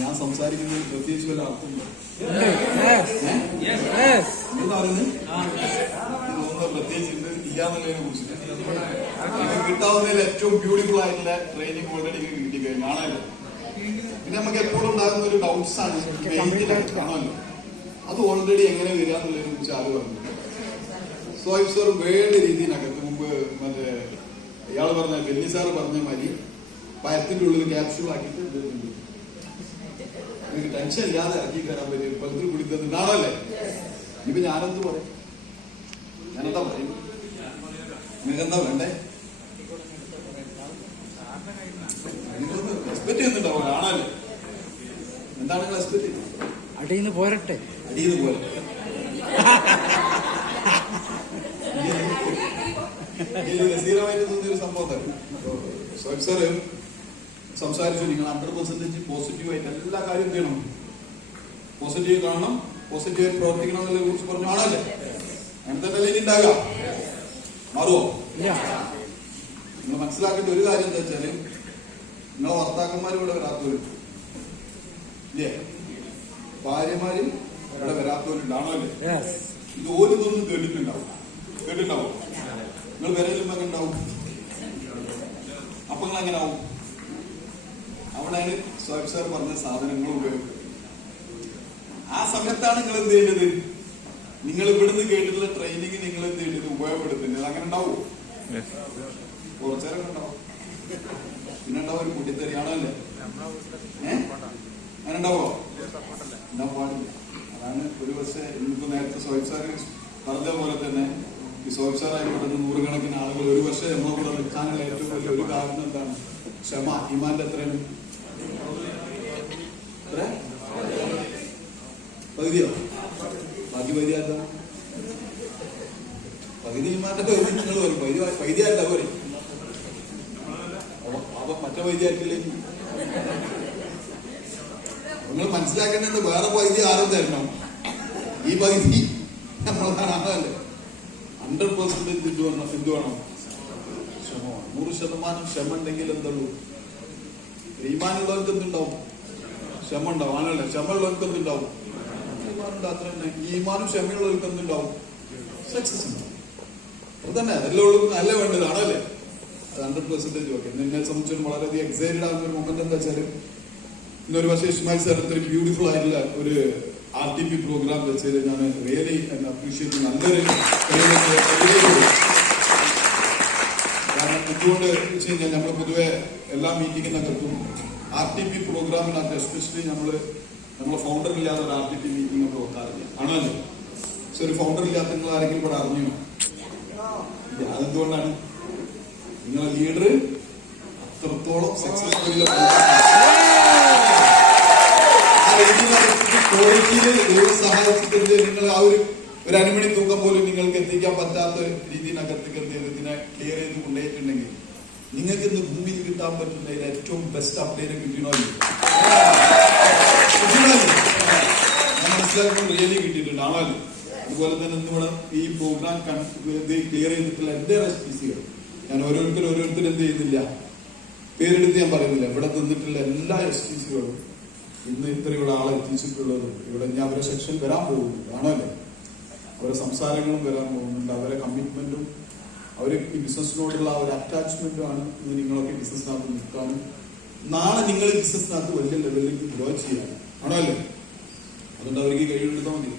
ഞാൻ സംസാരിക്കുന്നത് പ്രത്യേകിച്ച് വല്ല അർത്ഥമുണ്ടോ? പ്രത്യേകിച്ച് ഇല്ലാന്നുള്ളതിനെ കുറിച്ചിട്ട് കിട്ടാവുന്നതിൽ ഏറ്റവും ബ്യൂട്ടിഫുൾ ആയിട്ടുള്ള ട്രെയിനിങ് ഓൾറെഡി കിട്ടി കഴിഞ്ഞു ആണല്ലോ. പിന്നെ നമുക്ക് എപ്പോഴും ഉണ്ടാകുന്ന ഒരു ഡൗട്ട്സ് ആണ് ആണല്ലോ, അത് ഓൾറെഡി എങ്ങനെ വരിക എന്നുള്ളതിനെ കുറിച്ച് ആര് പറഞ്ഞു? സോയിബ് സാർ വേണ്ട രീതിയിനകത്ത് മുമ്പ് മറ്റേ ഇയാൾ പറഞ്ഞ ബെന്നി സാർ പറഞ്ഞ മാതിരി പയത്തിന്റെ ഉള്ളിൽ ക്യാപ്സ്യൂൾ ആക്കിയിട്ട് നിങ്ങൾക്ക് ടെൻഷൻ ഇല്ലാതെ ഇറക്കി കയറാൻ പറ്റും. പലത്തിൽ കുടിക്കുന്നത് നാളല്ലേ? ഇനിയിപ്പോ ഞാനെന്ത് പറയും? ഞാനെന്താ പറയും? നിങ്ങൾക്ക് എന്താ വേണ്ടേ? റെസ്പെക്ട് ചെയ്യുന്നുണ്ടാവും ആണല്ലേ? എന്താണ് നിങ്ങൾ റെസ്പെക്ട് ചെയ്യുന്നത്? അടിയിന്ന് പോരട്ടെ, അടിയിന്ന് പോരട്ടെ. സ്ഥിരമായിട്ട് തോന്നിയൊരു സംഭവം തന്നെ സോയിബ് സാറ് സംസാരിച്ചു. നിങ്ങൾ 100% പോസിറ്റീവായിട്ട് എല്ലാ കാര്യവും ചെയ്യണം, പോസിറ്റീവ് കാണണം, പോസിറ്റീവായിട്ട് പ്രവർത്തിക്കണം എന്നതിനെ കുറിച്ച് പറഞ്ഞു ആണല്ലേ? അങ്ങനത്തെ നിലയിൽ ഉണ്ടാകാം. മാറുമോ? നിങ്ങൾ മനസ്സിലാക്കേണ്ട ഒരു കാര്യം എന്താ വെച്ചാല്, നിങ്ങളെ ഭർത്താക്കന്മാരും ഇവിടെ വരാത്തവരുണ്ട് ഇല്ലേ? ഭാര്യമാരും ഇവിടെ വരാത്തവരുണ്ട് ആണല്ലേ? ഇത് ഓരോന്നും കേട്ടിട്ടുണ്ടാവും. നിങ്ങൾ വിരലുമ്പോ എങ്ങനെ ഉണ്ടാവും? അപ്പൊ നിങ്ങൾ എങ്ങനെ ആവും? അവിടെയാണ് സോയിബ് സാർ പറഞ്ഞ സാധനങ്ങൾ ഉപയോഗിക്കുന്നത്. ആ സമയത്താണ് നിങ്ങൾ എന്ത് ചെയ്യേണ്ടത്? നിങ്ങൾ ഇവിടുന്ന് കേട്ടിട്ടുള്ള ട്രെയിനിങ് നിങ്ങൾ എന്ത് ചെയ്യേണ്ടത്? ഉപയോഗപ്പെടുത്തേണ്ടത്. അങ്ങനെ ഉണ്ടാവോ? കുറച്ചേരം ഉണ്ടാവും. പിന്നെ ഉണ്ടാവും ഒരു കുട്ടിത്തെറിയാണല്ലേ? അങ്ങനെ ഉണ്ടാവോ? ഉണ്ടാവാൻ പാടില്ല. അതാണ് ഒരു പക്ഷേ ഇന്നിപ്പോ നേരത്തെ സോയിബ് സാർ പറഞ്ഞ പോലെ തന്നെ ഈ സോയിബ് സാർ ആയിക്കോട്ടെ നൂറുകണക്കിന് ആളുകൾ ഒരു പക്ഷേ നമ്മളെ കൂടെ നിൽക്കാനുള്ള ഏറ്റവും വലിയ ഒരു കാരണം എന്താണ്? ക്ഷമ. ഈമാന്റെ എത്രയാണ്? പകുതിയോ? ബാക്കി പകുതിയാത്ത പകുതി ഈമാന്റെ പകുതി നിങ്ങൾ പറയും. പകുതിയായിട്ടാ പോരെ? അപ്പൊ മറ്റേ പകുതിയായിട്ടില്ലേ? നിങ്ങൾ മനസ്സിലാക്കേണ്ടത് വേറെ പകുതി ആരും തരണം. ഈ പകുതി നമ്മൾ കാണാനല്ലേ? 100% എന്ത് വേണം? ക്ഷമ. 100% ക്ഷമ ഉണ്ടെങ്കിൽ എന്തുള്ളൂ? ഈമാനുള്ളവർക്ക് എന്തുണ്ടാവും? ക്ഷമ ഉണ്ടാവും ആണല്ലേ? ക്ഷമ ഉള്ളവർക്ക് എന്തുണ്ടാവും? ഈമാനുണ്ട്. അത്ര തന്നെ. ഈമാനും ക്ഷമയുള്ളവർക്ക് എന്തുണ്ടാവും? സക്സസ് ഉണ്ടാവും. അത് തന്നെ അതെല്ലാം നല്ല വേണ്ടതാണല്ലേ? അത് 100% ഓക്കെ. എന്നെ സംബന്ധിച്ചും വളരെയധികം എക്സൈറ്റഡ് ആകുന്ന ഒരു മൊമെന്റ് എന്താ വെച്ചാല്, ഇന്നൊരു പക്ഷേ ഇസ്മായിൽ സാർ ഇത്രയും ബ്യൂട്ടിഫുൾ ആയിട്ടുള്ള ഒരു RTP പ്രോഗ്രാം വെച്ചത് ഞാൻ റിയലി അപ്രീഷിയേറ്റ്. നല്ലൊരു കാരണം എന്തുകൊണ്ട് വെച്ച് കഴിഞ്ഞാൽ നമ്മൾ പൊതുവെ എല്ലാ മീറ്റിങ്ങിനകത്തും RTP പ്രോഗ്രാമിനകത്ത് എസ്പെഷ്യലി നമ്മളെ ഫൗണ്ടർ ഇല്ലാതെ ഒരു RTP മീറ്റിംഗ് നമ്മൾ വെക്കാറില്ല ആണല്ലോ? പക്ഷെ ഒരു ഫൗണ്ടർ ഇല്ലാത്ത നിങ്ങൾ ആരെങ്കിലും ഇവിടെ അറിഞ്ഞോ? അതെന്തുകൊണ്ടാണ്? നിങ്ങളെ ലീഡർ അത്രത്തോളം സക്സസ്ഫുൾ ക്വാളിറ്റിയിൽ സഹായിച്ചിട്ടുണ്ട്. നിങ്ങൾ ആ ഒരു അണിമണി തൂക്കം പോലും നിങ്ങൾക്ക് എത്തിക്കാൻ പറ്റാത്ത രീതിയിനകത്തേക്ക് എന്ത് ചെയ്ത് ഇതിനെ ക്ലിയർ ചെയ്ത് കൊണ്ടുപോയിട്ടുണ്ടെങ്കിൽ നിങ്ങൾക്ക് ഇന്ന് ഭൂമിയിൽ കിട്ടാൻ പറ്റുന്നതിൽ ഏറ്റവും ബെസ്റ്റ് അപ്ഡേറ്റ് കിട്ടണോ? ഞാൻ മനസ്സിലാക്കുമ്പോൾ റിയലി കിട്ടിയിട്ടുണ്ട് ആണല്ലോ? അതുപോലെ തന്നെ ഇന്നിവിടെ ഈ പ്രോഗ്രാം ക്ലിയർ ചെയ്തിട്ടുള്ള എന്റെ SPCകൾ ഞാൻ ഓരോരുത്തരും എന്ത് ചെയ്യുന്നില്ല, പേരെടുത്ത് ഞാൻ പറയുന്നില്ല. ഇവിടെ നിന്നിട്ടുള്ള എല്ലാ SPCകളും ഇന്ന് ഇത്രയുള്ള ആളെ എത്തിച്ചിട്ടുള്ളതും ഇവിടെ ഞാൻ അവരെ സെക്ഷൻ വരാൻ പോകുന്നുണ്ട് ആണല്ലേ? അവരുടെ സംസാരങ്ങളും വരാൻ പോകുന്നുണ്ട്. അവരെ കമ്മിറ്റ്മെന്റും അവർ ഈ ബിസിനസ്സിനോടുള്ള ഒരു അറ്റാച്ച്മെന്റും ആണ് ഇന്ന് നിങ്ങളൊക്കെ ബിസിനസ്സിനകത്ത് നിൽക്കാനും നാളെ നിങ്ങൾ ബിസിനസ്സിനകത്ത് വലിയ ലെവലിലേക്ക് ഗ്രോ ചെയ്യാനും ആണല്ലേ? അതുകൊണ്ട് അവർക്ക് കഴിവെടുത്താൽ മതി.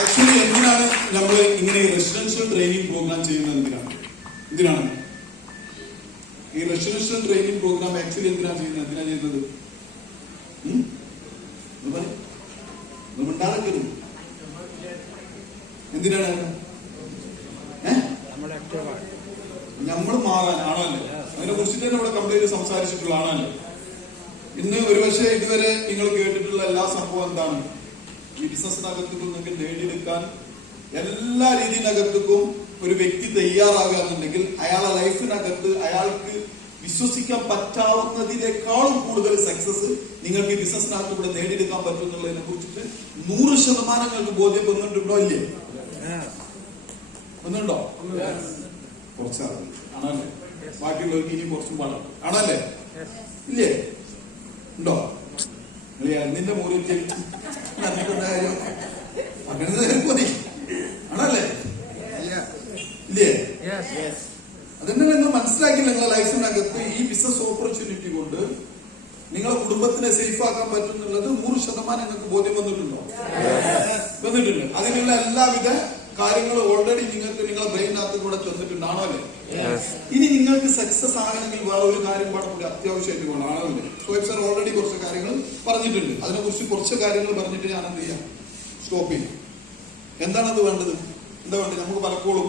ആക്ച്വലി എന്തിനാണ് നമ്മൾ ഇങ്ങനെ റെസിഡൻഷ്യൽ ട്രെയിനിങ് പ്രോഗ്രാം ചെയ്യുന്നത്? എന്തിനാണ് ഈ റെസിഡൻഷ്യൽ ട്രെയിനിങ് പ്രോഗ്രാം ആക്ച്വലി എന്തിനാണ് ചെയ്യുന്നത്? ഉണ്ടാകരുത്. എന്തിനാണ്? നമ്മൾ മാറാൻ ആണല്ലോ? അതിനെ കുറിച്ചിട്ട് തന്നെ ഇവിടെ കംപ്ലീറ്റ് സംസാരിച്ചിട്ടുള്ള ആണല്ലോ? ഇന്ന് ഒരുപക്ഷെ ഇതുവരെ നിങ്ങൾ കേട്ടിട്ടുള്ള എല്ലാ സംഭവം എന്താണ്? ഈ ബിസിനസ്സിനകത്തേക്കും നിങ്ങൾക്ക് നേടിയെടുക്കാൻ എല്ലാ രീതിയിനകത്തേക്കും ഒരു വ്യക്തി തയ്യാറാകുകയാണെന്നുണ്ടെങ്കിൽ അയാളെ ലൈഫിനകത്ത് അയാൾക്ക് വിശ്വസിക്കാൻ പറ്റാവുന്നതിനേക്കാളും കൂടുതൽ സക്സസ് നിങ്ങൾക്ക് ഈ ബിസിനസ്സിനകത്ത് ഇവിടെ നേടിയെടുക്കാൻ പറ്റുന്നുള്ളതിനെ കുറിച്ചിട്ട് 100% നിങ്ങൾക്ക് ബോധ്യം വന്നിട്ടുണ്ടോ? ഇല്ലേ? വന്നിട്ടുണ്ടോ? കുറച്ചാണ് ആണല്ലേ? ബാക്കിയുള്ളവർക്ക് ഇനി കുറച്ചും പാടാം ആണല്ലേ? ഇല്ലേ? ഉണ്ടോ? നിങ്ങൾ എന്തിന്റെ മൂലത്തിൽ കാര്യം അങ്ങനെ മതി ആണല്ലേ? ഇല്ലേ? അതെന്നെ നിങ്ങൾ മനസ്സിലാക്കില്ല. നിങ്ങളെ ലൈഫിനകത്ത് ഈ ബിസിനസ് ഓപ്പർച്യൂണിറ്റി കൊണ്ട് നിങ്ങളെ കുടുംബത്തിനെ സേഫ് ആക്കാൻ പറ്റും എന്നുള്ളത് 100% നിങ്ങൾക്ക് ബോധ്യം വന്നിട്ടുണ്ടോ? വന്നിട്ടുണ്ട്. അതിനുള്ള എല്ലാവിധ കാര്യങ്ങളും ഓൾറെഡി നിങ്ങൾക്ക് നിങ്ങളെ ബ്രെയിനകത്ത് കൂടെ തന്നിട്ടുണ്ടാണോ അല്ലേ? ഇനി നിങ്ങൾക്ക് സക്സസ് ആകണമെങ്കിൽ വേറെ ഒരു കാര്യം പാടെ കൂടി അത്യാവശ്യമായിട്ട് വേണം ആണോ അല്ലേ? സോയബ് സാർ ഓൾറെഡി കുറച്ച് കാര്യങ്ങൾ പറഞ്ഞിട്ടുണ്ട്. അതിനെ കുറിച്ച് കുറച്ച് കാര്യങ്ങൾ പറഞ്ഞിട്ട് ഞാൻ എന്ത് ചെയ്യാം, സ്റ്റോപ്പ് ചെയ്യും. എന്താണത് വേണ്ടത്? എന്താ വേണ്ടത്? നമുക്ക് പലപ്പോഴും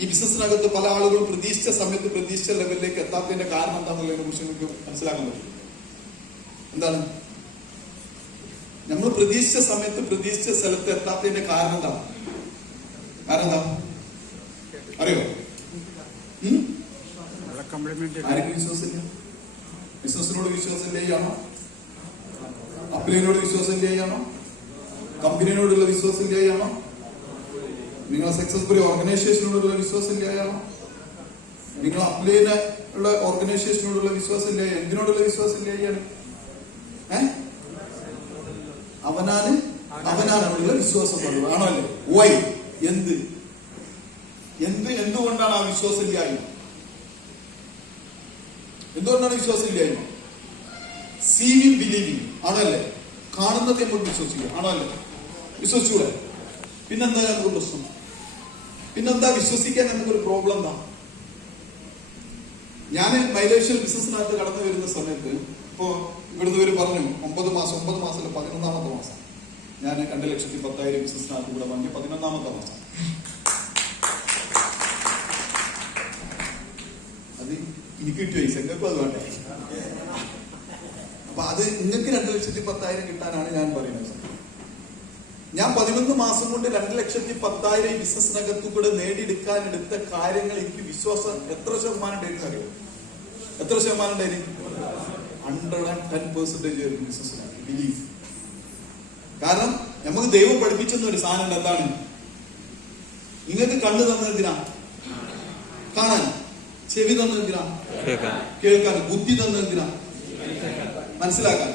ഈ ബിസിനസ്സിനകത്ത് പല ആളുകളും പ്രതീക്ഷിച്ച സമയത്ത് പ്രതീക്ഷിച്ച ലെവലിലേക്ക് എത്താത്തതിന്റെ കാരണം എന്താണെന്നുള്ളതിനെ കുറിച്ച് നിങ്ങൾക്ക് മനസ്സിലാക്കാൻ പറ്റും. എന്താണ് നമ്മൾ പ്രതീക്ഷിച്ച സമയത്ത് പ്രതീക്ഷിച്ച സ്ഥലത്ത് എത്താത്തതിന്റെ കാരണം എന്താണ്? അറിയോ? ആർക്കും വിശ്വാസമില്ല. ബിസിനസിനോട് വിശ്വാസമില്ലായാണോ? അപ്ലൈനോട് വിശ്വാസമില്ലായാണോ? കമ്പനിയോടുള്ള വിശ്വാസമില്ലായാണോ? നിങ്ങളെ സക്സസ്ഫുൾ ഓർഗനൈസേഷനോടുള്ള വിശ്വാസമില്ലായാണോ? നിങ്ങൾ അപ്ലൈന് ഉള്ള ഓർഗനൈസേഷനോടുള്ള വിശ്വാസമില്ല, എന്തിനോടുള്ള വിശ്വാസമില്ലായാണ്? അവനാനുള്ള വിശ്വാസം ആണോ അല്ലേ? വൈ? എന്തുകൊണ്ടാണ് ആ വിശ്വാസം ഇല്ലായ്മ? എന്തുകൊണ്ടാണ് വിശ്വാസം ഇല്ലായ്മ? സീവിങ് ബിലീവിങ് ആണല്ലേ? കാണുന്നത് നമ്മൾ വിശ്വസിക്കുക ആണല്ലേ? വിശ്വസിച്ചൂടെ? പിന്നെന്താ നമുക്ക് പ്രശ്നം? പിന്നെന്താ വിശ്വസിക്കാൻ നമുക്കൊരു പ്രോബ്ലം എന്താ? ഞാൻ മൈലേഷ്യൽ ബിസിനസ്സിനകത്ത് കടന്നു വരുന്ന സമയത്ത് ഇപ്പോ ഇവിടുന്ന് ഇവര് പറഞ്ഞു 9 മാസം 11ാമത്തെ മാസം ഞാൻ 2,10,000 ബിസിനസ്സിനകത്ത് ഇവിടെ വാങ്ങി 11ാമത്തെ മാസം. അത് എനിക്ക് കിട്ടിയ സെക്കപ്പ് അത് വേണ്ടേ? അപ്പൊ അത് നിങ്ങൾക്ക് 2,10,000 കിട്ടാനാണ് ഞാൻ പറയുന്നത്. ഞാൻ 11 മാസം കൊണ്ട് 2,10,000 ഈ ബിസിനസ്സിനകത്തു കൂടെ നേടിയെടുക്കാൻ എടുത്ത കാര്യങ്ങൾ എനിക്ക് വിശ്വാസം എത്ര ശതമാനം ഉണ്ടായിരുന്നു അറിയോ? എത്ര ശതമാനം ഉണ്ടായിരുന്നു? 110% ബിസിനസ്സിനാണ് ബിലീഫ്. കാരണം നമുക്ക് ദൈവം പഠിപ്പിച്ചെന്ന ഒരു സാധനം എന്താണ്? നിങ്ങൾക്ക് കണ്ണു തന്നെന്തിനാ? കാണാൻ. ചെവി തന്നെന്തിനാ? കേൾക്കാൻ. ബുദ്ധി തന്നെന്തിനാ? മനസ്സിലാക്കാൻ.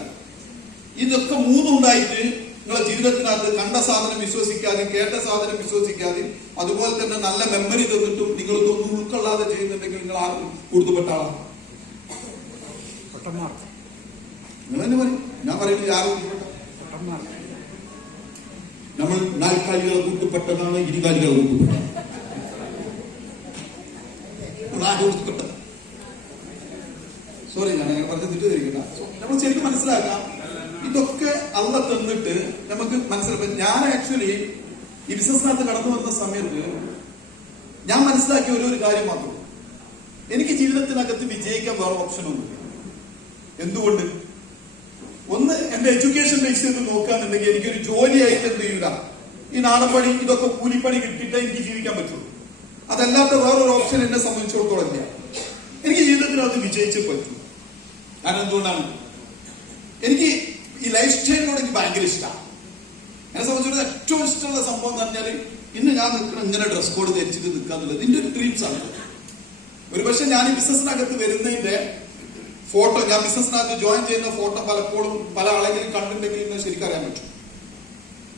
ഇതൊക്കെ മൂന്നുണ്ടായിട്ട് നിങ്ങളെ ജീവിതത്തിനകത്ത് കണ്ട സാധനം വിശ്വസിക്കാതെ, കേട്ട സാധനം വിശ്വസിക്കാതെ, അതുപോലെ തന്നെ നല്ല മെമ്മറി തന്നിട്ടും നിങ്ങളൊന്നും ഉൾക്കൊള്ളാതെ ചെയ്യുന്നുണ്ടെങ്കിൽ നിങ്ങൾ ആർക്കും കൂടുതൽപ്പെട്ട ആളാണ്. നിങ്ങൾ തന്നെ പറയും. ഞാൻ പറയുന്നത് ആരും നമ്മൾ നാൽക്കാലികളെ കൂട്ടുപ്പെട്ടതാണ്, ഇരുകാലികളെ കൂട്ടുപ്പെട്ടത്. സോറി, ഞാൻ അങ്ങനെ പറഞ്ഞ് തെറ്റിദ്ധരിക്കണ്ട. നമ്മൾ ശരിക്കും മനസ്സിലാക്കാം. ഇതൊക്കെ അള്ള തന്നിട്ട് നമുക്ക് മനസ്സിലാക്കാം. ഞാൻ ആക്ച്വലി ഈ ബിസിനസ്സിനകത്ത് കടന്നു വന്ന സമയത്ത് ഞാൻ മനസ്സിലാക്കിയ ഒരു കാര്യം മാത്രം, എനിക്ക് ജീവിതത്തിനകത്ത് വിജയിക്കാൻ വേറെ ഓപ്ഷനൊന്നുമില്ല. എന്തുകൊണ്ട്? ഒന്ന്, എന്റെ എഡ്യൂക്കേഷൻ ബേസ് ചെയ്ത് നോക്കുകയാണെന്നുണ്ടെങ്കിൽ എനിക്കൊരു ജോലിയായിട്ട് എന്ത് ചെയ്യൂല, ഈ നാടൻപണി ഇതൊക്കെ കൂലിപ്പണി കിട്ടിയിട്ടേ എനിക്ക് ജീവിക്കാൻ പറ്റുള്ളൂ. അതല്ലാത്ത വേറൊരു ഓപ്ഷൻ എന്നെ സംബന്ധിച്ചിടത്തോളം ഇല്ല. എനിക്ക് ജീവിതത്തിനകത്ത് വിജയിച്ചേ പറ്റൂ. കാരണം എന്തുകൊണ്ടാണ്? എനിക്ക് ഈ ലൈഫ് സ്റ്റൈലിനോട് എനിക്ക് ഭയങ്കര ഇഷ്ടമാണ്. എന്നെ സംബന്ധിച്ചിടത്തോളം ഏറ്റവും ഇഷ്ടമുള്ള സംഭവം എന്ന് പറഞ്ഞാൽ ഇന്ന് ഞാൻ നിൽക്കണം ഇങ്ങനെ ഡ്രസ് കോഡ് ധരിച്ചിട്ട് നിൽക്കാന്നുള്ളത് ഇതിന്റെ ഒരു ഡ്രീംസ് ആണ്. ഒരു പക്ഷെ ഞാൻ ഈ ബിസിനസ്സിനകത്ത് വരുന്നതിന്റെ ഫോട്ടോ, ഞാൻ ബിസിനസ്സിനകത്ത് ജോയിൻ ചെയ്യുന്ന ഫോട്ടോ പലപ്പോഴും പല ആളെങ്കിലും കണ്ടിട്ടുണ്ടെങ്കിൽ ശരിക്കറിയാൻ പറ്റും.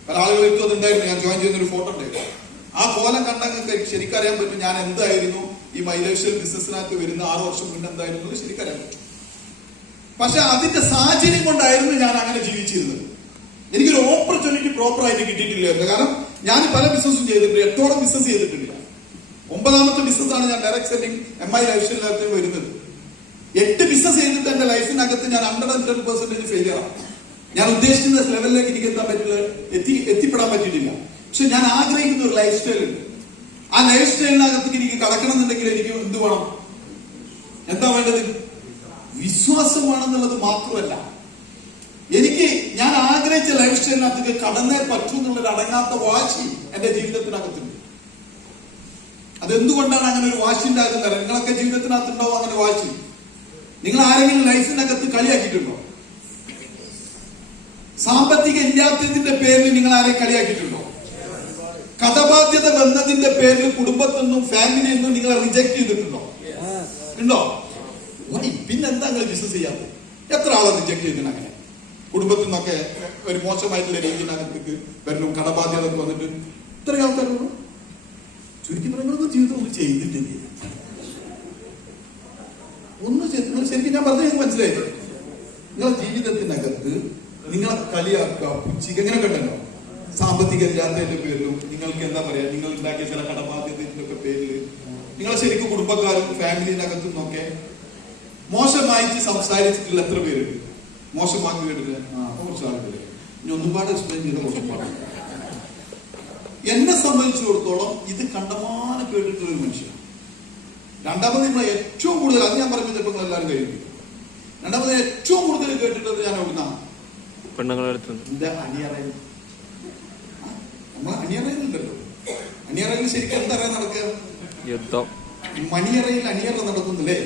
പല ആളുകളെടുത്തും അതുണ്ടായിരുന്നു. ഞാൻ ജോയിൻ ചെയ്യുന്ന ഒരു ഫോട്ടോ ഉണ്ടായിരുന്നു. ആ കോലം കണ്ടെങ്കിൽ ശരിക്കറിയാൻ പറ്റും ഞാൻ എന്തായിരുന്നു ഈ മൈലേഷ്യൽ ബിസിനസ്സിനകത്ത് വരുന്ന 6 വർഷം മുന്നേ എന്തായിരുന്നു ശരിക്കറിയാൻ പറ്റും. പക്ഷെ അതിന്റെ സാഹചര്യം കൊണ്ടായിരുന്നു ഞാൻ അങ്ങനെ ജീവിച്ചിരുന്നത്. എനിക്കൊരു ഓപ്പർച്യൂണിറ്റി പ്രോപ്പറായിട്ട് കിട്ടിയിട്ടില്ലായിരുന്നു. കാരണം ഞാൻ പല ബിസിനസ്സും ചെയ്തിട്ടുണ്ട്, 8ഓളം ബിസിനസ് ചെയ്തിട്ടില്ല. 9ാമത്തെ ബിസിനസ്സാണ് ഞാൻ ഡയറക്ട് സെല്ലിംഗ് MI ലൈഫ് സ്റ്റൈലിനകത്ത് വരുന്നത്. 8 ബിസിനസ് ചെയ്തിട്ട് എന്റെ ലൈഫിനകത്ത് ഞാൻ 110% ഫെയിലിയറാണ്. ഞാൻ ഉദ്ദേശിക്കുന്ന ലെവലിലേക്ക് എനിക്ക് എത്താൻ പറ്റില്ല, എത്തിപ്പെടാൻ പറ്റിയിട്ടില്ല. പക്ഷെ ഞാൻ ആഗ്രഹിക്കുന്ന ഒരു ലൈഫ് സ്റ്റൈൽ ഉണ്ട്. ആ ലൈഫ് സ്റ്റൈലിനകത്തേക്ക് എനിക്ക് കടക്കണം എന്നുണ്ടെങ്കിൽ എനിക്ക് എന്ത് വേണം? എന്താ വേണ്ടത്? വിശ്വാസമാണെന്നുള്ളത് മാത്രമല്ല, എനിക്ക് ഞാൻ ആഗ്രഹിച്ച ലൈഫ് സ്റ്റൈലിനകത്തേക്ക് കടന്നേ പറ്റൂ എന്നുള്ളൊരു അടങ്ങാത്ത വാശി എന്റെ ജീവിതത്തിനകത്തുണ്ട്. അതെന്തുകൊണ്ടാണ് അങ്ങനെ ഒരു വാശി ഉണ്ടാകുന്നത്? നിങ്ങളൊക്കെ ജീവിതത്തിനകത്തുണ്ടാവും അങ്ങനെ വാശി. നിങ്ങൾ ആരെങ്കിലും ലൈഫിനകത്ത് കളിയാക്കിയിട്ടുണ്ടോ? സാമ്പത്തിക ഇല്ലാത്തതിന്റെ പേരിൽ നിങ്ങൾ ആരെയും കളിയാക്കിയിട്ടുണ്ടോ? കടബാധ്യത വന്നതിന്റെ പേരിൽ കുടുംബത്തിൽ നിന്നും ഫാമിലിയിൽ നിന്നും നിങ്ങളെ റിജക്ട് ചെയ്തിട്ടുണ്ടോ? ഉണ്ടോ? പിന്നെന്താ നിങ്ങൾ ബിസിനസ് ചെയ്യാത്തത്? എത്ര ആളെ റിജക്ട് ചെയ്തിട്ടുണ്ട് അങ്ങനെ? കുടുംബത്തിൽ നിന്നൊക്കെ ഒരു മോശമായിട്ടുള്ള രീതിയിനകത്തേക്ക് വരണം, കടബാധ്യത വന്നിട്ട് ഇത്ര ആൾക്കാരുള്ളൂ. ചുരുക്കി പറയുന്നത് ജീവിതം ഒന്നും ചെയ്തിട്ടില്ല. നിങ്ങൾ ശരിക്കും ഞാൻ പറഞ്ഞത് നിങ്ങൾക്ക് മനസ്സിലായില്ലേ? നിങ്ങളെ ജീവിതത്തിനകത്ത് നിങ്ങളെ കളിയാക്കുക, പുച്ഛിക്കുക, ഇങ്ങനെ കണ്ടല്ലോ. സാമ്പത്തിക ഇല്ലാത്തതിന്റെ പേരിലും നിങ്ങൾക്ക് എന്താ പറയാ, നിങ്ങൾ ഉണ്ടാക്കിയ ചില കടബാധ്യതയുടെ ഒക്കെ പേരിൽ നിങ്ങളെ ശരിക്കും കുടുംബക്കാരും ഫാമിലിനകത്തു നിന്നൊക്കെ മോശമായിട്ട് സംസാരിച്ചിട്ടുള്ള എത്ര പേരുണ്ട്? മോശമാക്കി കേട്ടില്ല കുറച്ച് ആളുകള്. ഇനി ഒന്നുപാട് എക്സ്പ്ലെയിൻ ചെയ്ത കുറച്ചുപാട്. എന്നെ സംബന്ധിച്ചിടത്തോളം ഇത് കണ്ടമാനം കേട്ടിട്ടുള്ള ഒരു മനുഷ്യൻ. രണ്ടാമത് നമ്മളെ ഏറ്റവും കൂടുതൽ, അത് ഞാൻ പറയുമ്പോൾ ചിലപ്പോൾ എല്ലാവരും കഴിയും. രണ്ടാമത് ഏറ്റവും കൂടുതൽ കേട്ടിട്ടുള്ളത് ഞാൻ എവിടുന്ന എന്റെ അണിയറയിൽ. നമ്മളെ അണിയറയിലുണ്ടല്ലോ. അണിയറയിൽ ശരിക്കും എന്താ പറയാൻ നടക്കുക? യുദ്ധം. മണിയറയിൽ അണിയറ നടക്കുന്നില്ലേ?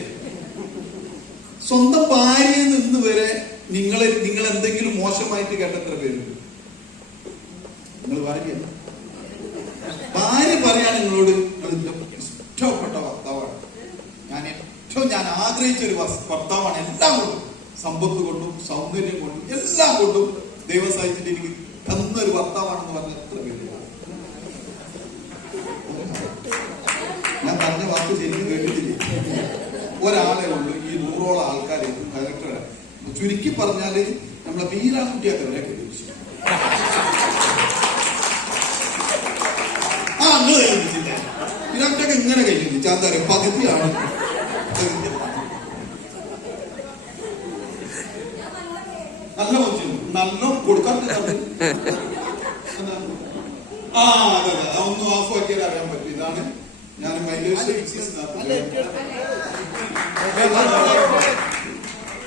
സ്വന്തം ഭാര്യയിൽ നിന്ന് വരെ നിങ്ങൾ എന്തെങ്കിലും മോശമായിട്ട് കേട്ട എത്ര പേരുണ്ട്? നിങ്ങൾ ഭാര്യ പറയാണ് നിങ്ങളോട് ഇഷ്ടപ്പെട്ട ഭർത്താവാണ്, ഞാൻ ആഗ്രഹിച്ച ഒരു ഭർത്താവാണ്, എല്ലാം കൊണ്ടും, സമ്പത്ത് കൊണ്ടും സൗന്ദര്യം കൊണ്ടും എല്ലാം കൊണ്ടും ദൈവം സഹിച്ചിട്ട് എനിക്ക് തന്നൊരു ഭർത്താവാണെന്ന് പറഞ്ഞ എത്ര പേര്? ഞാൻ പറഞ്ഞ വാക്ക് ശരിക്കും കേട്ടിട്ടില്ലേ? ഒരാളെ ഉള്ളൂ ഈ 100ഓളം ആൾക്കാരെ ഡയറക്ടറെ. ചുരുക്കി പറഞ്ഞാല് നമ്മളെ വീരാകുട്ടിയൊക്കെ വരെ കേട്ടിച്ചു. നിങ്ങൾ കഴിഞ്ഞിട്ടില്ല. വീരാകുട്ടിയൊക്കെ ഇങ്ങനെ കഴിഞ്ഞില്ല. എന്താ പറയുക, പകുതിയാണ്. നല്ല കൊച്ചു നല്ല കൊടുക്കാൻ അതെ ഒന്ന് ഓഫ് ആക്കിയാൽ അറിയാൻ പറ്റും. ഇതാണ് ഞാൻ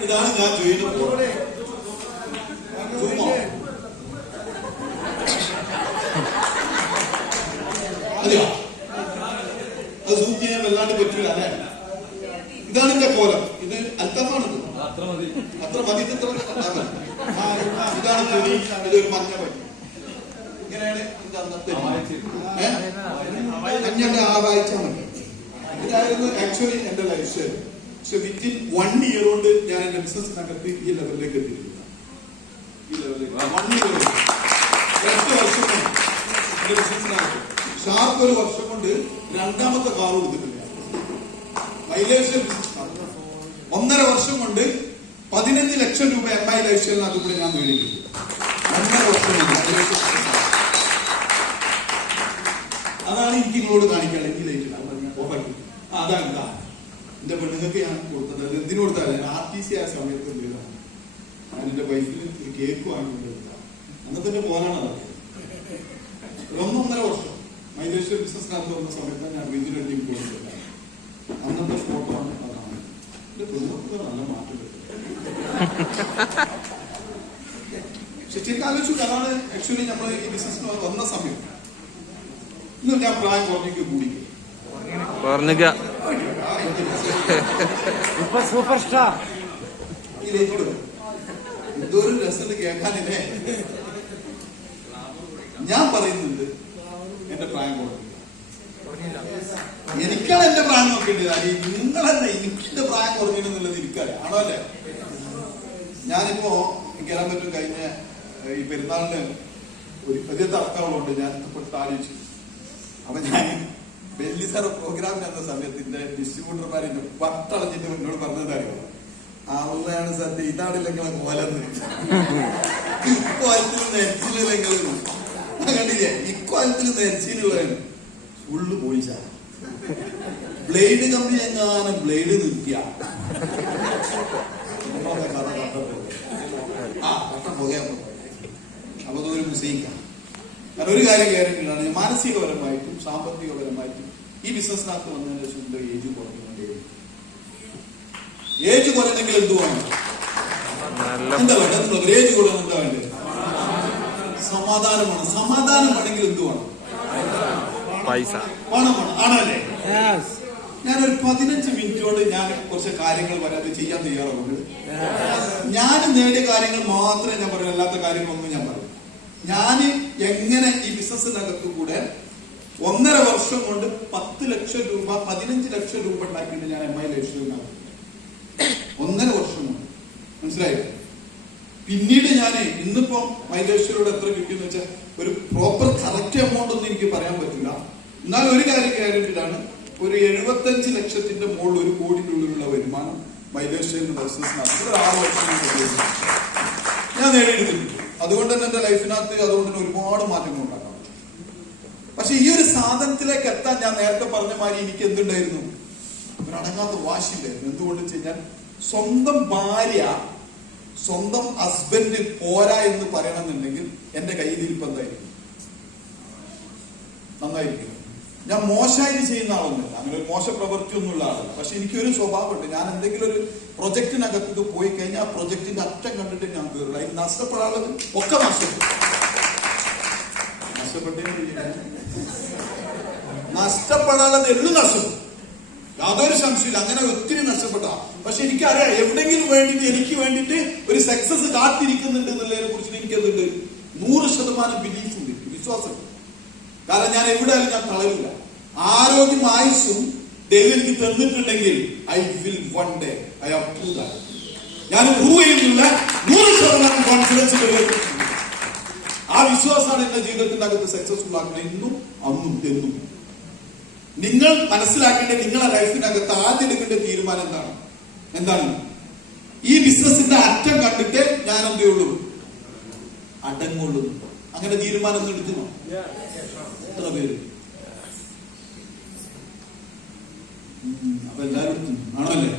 ഇതാണ് ഞാൻ ചെയ്യുന്നത്. അതെയോ? അത് സൂം ചെയ്യാൻ വല്ലാണ്ട് പറ്റൂല അല്ലെ? ഇതാണ് എന്റെ കോലം. ഇത് അൽത്താഫാണ്. അത്ര മതി. ഇതാണ് തുണി. ഇതൊരു മഞ്ഞ പറ്റി. ഇങ്ങനെയാണ് ഇത് അന്നത്തെ അഞ്ഞന്റെ ആവാഴ്ച മതി. ഇതായിരുന്നു ആക്ച്വലി എന്റെ ലൈഫ് സ്റ്റൈൽ. പക്ഷെ വിത്തിൻ 1 ഇയർ കൊണ്ട് ഞാൻ എന്റെ ബിസിനസിനകത്ത് ഈ ലെവലിലേക്ക് എത്തിയിട്ടുണ്ട്. ഈ ലെവലിലേക്ക് 1 ഇയർ 8 വർഷം കൊണ്ട് എന്റെ ബിസിനസിനകത്ത് ഷാർക്ക് 1 വർഷം കൊണ്ട് 2ാമത്തെ കാർ കൊടുത്തിട്ടില്ല. മൈലേജ് 1.5 വർഷം കൊണ്ട് 15 ലക്ഷം രൂപ MI ലൈഫ് സ്റ്റൈലിനകത്ത് കൂടെ ഞാൻ മേടിക്കുന്നു. 1.5 വർഷം കൊണ്ട്. അതാണ് എനിക്ക് നിങ്ങളോട് കാണിക്കാനുള്ള എനിക്ക് ലൈറ്റ് ഓഫാക്കി. അതാണ് എന്താ എന്റെ പെണ്ണുങ്ങൾക്ക് ഞാൻ കൊടുത്തത്. അത് എന്തിനു കൊടുത്താൽ RTC ആയ സമയത്ത് എന്താണ് ഞാൻ എന്റെ വൈഫിന് കേക്ക് വാങ്ങിക്കൊടുത്ത അന്നത്തെ പോലാണ് അതൊക്കെ. 1.5 വർഷം മൈലേശ്വർ ബിസിനസ്സിനകത്ത് വന്ന സമയത്ത് ഞാൻ വിജിന് വേണ്ടി കൊടുത്തില്ല. അന്നത്തെ ഫോട്ടോ ആണ്. അതാണ് എന്റെ പെണ്ണുങ്ങൾക്ക് നല്ല മാറ്റം കിട്ടും. പക്ഷെ ശരിക്കും ആലോചിച്ചു. അതാണ് ആക്ച്വലി നമ്മൾ ഈ ബിസിനസ്സിന് വന്ന സമയം. ഇന്ന് ഞാൻ പ്രായം കുറഞ്ഞിക്ക് കൂടി സൂപ്പർ സ്റ്റാർ. എന്തൊരു രസം കേൾക്കാനില്ലേ? ഞാൻ പറയുന്നത് എന്റെ പ്രായം കുറഞ്ഞു. എനിക്കാണ് എന്റെ പ്രായം നോക്കേണ്ടത്. നിങ്ങളെന്നെ എനിക്കെന്റെ പ്രായം കുറഞ്ഞിരുന്നുള്ളത് എനിക്കറിയാം. ആണോ അല്ലേ? ഞാനിപ്പോ കയറാൻ പറ്റും. കഴിഞ്ഞ ഈ പെരുന്നാളിന് ഒരു വലിയ തർക്കമുണ്ട്. ഞാൻ ആലോചിച്ചു. അപ്പൊ ഞാൻ വെല്ലിസറ പ്രോഗ്രാമിന് എന്ന സമയത്ത് എന്റെ ഡിസ്ട്രിബ്യൂട്ടർമാരെ വട്ടളഞ്ഞിട്ട് എന്നോട് പറഞ്ഞതറിയോ? അവളാണ് സത്യം, ഇതാണില്ലെങ്കിലെ കോലെന്ന്. ഇക്കാലത്തിൽ നെരച്ചിലെങ്കിലും കണ്ടില്ലേ? ഇക്കാലത്തിൽ നെരച്ചിലുള്ളതാണ് ഫുള്ള് പോയി. ബ്ലേഡ് കമ്പനി എങ്ങാനും ബ്ലേഡ് നിർത്തിയ പോകാൻ അപ്പൊ അതൊരു മിസ്റ്റേക്കാണ്. കാരണം ഒരു കാര്യം കാര്യങ്ങളാണ്, മാനസികപരമായിട്ടും സാമ്പത്തികപരമായിട്ടും ഈ ബിസിനസ്സിനകത്ത് വന്നതിന് ശേഷം ഏജ് കുറഞ്ഞുകൊണ്ടേ. ഏജ് കുറഞ്ഞെങ്കിൽ എന്ത് വേണം? എന്താ വേണ്ടത്? ഏജ് കുറഞ്ഞ എന്താ വേണ്ടത്? സമാധാനമാണ്. സമാധാനം വേണമെങ്കിൽ എന്ത് വേണം? പൈസ, പണം വേണം. ആണല്ലേ? ഞാനൊരു 15 മിനിറ്റ് കൊണ്ട് ഞാൻ കുറച്ച് കാര്യങ്ങൾ പറയാതെ ചെയ്യാൻ തയ്യാറാവുന്നത്. ഞാൻ നേടിയ കാര്യങ്ങൾ മാത്രമേ ഞാൻ പറയൂ, അല്ലാത്ത കാര്യങ്ങളൊന്നും ഞാൻ പറയും. ഞാൻ എങ്ങനെ ഈ ബിസിനസ്സിനകത്ത് കൂടെ 1.5 വർഷം കൊണ്ട് 10 ലക്ഷം രൂപ 15 ലക്ഷം രൂപ ഉണ്ടാക്കിയിട്ട് ഞാൻ MI ലൈഫിനകത്ത് 1.5 വർഷം കൊണ്ട്. മനസ്സിലായി? പിന്നീട് ഞാൻ ഇന്നിപ്പോ മൈലേശ്വരോട് എത്ര കിട്ടിയെന്ന് വെച്ചാൽ ഒരു പ്രോപ്പർ കറക്റ്റ് എമൗണ്ട് ഒന്നും എനിക്ക് പറയാൻ പറ്റില്ല. എന്നാൽ ഒരു കാര്യം ഗ്യാരണ്ടിയിലാണ്, ഒരു 75 ലക്ഷത്തിന്റെ മുകളിൽ 1 കോടിയുടെ ഉള്ളിലുള്ള വരുമാനം മൈലേശ്വരിൽ ബിസിനസ് നടത്തി 6 വർഷം ഞാൻ നേടിയെടുത്തിട്ടുണ്ട്. അതുകൊണ്ട് തന്നെ എന്റെ ലൈഫിനകത്ത് അതുകൊണ്ട് തന്നെ ഒരുപാട് മാറ്റങ്ങൾ ഉണ്ടാക്കാം. പക്ഷെ ഈ ഒരു സാധനത്തിലേക്ക് എത്താൻ ഞാൻ നേരത്തെ പറഞ്ഞ മാതിരി എനിക്ക് എന്തുണ്ടായിരുന്നു? ഒരടങ്ങാത്ത വാശിയില്ലായിരുന്നു. എന്തുകൊണ്ട് വെച്ച് കഴിഞ്ഞാൽ സ്വന്തം ഭാര്യ സ്വന്തം ഹസ്ബൻഡ് പോരാ എന്ന് പറയണമെന്നുണ്ടെങ്കിൽ എന്റെ കയ്യിൽ ഇരിപ്പ് എന്തായിരിക്കും? നന്നായിരിക്കും. ഞാൻ മോശമായിട്ട് ചെയ്യുന്ന ആളൊന്നുമില്ല, അങ്ങനെ ഒരു മോശ പ്രവൃത്തി ഒന്നുമുള്ള ആളല്ല. പക്ഷെ എനിക്കൊരു സ്വഭാവമുണ്ട്, ഞാൻ എന്തെങ്കിലും ഒരു പ്രൊജക്ടിനകത്തേക്ക് പോയി കഴിഞ്ഞാൽ ആ പ്രൊജക്ടിന്റെ അറ്റം കണ്ടിട്ട് ഞാൻ കയറില്ല. അതിന് നഷ്ടപ്പെടാനുള്ളത് ഒക്കെ നഷ്ടപ്പെടാനുള്ളത് എല്ലാം നഷ്ടപ്പെടും, യാതൊരു സംശയമില്ല. അങ്ങനെ ഒത്തിരി നഷ്ടപ്പെട്ട. പക്ഷെ എനിക്കറിയാം എവിടെങ്കിലും വേണ്ടിട്ട് എനിക്ക് വേണ്ടിട്ട് ഒരു സക്സസ് കാത്തിരിക്കുന്നുണ്ട് എന്നുള്ളതിനെ കുറിച്ച് എനിക്ക് എന്തുണ്ട്? 100% ബിലീഫ് ഉണ്ട്, വിശ്വാസം. കാരണം ഞാൻ എവിടെയാലും ഞാൻ തളരില്ല. ആരോഗ്യം ആയുസ്സും ദൈവം എനിക്ക് തന്നിട്ടുണ്ടെങ്കിൽ I will one day I have to that. ഞാൻ പ്രൂവ് ചെയ്യുന്നില്ല, 100% കോൺഫിഡൻസ്. ആ വിശ്വാസമാണ് എന്റെ ജീവിതത്തിന്റെ അകത്ത് സക്സസ്ഫുൾ ആക്കുന്നത്, ഇന്നും അന്നും എന്നും. നിങ്ങൾ മനസ്സിലാക്കേണ്ട, നിങ്ങളുടെ ലൈഫിനകത്ത് ആദ്യം എടുക്കേണ്ട തീരുമാനം എന്താണ്? ഈ ബിസിനസിന്റെ അറ്റം കണ്ടിട്ട് ഞാൻ എന്തേ ഉള്ളൂ? അടങ്ങുള്ളൂ. അങ്ങനെ തീരുമാനം ഒന്നും എടുക്കുന്നോ? എത്ര പേര്? അപ്പൊ എല്ലാവരും ആണല്ലേ?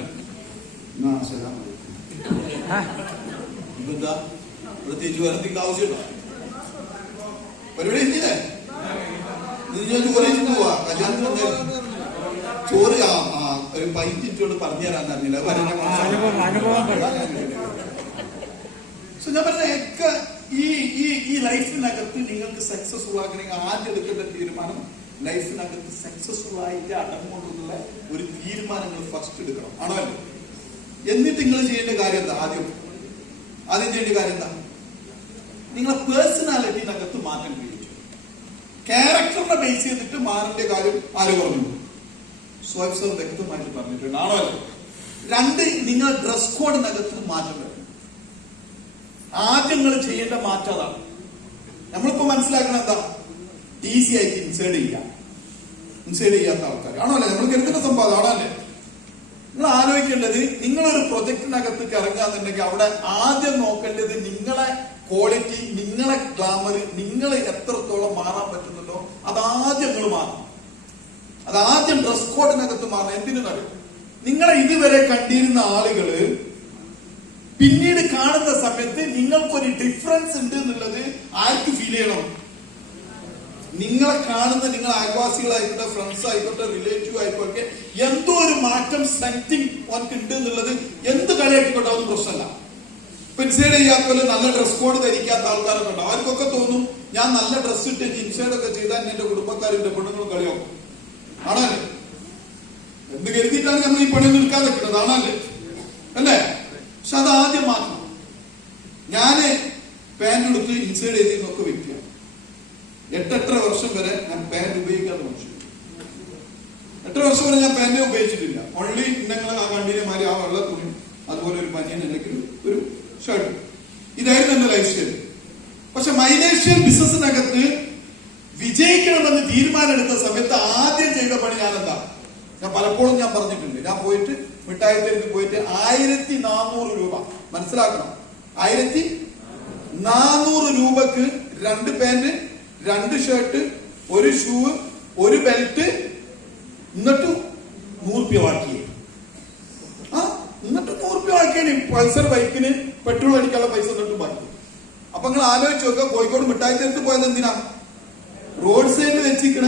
ഇപ്പെന്താ പ്രത്യേകിച്ച് വേറെ ആവശ്യമുണ്ടോ? പരിപാടി ഇല്ലേ? കോളേജിൽ പോവാ, കല്യാണത്തിന് ചോറ് ഒരു 5 മിനിറ്റോട് പറഞ്ഞു തരാന്ന് അറിഞ്ഞില്ല. പക്ഷെ ഞാൻ പറഞ്ഞ ഒക്കെ ഈ ലൈഫിനകത്ത് നിങ്ങൾക്ക് സക്സസ്ഫുൾ ആക്കണമെങ്കിൽ ആദ്യം എടുക്കേണ്ട തീരുമാനം, ലൈഫിനകത്ത് സക്സസ്ഫുൾ ആയിട്ട് അടങ്ങുകൊണ്ടുള്ള ഒരു തീരുമാനങ്ങൾ ഫസ്റ്റ് എടുക്കണം. ആണോ? എന്നിട്ട് നിങ്ങൾ ചെയ്യേണ്ട കാര്യം എന്താ? ആദ്യം ചെയ്യേണ്ട കാര്യം എന്താ? നിങ്ങളെ പേഴ്സണാലിറ്റിനകത്ത് മാറ്റം കഴിയും. ക്യാരക്ടറിനെ ബേസ് ചെയ്തിട്ട് മാറിന്റെ കാര്യം ആര് പറഞ്ഞു? സ്വയം വ്യക്തമായിട്ട് പറഞ്ഞിട്ടുണ്ട്. ആണോ? 2, നിങ്ങൾ ഡ്രസ് കോഡിനകത്ത് മാറ്റം വരും. ആദ്യം നിങ്ങൾ ചെയ്യേണ്ട മാറ്റം അതാണ്. നമ്മളിപ്പോ മനസ്സിലാക്കണം എന്താ? ഈസി ആയിട്ട് ഇൻസൈഡ് ചെയ്യാത്ത ആൾക്കാർ ആണോ അല്ലേ? നമ്മൾ കരുതുന്ന സംഭവം ആണല്ലേ? നിങ്ങൾ ആലോചിക്കേണ്ടത്, നിങ്ങളൊരു പ്രൊജക്ടിനകത്ത് ഇറങ്ങാന്നുണ്ടെങ്കിൽ അവിടെ ആദ്യം നോക്കേണ്ടത് നിങ്ങളെ ക്വാളിറ്റി, നിങ്ങളെ ഗ്ലാമർ, നിങ്ങൾ എത്രത്തോളം മാറാൻ പറ്റുന്നുണ്ടോ അതാദ്യം നിങ്ങൾ മാറണം. അതാദ്യം ഡ്രസ് കോഡിനകത്ത് മാറണം. എന്തിനറിയും? നിങ്ങളെ ഇതുവരെ കണ്ടിരുന്ന ആളുകള് പിന്നീട് കാണുന്ന സമയത്ത് നിങ്ങൾക്കൊരു ഡിഫറൻസ് ഉണ്ട് എന്നുള്ളത് ആർക്ക് ഫീൽ ചെയ്യണം? നിങ്ങളെ കാണുന്ന നിങ്ങളെ അയൽവാസികളായിക്കോട്ടെ, ഫ്രണ്ട്സ് ആയിക്കോട്ടെ, റിലേറ്റീവ് ആയിക്കോട്ടെ, എന്തോ ഒരു മാറ്റം സംതിങ് ഓർക്ക് ഉണ്ട് എന്നുള്ളത് എന്ത് കളിയാക്കിക്കോട്ടെ അതൊന്നും പ്രശ്നമല്ല. ഇൻസൈഡ് ചെയ്യാത്ത പോലെ നല്ല ഡ്രസ് കോഡ് ധരിക്കാത്ത ആൾക്കാരൊക്കെ ഉണ്ടാവും. അവർക്കൊക്കെ തോന്നും ഞാൻ നല്ല ഡ്രസ് ഇട്ട് ഇൻസൈഡ് ഒക്കെ ചെയ്താൽ എന്റെ കുടുംബക്കാരും പെണ്ണുങ്ങളും കളിയാവും. ആണല്ലേ? എന്ത് കരുതിയിട്ടാണ് നമ്മൾ ഈ പണി നിൽക്കാൻ വെക്കുന്നത്? ആണല്ലേ? അല്ലേ? പക്ഷെ അത് ആദ്യം മാറ്റണം. ഞാന് പാന്റ് എടുത്ത് ഇൻസൈഡ് ചെയ്തിരുന്നൊക്കെ വ്യക്തിയാണ്. 8 വർഷം വരെ ഞാൻ പാന്റ് ഉപയോഗിക്കാതെ മനുഷ്യൻ. 8 വർഷം വരെ ഞാൻ പാന്റ് ഉപയോഗിച്ചിട്ടില്ല. ഓൺലി നിങ്ങൾ ആ കണ്ടിന്യമാരി ആ വെള്ള തുണി, അതുപോലെ ഒരു പനിയൻ, അല്ലെങ്കിൽ ഒരു ഷർട്ട്. ഇതായിരുന്നു എന്റെ ലൈഫ് സ്റ്റൈൽ. പക്ഷെ മൈലേഷ്യൻ ബിസിനസിനകത്ത് വിജയിക്കണമെന്ന് തീരുമാനം എടുത്ത സമയത്ത് ആദ്യം ചെയ്ത പണി ഞാൻ പലപ്പോഴും ഞാൻ പറഞ്ഞിട്ടുണ്ട്. ഞാൻ പോയിട്ട് മിഠായി തെരുവിൽ പോയിട്ട് 1400 രൂപ, മനസ്സിലാക്കണം, 1400 രൂപക്ക് 2 പാന്റ്, 2 ഷർട്ട്, 1 ഷൂ, 1 ബെൽറ്റ്, എന്നിട്ട് 100 രൂപ ബാക്കിയായി. എന്നിട്ട് 100 രൂപ ബാക്കിയാണ് പൾസർ ബൈക്കിന് പെട്രോൾ അടിക്കാനുള്ള പൈസ എന്നിട്ട് ബാക്കി. അപ്പൊ നിങ്ങൾ ആലോചിച്ച് നോക്കുക, കോഴിക്കോട് മിഠായി തെരുത്ത് പോയത് എന്തിനാ? റോഡ് സൈഡിൽ വെച്ചിരിക്കണ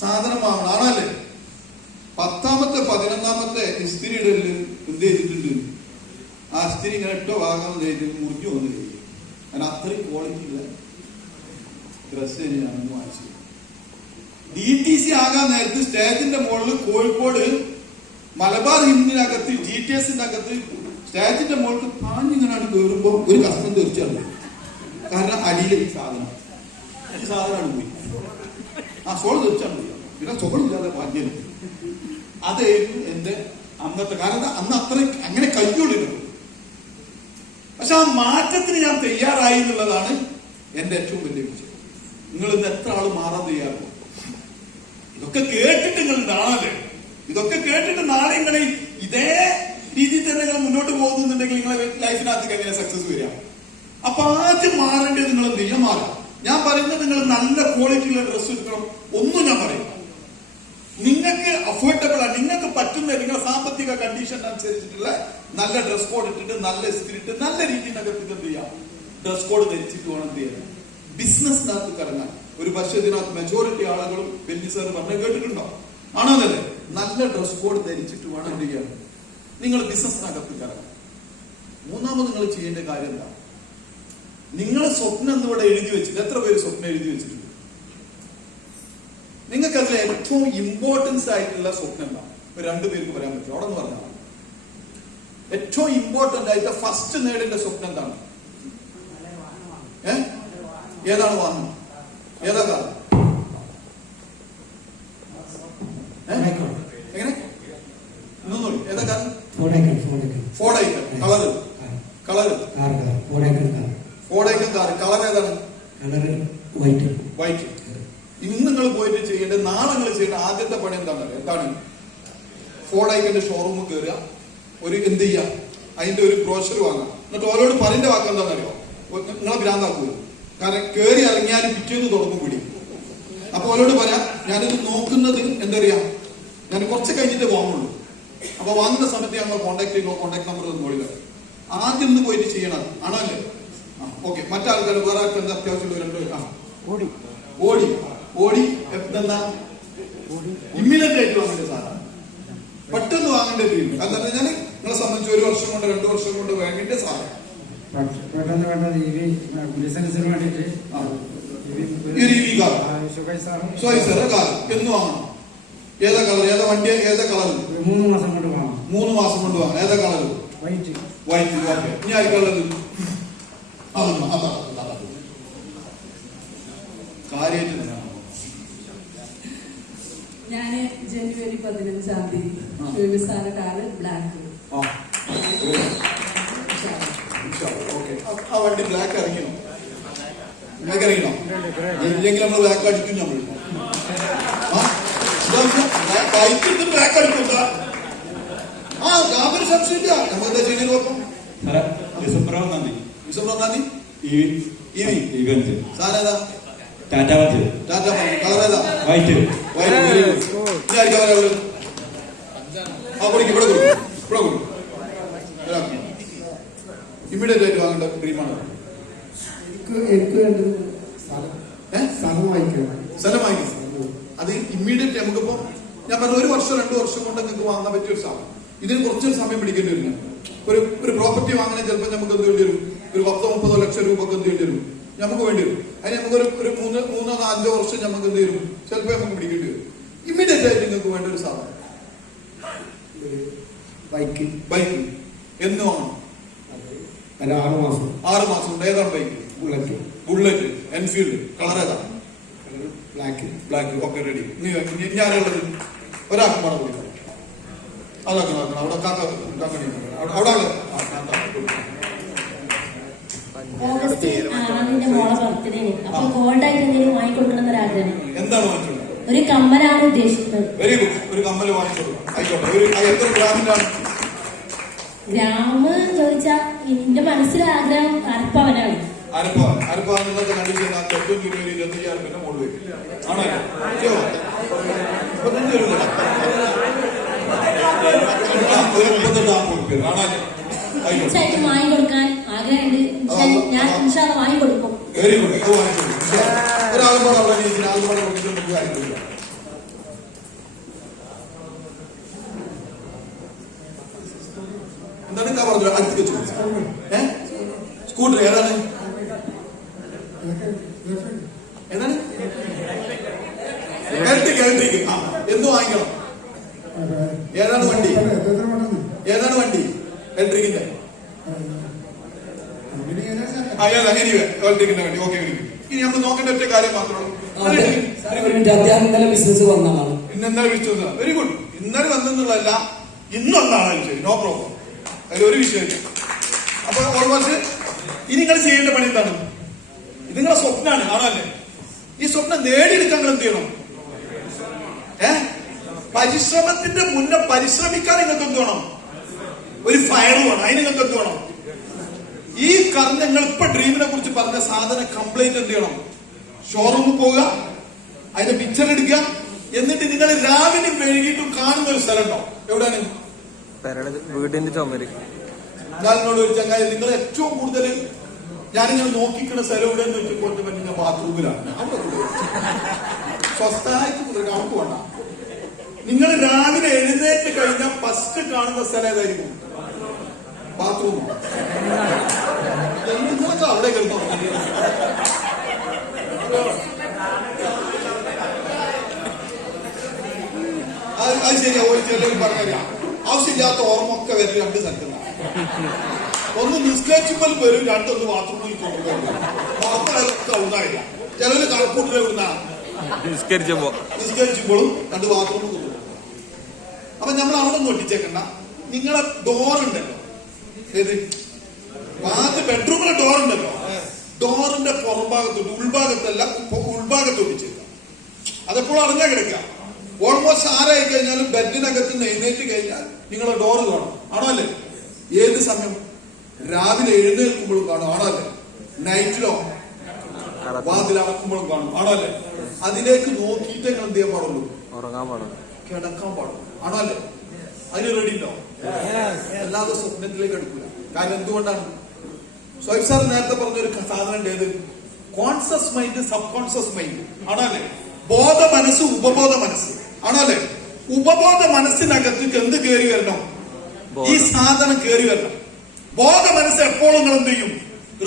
സാധനം വാങ്ങണം. ആണല്ലേ? 10ാമത്തെ 11ാമത്തെ ഇസ്തിരി ഇടലിൽ എന്ത് ചെയ്തിട്ടുണ്ട്? ആ ഇസ്തിരി ഇങ്ങനെ ഇട്ടോ ഭാഗം മുറിഞ്ഞു വന്നു. കാരണം അത്രയും ക്വാളിറ്റി ഉള്ള ഡ്രസ് ഞാനൊന്ന് വാങ്ങിച്ചു. DTC ആകാൻ നേരത്ത് സ്റ്റേജിന്റെ മുകളിൽ കോഴിക്കോട് മലബാർ ഹിന്ദിനകത്ത് GTSന്റെ അകത്ത് സ്റ്റേജിന്റെ മുകളിൽ പാഞ്ഞിങ്ങനെ കയറുമ്പോ ഒരു കഷ്ടം തീർച്ചയാണ്. കാരണം അടിയിലെ ഈ സാധനമാണ് പോയി. സോള് തീർച്ചാൽ മതി. പിന്നെ സോളില്ലാതെ ഭാഗ്യം. അതായിരുന്നു എന്റെ അന്നത്തെ. കാരണം അന്ന് അത്ര അങ്ങനെ കയ്യുള്ളിരുന്നു. പക്ഷെ ആ മാറ്റത്തിന് ഞാൻ തയ്യാറായി എന്നുള്ളതാണ് എന്റെ ഏറ്റവും വലിയ വിജയം. നിങ്ങൾ ഇന്ന് എത്ര ആള് മാറാൻ തയ്യാറുണ്ടോ? ഇതൊക്കെ കേട്ടിട്ട് നിങ്ങൾ നാളെ ഇതൊക്കെ കേട്ടിട്ട് നാളെ നിങ്ങൾ ഇതേ രീതിയിൽ തന്നെ നിങ്ങൾ മുന്നോട്ട് പോകുന്നുണ്ടെങ്കിൽ നിങ്ങളെ ലൈഫിനകത്ത് എങ്ങനെ സക്സസ് വരിക? അപ്പൊ ആദ്യം മാറേണ്ടത് നിങ്ങൾ എന്ത് ചെയ്യാൻ മാറാം. ഞാൻ പറയുന്നത് നിങ്ങൾ നല്ല ക്വാളിറ്റിയുള്ള ഡ്രസ്സ് എടുക്കണം. ഒന്നും ഞാൻ പറയും, നിങ്ങൾക്ക് അഫോർഡബിൾ ആണ്, നിങ്ങൾക്ക് പറ്റുന്ന നിങ്ങളുടെ സാമ്പത്തിക കണ്ടീഷൻ അനുസരിച്ചിട്ടുള്ള നല്ല ഡ്രസ് കോഡ് ഇട്ടിട്ട് നല്ല ഇസ്തിരിട്ട് നല്ല രീതിയിനകത്ത് എന്ത് ചെയ്യാം, ഡ്രസ് കോഡ് ധരിച്ചിട്ട് വേണം എന്ത് ചെയ്യാൻ ബിസിനസ്സിനകത്ത് കറങ്ങാൻ. ഒരു പക്ഷേ ഇതിനകത്ത് മെജോറിറ്റി ആളുകളും ബെന്നി സാർ പറഞ്ഞ കേട്ടിട്ടുണ്ടോ? ആണോന്നല്ലേ? നല്ല ഡ്രസ് കോഡ് ധരിച്ചിട്ട് വേണം എന്ത് ചെയ്യാൻ നിങ്ങൾ ബിസിനസ്സിനകത്ത് കറങ്ങാൻ. മൂന്നാമത് നിങ്ങൾ ചെയ്യേണ്ട കാര്യം എന്താ? നിങ്ങൾ സ്വപ്നം എന്നിവിടെ എഴുതി വെച്ചിട്ട് എത്ര പേര് സ്വപ്നം എഴുതി വെച്ചിട്ടുണ്ട്? നിങ്ങൾക്ക് അതിൽ ഏറ്റവും ഇമ്പോർട്ടൻസ് ആയിട്ടുള്ള സ്വപ്നം എന്താ? ഒരു രണ്ടുപേർക്ക് പറയാൻ പറ്റും. അവിടെ നിന്ന് പറഞ്ഞാൽ ഏറ്റവും ഇമ്പോർട്ടന്റ് ആയിട്ട് ഫസ്റ്റ് നേടേണ്ട സ്വപ്നം എന്താണ്? ഏതാണ് വാഹനം? ഏതാ കാലം? എങ്ങനെ ഇന്നൊന്നും ഏതാ കാലം? ഫോർഡൈക്കർ. കളറ് ഫോർഡൈക്കർ കാർ. കളർ ഏതാണ്? വൈറ്റ്. ഇന്ന് നിങ്ങൾ പോയിട്ട് ചെയ്യേണ്ട, നാളെ നിങ്ങൾ ചെയ്യേണ്ട ആദ്യത്തെ പണി എന്താണ്? ഫോർഡൈക്കറിന്റെ ഷോറൂമിൽ കയറുക, ഒരു എന്ത് ചെയ്യുക, അതിന്റെ ഒരു ബ്രോഷർ വാങ്ങാം. എന്നിട്ട് ഓരോട് പറയേണ്ട വാക്ക് എന്താണെന്നറിയോ? നിങ്ങളെ ഭ്രാന്താക്കുക. കാരണം കയറി ഇറങ്ങിയാൽ പിറ്റേന്ന് തുടങ്ങും പിടി. അപ്പൊ ഓരോട് പറയാം, ഞാനിത് നോക്കുന്നത് എന്താ പറയാ, ഞാൻ കുറച്ച് കഴിഞ്ഞിട്ട് വാങ്ങുള്ളൂ. അപ്പൊ വാങ്ങുന്ന സമയത്ത് ഞങ്ങൾ കോൺടാക്ട് ചെയ്യുമ്പോൾ കോൺടാക്ട് നമ്പർ മോളിൽ ആദ്യം ഒന്ന് പോയിട്ട് ചെയ്യണം. ആണോ അല്ലേ? ഓക്കെ. മറ്റാൾക്കാർ വേറെ ആൾക്കാർ അത്യാവശ്യമുള്ള രണ്ടുപേർ ഓടി എന്താ ഇമ്മീഡിയറ്റ് ആയിട്ട് വാങ്ങേണ്ട സാധനം, പെട്ടെന്ന് വാങ്ങേണ്ട രീതി. എന്താ പറഞ്ഞാൽ നിങ്ങളെ സംബന്ധിച്ച് 1 വർഷം കൊണ്ട് 2 വർഷം കൊണ്ട് വേണ്ട സാധനം എന്ന് വാങ്ങണം. ഏതാ കളർ? ഏതാ വണ്ടി? ഏതാ കളർ? 3 മാസം കൊണ്ട് വാങ്ങണം. 3 മാസം കൊണ്ട് വാങ്ങണം. ഏതാ കളർ? വൈറ്റ്. ഓക്കെ. ഇനി ആർക്കുള്ളത്? കാര്യമായിട്ട് ഞാന് ജനുവരി 15-ാം തീയതി കാറ് ബ്ലാക്ക്. ആ വണ്ടി ബ്ലാക്ക് ഇറങ്ങിയോ? ബ്ലാക്ക് ഇറങ്ങിയോ? ഇല്ലെങ്കിൽ നമ്മൾ ബ്ലാക്ക് അടിക്കും. നമ്മൾ ബ്ലാക്ക് അടിക്കും. യാതൊരു സംശയമില്ല. നമ്മൾ എന്താ ചെയ്യുന്നത്? കുഴപ്പം ഡിസംബർ 1-ാം തീയതി സാധനം ഏതാ? ടാറ്റ പഞ്ച്. കളർ ഏതാ? വൈറ്റ്. ഇമ്മീഡിയറ്റ് ആയിട്ട് വാങ്ങേണ്ട ഡ്രീമാണ്. സ്ഥലം വാങ്ങിക്കും. അത് ഇമ്മീഡിയറ്റ് നമുക്കിപ്പോ ഞാൻ പറഞ്ഞ 1 വർഷം 2 വർഷം കൊണ്ട് നിങ്ങൾക്ക് വാങ്ങാൻ പറ്റിയ ഒരു സാധനം. ഇതിന് കുറച്ചൊരു സമയം പിടിക്കേണ്ടി വരും. ഒരു പ്രോപ്പർട്ടി വാങ്ങണേ ചിലപ്പോൾ നമുക്ക് എന്ത് വേണ്ടി വരും? ഒരു 10-30 ലക്ഷം രൂപ ഒക്കെ എന്ത് വേണ്ടി വരും? നമുക്ക് വേണ്ടി വരും. അതിന് നമുക്കൊരു 3-5 വർഷം നമുക്ക് എന്ത് വരും? ചിലപ്പോൾ നമുക്ക് പിടിക്കേണ്ടി വരും. ഇമ്മീഡിയറ്റ് ആയിട്ട് നിങ്ങൾക്ക് വേണ്ട ഒരു സാധനം ബൈക്ക് എന്ന് വാങ്ങണം. 6 മാസം കൊണ്ട്. ഏതാണ് ബൈക്ക്? Bullet Enfield. കളർ ഏതാ? ബ്ലാക്ക്. Okay, ready. ഞാനുള്ളത് ഒരാൾക്ക് പണം കൊടുക്കണം. അതാക്കണം. അവിടെ കാക്കണി അവിടെ ഓഗസ്റ്റ് 6-ന്റെ മോളെ ബർത്ത്ഡേ. അപ്പൊ ഗോൾഡ് ആയിട്ട് എന്തെങ്കിലും വാങ്ങിക്കൊടുക്കണം എന്നൊരാഗ്രഹം. എന്താണ് വാങ്ങിച്ചോളൂ? ഒരു കമ്മലാണ് ഉദ്ദേശിക്കുന്നത്. Very good. ഒരു കമ്മല് വാങ്ങിച്ചോളൂ. ആയിക്കോട്ടെ. എത്ര ഗ്രാമിലാണ്? ഗ്രാമ് ചോദിച്ചാ എന്റെ മനസ്സിലെ ആഗ്രഹം അരപ്പവനാണ്. അരപ്പവൻ ഇന്നത്തെ കണ്ടീഷൻ 25,000 രൂപ മുകളിൽ വരും. ആണല്ലോ? തീർച്ചയായിട്ടും വാങ്ങിക്കൊടുക്കാൻ ആഗ്രഹമുണ്ട്. ഞാൻ വാങ്ങിക്കൊടുക്കും. Very good. ഒരാളുപാട് അവിടെ ആളുപാട് കൊടുത്തിട്ട് കാര്യമില്ല. എന്താണ് ഞാൻ പറഞ്ഞത്? അടുത്ത് വെച്ചു. സ്കൂട്ടർ ഏതാണ്? ഇലക്ട്രിക്. എന്ത് വാങ്ങിക്കണം? ഏതാണ് വണ്ടി? ഇലക്ട്രിക്കിന്റെ ഇലക്ട്രിക്കിന്റെ വണ്ടി. ഓക്കെ. ഇനി നമ്മൾ നോക്കേണ്ട ഒറ്റ കാര്യം മാത്രമേ ഉള്ളൂ. അദ്ദേഹം ഇന്നലെ ബിസിനസ് വന്നതാണ്. ഇന്നലെ വിളിച്ചു. Very good. ഇന്നലെ വന്നെന്നുള്ളതല്ല, ഇന്നൊന്നാണ് ശരി, നോ പ്രോബ്ലം, അതിലൊരു വിഷയമില്ല. അപ്പൊ ഓൾമോസ്റ്റ് ഇനി നിങ്ങൾ ചെയ്യേണ്ട പണി എന്താണ്? ഇത് നിങ്ങളെ സ്വപ്നമാണ്, ആണല്ലേ? ഈ സ്വപ്നം നേടിയെടുക്കാൻ നിങ്ങൾ എന്ത് ചെയ്യണം? പരിശ്രമത്തിന്റെ മുന്നേ പരിശ്രമിക്കാൻ നിങ്ങൾക്ക് എന്ത് വേണം? ഒരു ഫയർ വേണം. അതിന് നിങ്ങൾക്ക് എന്ത് വേണം? ഈ നിങ്ങൾ ഇപ്പൊ ഡ്രീമിനെ കുറിച്ച് പറഞ്ഞ സാധനം കംപ്ലൈന്റ് എന്ത് ചെയ്യണം? ഷോറൂമിൽ പോവുക, അതിന്റെ പിക്ചർ എടുക്കുക, എന്നിട്ട് നിങ്ങൾ രാവിലെ വൈകിട്ടും കാണുന്ന ഒരു സ്ഥലം ഉണ്ടോ? എവിടെയാണ്? വീടിന്റെ ചുമര്. ഞാനോട് ഒരു ചങ്ങായി, നിങ്ങൾ ഏറ്റവും കൂടുതൽ ഞാനിങ്ങനെ നോക്കിക്കുന്ന സ്ഥലം എവിടെയെന്ന് വെച്ചാൽ കുറച്ച് പറ്റുന്ന ബാത്റൂമിലാണ്. അവിടെ സ്വസ്ഥായിട്ട് നമുക്ക് വേണ്ട. നിങ്ങൾ രാവിലെ എഴുന്നേറ്റ് കഴിഞ്ഞാൽ ഫസ്റ്റ് കാണുന്ന സ്ഥലം ഏതായിരിക്കും? ബാത്റൂം. നിങ്ങളൊക്കെ അവിടെ കിടന്നോ? അത് ശരിയാ. ഒരു ചിലർ പറഞ്ഞില്ല, ആവശ്യമില്ലാത്ത ഓർമ്മ ഒക്കെ വരും രണ്ട് സ്ഥലത്തുള്ള. ഒന്ന് നിസ്കരിച്ചുമ്പോൾ വരും, രണ്ടൊന്ന് ബാത്റൂമിൽ കൊണ്ടുവരും. ഓർമ്മകളൊക്കെ ഉണ്ടായില്ല. ചിലര് കണക്കൂട്ടിലെ വിടുന്നതാണ് നിസ്കരിച്ചുമ്പോഴും രണ്ട് ബാത്റൂമിൽ കൊണ്ടുവരും. അപ്പൊ നമ്മൾ അവിടെ ഒന്നും ഒട്ടിച്ചേക്കണ്ട. നിങ്ങളെ ഡോറുണ്ടല്ലോ, ഏത് ബെഡ്റൂമിലെ ഡോറുണ്ടല്ലോ, ഡോറിന്റെ പുറംഭാഗത്തോട്ട്, ഉൾഭാഗത്തല്ല, ഉൾഭാഗത്ത് ഒട്ടിച്ചേക്കാം. അതെപ്പോഴും അറിഞ്ഞാൽ കിടക്കാം. ഓൾമോസ്റ്റ് ആരായി കഴിഞ്ഞാലും ബെഡിനകത്ത് നിന്ന് എഴുന്നേറ്റ് കഴിഞ്ഞാൽ നിങ്ങളെ ഡോറ് കാണും, ആണോ അല്ലേ? ഏത് സമയം? രാവിലെ എഴുന്നേൽക്കുമ്പോഴും കാണും, ആണോ അല്ലേ? നൈറ്റിലോ വാതിൽ അടക്കുമ്പോഴും കാണും, ആണോ അല്ലേ? അതിലേക്ക് നോക്കിയിട്ടേ നിങ്ങൾ എന്ത് ചെയ്യാൻ പാടുള്ളൂ? കിടക്കാൻ പാടുള്ളൂ, ആണോ അല്ലേ? അതിന് റെഡി ഉണ്ടോ? അല്ലാതെ സ്വപ്നത്തിലേക്ക് എടുക്കൂല. കാരണം എന്തുകൊണ്ടാണ്? സ്വൈബ് സാർ നേരത്തെ പറഞ്ഞൊരു സാധനം ഉണ്ട്, ഏത്? Conscious mind, sub conscious mind, ആണോ അല്ലേ? ബോധ മനസ്സ്, ഉപബോധ മനസ്സ്, ആണോ അല്ലേ? ഉപബോധ മനസ്സിനകത്തേക്ക് എന്ത് കയറി വരണം? ഈ സാധനം കയറി വരണം. ബോധ മനസ്സ് എപ്പോഴും നിങ്ങൾ എന്ത് ചെയ്യും?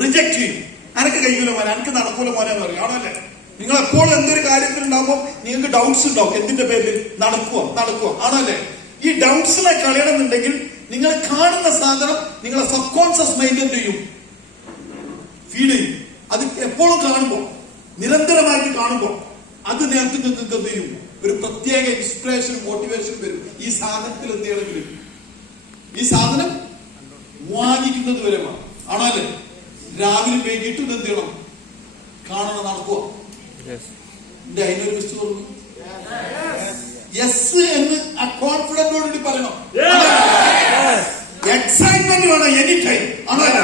റിജക്ട് ചെയ്യും. എനിക്ക് കഴിയൂല മോനെ, എനിക്ക് നടക്കൂല മോനെ എന്ന് പറയും, ആണോ അല്ലേ? നിങ്ങൾ എപ്പോഴും എന്തൊരു കാര്യത്തിൽ ഉണ്ടാകുമ്പോൾ നിങ്ങൾക്ക് ഡൗട്ട്സ് ഉണ്ടാവും. എന്തിന്റെ പേരിൽ? നടക്കുവോ, ആണോ അല്ലേ? ഈ ഡൗട്ട്സിനെ കളയണമെന്നുണ്ടെങ്കിൽ നിങ്ങൾ കാണുന്ന സാധനം നിങ്ങളെ സബ് കോൺഷ്യസ് മൈൻഡ് എന്ത് ചെയ്യും? ഫീഡ് ചെയ്യും. അത് എപ്പോഴും കാണുമ്പോ, നിരന്തരമായിട്ട് കാണുമ്പോ, അത് നേരത്തെ നിങ്ങൾക്ക് എന്ത് ചെയ്യും? ഒരു പ്രത്യേക ഇൻസ്പിറേഷനും മോട്ടിവേഷനും വരും. ഈ സാധനത്തിൽ എന്ത് ചെയ്യണമെങ്കിലും ഈ സാധനം വാങ്ങിക്കുന്നത് വരെ വേണം, ആണോ അല്ലേ? രാവിലെ വൈകിട്ട് എന്ത് ചെയ്യണം? കാണണം, നടക്കുക. എന്റെ അതിനൊരു മിസ്റ്റർ പറഞ്ഞു, യെസ് എന്ന് ആ കോൺഫിഡന്റോടുകൂടി പറയണം. എക്സൈറ്റ്മെന്റ് വേണം എനി ടൈം, ആണോ അല്ല?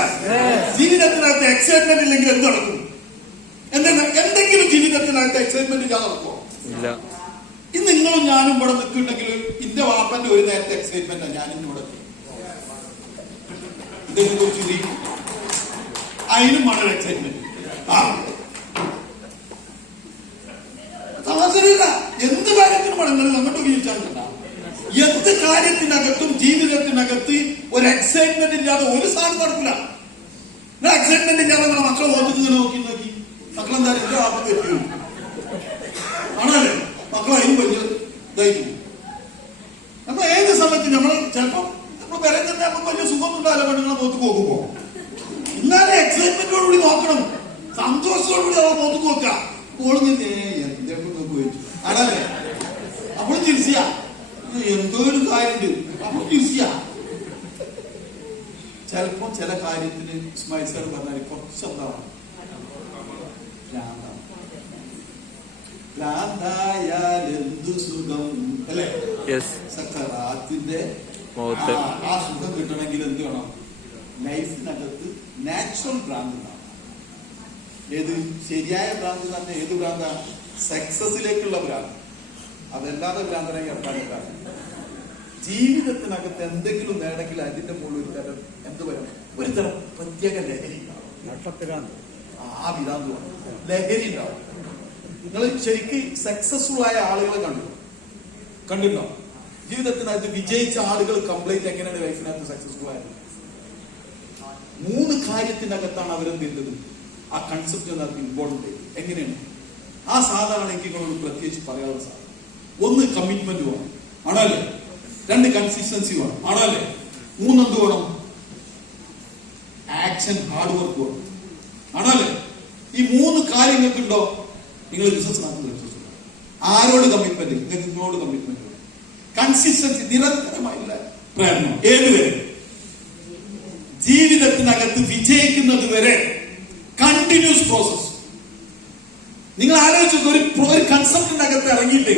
ജീവിതത്തിനകത്ത് എക്സൈറ്റ്മെന്റ് ഇല്ലെങ്കിൽ എന്ത് നടക്കും? എന്തെങ്കിലും ജീവിതത്തിനകത്ത് എക്സൈറ്റ്മെന്റ് ഞാൻ നടക്കുമോ? ഇന്ന് നിങ്ങളും ഞാനും ഇവിടെ നിൽക്കുന്നുണ്ടെങ്കിൽ ഇന്റെ വാപ്പന്റെ ഒരു നേരത്തെ എക്സൈറ്റ്മെന്റാ ഞാൻ ഇന്നിവിടെ ഇതിനെ കുറിച്ച് അതിനും വളരെ എക്സൈറ്റ്മെന്റ്. സാഹചര്യമില്ല. എന്ത് കാര്യത്തിനും നിങ്ങൾ അങ്ങോട്ട് ഉപയോഗിച്ചാൽ എന്ത് കാര്യത്തിനകത്തും ജീവിതത്തിനകത്ത് ഒരു എക്സൈറ്റ്മെന്റ് ഇല്ലാതെ ഒരു സാധനം നടക്കില്ല. നിങ്ങൾ എക്സൈറ്റ്മെന്റ് ഇല്ലാതെ നിങ്ങളെ മക്കളെ ഓർത്തിട്ട് നോക്കി മക്കളെന്താ എന്റെ വാപ്പക്ക് എത്തിയോ? ആണല്ലേ? മക്കളെ അതിന് വലിയ ഇതായിരിക്കും. അപ്പൊ ഏത് സമയത്ത് നമ്മൾ ചിലപ്പോ നമ്മൾ പറയുന്നത് നമുക്ക് വലിയ സുഖമൊന്നും ഉണ്ടാവില്ല പെണ്ണുങ്ങളെ നോക്കി പോകുമ്പോ. ഇന്നാലെ എക്സൈറ്റ്മെന്റോടുകൂടി നോക്കണം, സന്തോഷത്തോടുകൂടി അവളെ നോക്കി നോക്കുക. ഓളിഞ്ഞേ എന്തൊക്കെ ചോദിച്ചു, ആണല്ലേ? അപ്പോൾ തിരിച്ചാ എന്തോ ഒരു കാര്യമുണ്ട്, അപ്പോൾ തിരിച്ചാ. ചിലപ്പോ ചില കാര്യത്തിന് ഇസ്മായിൽ സാർ പറഞ്ഞാൽ കുറച്ചെന്താണ് ഭ്രാന്തായാൽ എന്തു സുഖം അല്ലേ? സക്കറാത്തിന്റെ ആ സുഖം കിട്ടണമെങ്കിൽ എന്ത് വേണം? ലൈഫിനകത്ത് നാച്ചുറൽ ഭ്രാന്ത് ഉണ്ടാവും. ഏത് ശരിയായ ഭ്രാന്ത് തന്നെ? ഏത് ഭ്രാന്താണ്? സക്സസിലേക്കുള്ള ഭ്രാന്ത്. അതല്ലാതെ ഭ്രാന്തനായി ഇറക്കാനില്ല. ജീവിതത്തിനകത്ത് എന്തെങ്കിലും നേടെങ്കിൽ അതിന്റെ മുകളിൽ ഒരു തരം എന്ത് വരും? ഒരു തരം പ്രത്യേക ലഹരി ഉണ്ടാവും. ആ ഭ്രാന്തുമാണ് ലഹരി ഉണ്ടാവും. നിങ്ങൾ ശരിക്കും സക്സസ്ഫുൾ ആയ ആളുകളെ കണ്ടിട്ടുണ്ടോ? ജീവിതത്തിനകത്ത് വിജയിച്ച ആളുകൾ കംപ്ലീറ്റ് എങ്ങനെയാണ് ലൈഫിനകത്ത് സക്സസ്ഫുൾ ആയത്? 3 കാര്യത്തിനകത്താണ് അവരെന്ത് ചെയ്യുന്നത്? ആ കൺസെപ്റ്റ് ഇമ്പോർട്ടന്റ്. എങ്ങനെയാണ് ആ സാധനമാണ് എനിക്ക് നിങ്ങളോട് പ്രത്യേകിച്ച് പറയാനുള്ള സാധനം. 1 കമ്മിറ്റ്മെന്റ് വേണം, ആണല്ലേ? 2 കൺസിസ്റ്റൻസി വേണം, ആണല്ലേ? 3 എന്ത് വേണം? ആക്ഷൻ, ഹാർഡ് വർക്ക് വേണം, ആണല്ലേ? ഈ 3 കാര്യങ്ങൾക്കുണ്ടോ നിങ്ങൾ ബിസിനസ്സിനകത്ത് വിശ്വസിക്കുക. ആരോട് കമ്മിറ്റ്മെന്റ്? നിങ്ങളോട് കമ്മിറ്റ്മെന്റ്. കൺസിസ്റ്റൻസി, നിരന്തരമായില്ല പ്രയത്നം. ഏതുവരെ? ജീവിതത്തിനകത്ത് വിജയിക്കുന്നത് വരെ കണ്ടിന്യൂസ് പ്രോസസ്. നിങ്ങൾ ആലോചിച്ചു, ഒരു കൺസെപ്റ്റിനകത്ത് ഇറങ്ങിയിട്ട്,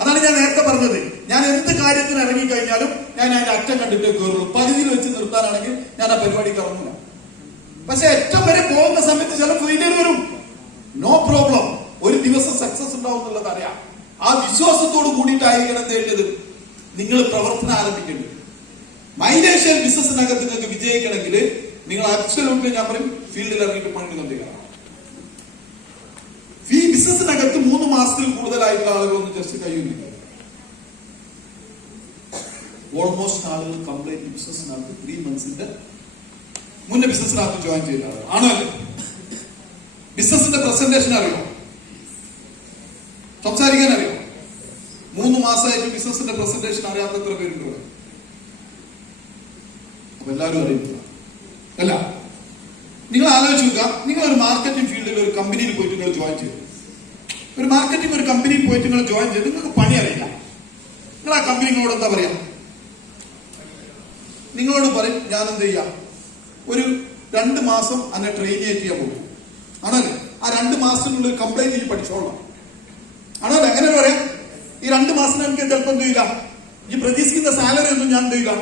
അതാണ് ഞാൻ നേരത്തെ പറഞ്ഞത്, ഞാൻ എന്ത് കാര്യത്തിന് ഇറങ്ങിക്കഴിഞ്ഞാലും ഞാൻ അതിന്റെ അറ്റം കണ്ടിട്ടേ കയറുള്ളൂ. പകുതിയിൽ വെച്ച് നിർത്താനാണെങ്കിൽ ഞാൻ ആ പരിപാടിക്ക് ഇറങ്ങില്ല. പക്ഷെ ഏറ്റവും വരെ പോകുന്ന സമയത്ത് ചില ഫെയിലിയർ വരും. No problem. ഒരു ദിവസം സക്സസ് ഉണ്ടാവും എന്നുള്ളത് അറിയാം. ആ വിശ്വാസത്തോട് കൂടിയിട്ടായിരിക്കണം ചെയ്യേണ്ടത് നിങ്ങൾ പ്രവർത്തനം ആരംഭിക്കേണ്ടത്. മൈലേഷ്യൽ ബിസിനസ്സിനകത്ത് നിങ്ങൾക്ക് വിജയിക്കണമെങ്കിൽ നിങ്ങൾ അബ്സല്യൂട്ട്ലി ഞാൻ പറയും ഫീൽഡിൽ ഇറങ്ങിയിട്ട് പണി കണ്ടുകയാണ്. ഈ ബിസിനസ്സിനകത്ത് 3 മാസത്തിൽ കൂടുതലായിട്ടുള്ള ആളുകളൊന്നും ജസ്റ്റ് കഴിയുന്നില്ല. ഓൾമോസ്റ്റ് ആളുകൾ കംപ്ലീറ്റ് ബിസിനസ്സിനകത്ത് 3 മന്ത്സിന്റെ മുന്നേ ബിസിനസ്സിനകത്ത് ജോയിൻ ചെയ്ത ആളുകൾ ആണല്ലോ. ബിസിനസിന്റെ പ്രസന്റേഷൻ അറിയോ? സംസാരിക്കാൻ അറിയോ? 3 മാസമായിട്ട് ബിസിനസിന്റെ പ്രസന്റേഷൻ അറിയാത്ത എത്ര പേരുണ്ട്? അപ്പൊ എല്ലാവരും അറിയുന്നില്ല അല്ല. നിങ്ങൾ ആലോചിച്ച് നോക്കുക, നിങ്ങൾ ഒരു മാർക്കറ്റിംഗ് ഫീൽഡിൽ ഒരു കമ്പനിയിൽ പോയിട്ട് നിങ്ങൾ ജോയിൻ ചെയ്തു. ഒരു മാർക്കറ്റിംഗ് ഒരു കമ്പനിയിൽ പോയിട്ട് നിങ്ങൾ ജോയിൻ ചെയ്ത് നിങ്ങൾക്ക് പണി അറിയില്ല. നിങ്ങൾ ആ കമ്പനികളോട് എന്താ പറയാ? നിങ്ങളോട് പറയും ഞാൻ എന്ത് ചെയ്യാം, ഒരു 2 മാസം എന്നെ ട്രെയിൻ ചെയ്യാൻ പോകും ആണല്ലേ. ആ 2 മാസത്തിനുള്ളിൽ കംപ്ലൈന്റ് ചെയ്ത് പഠിച്ചോളാം ആണല്ലേ. അങ്ങനെ പറയാം. ഈ 2 മാസം എനിക്ക് ചിലപ്പോൾ എന്ത് ചെയ്യില്ല, ഈ പ്രതീക്ഷിക്കുന്ന സാലറി ഒന്നും ഞാൻ എന്ത് ചെയ്യില്ല,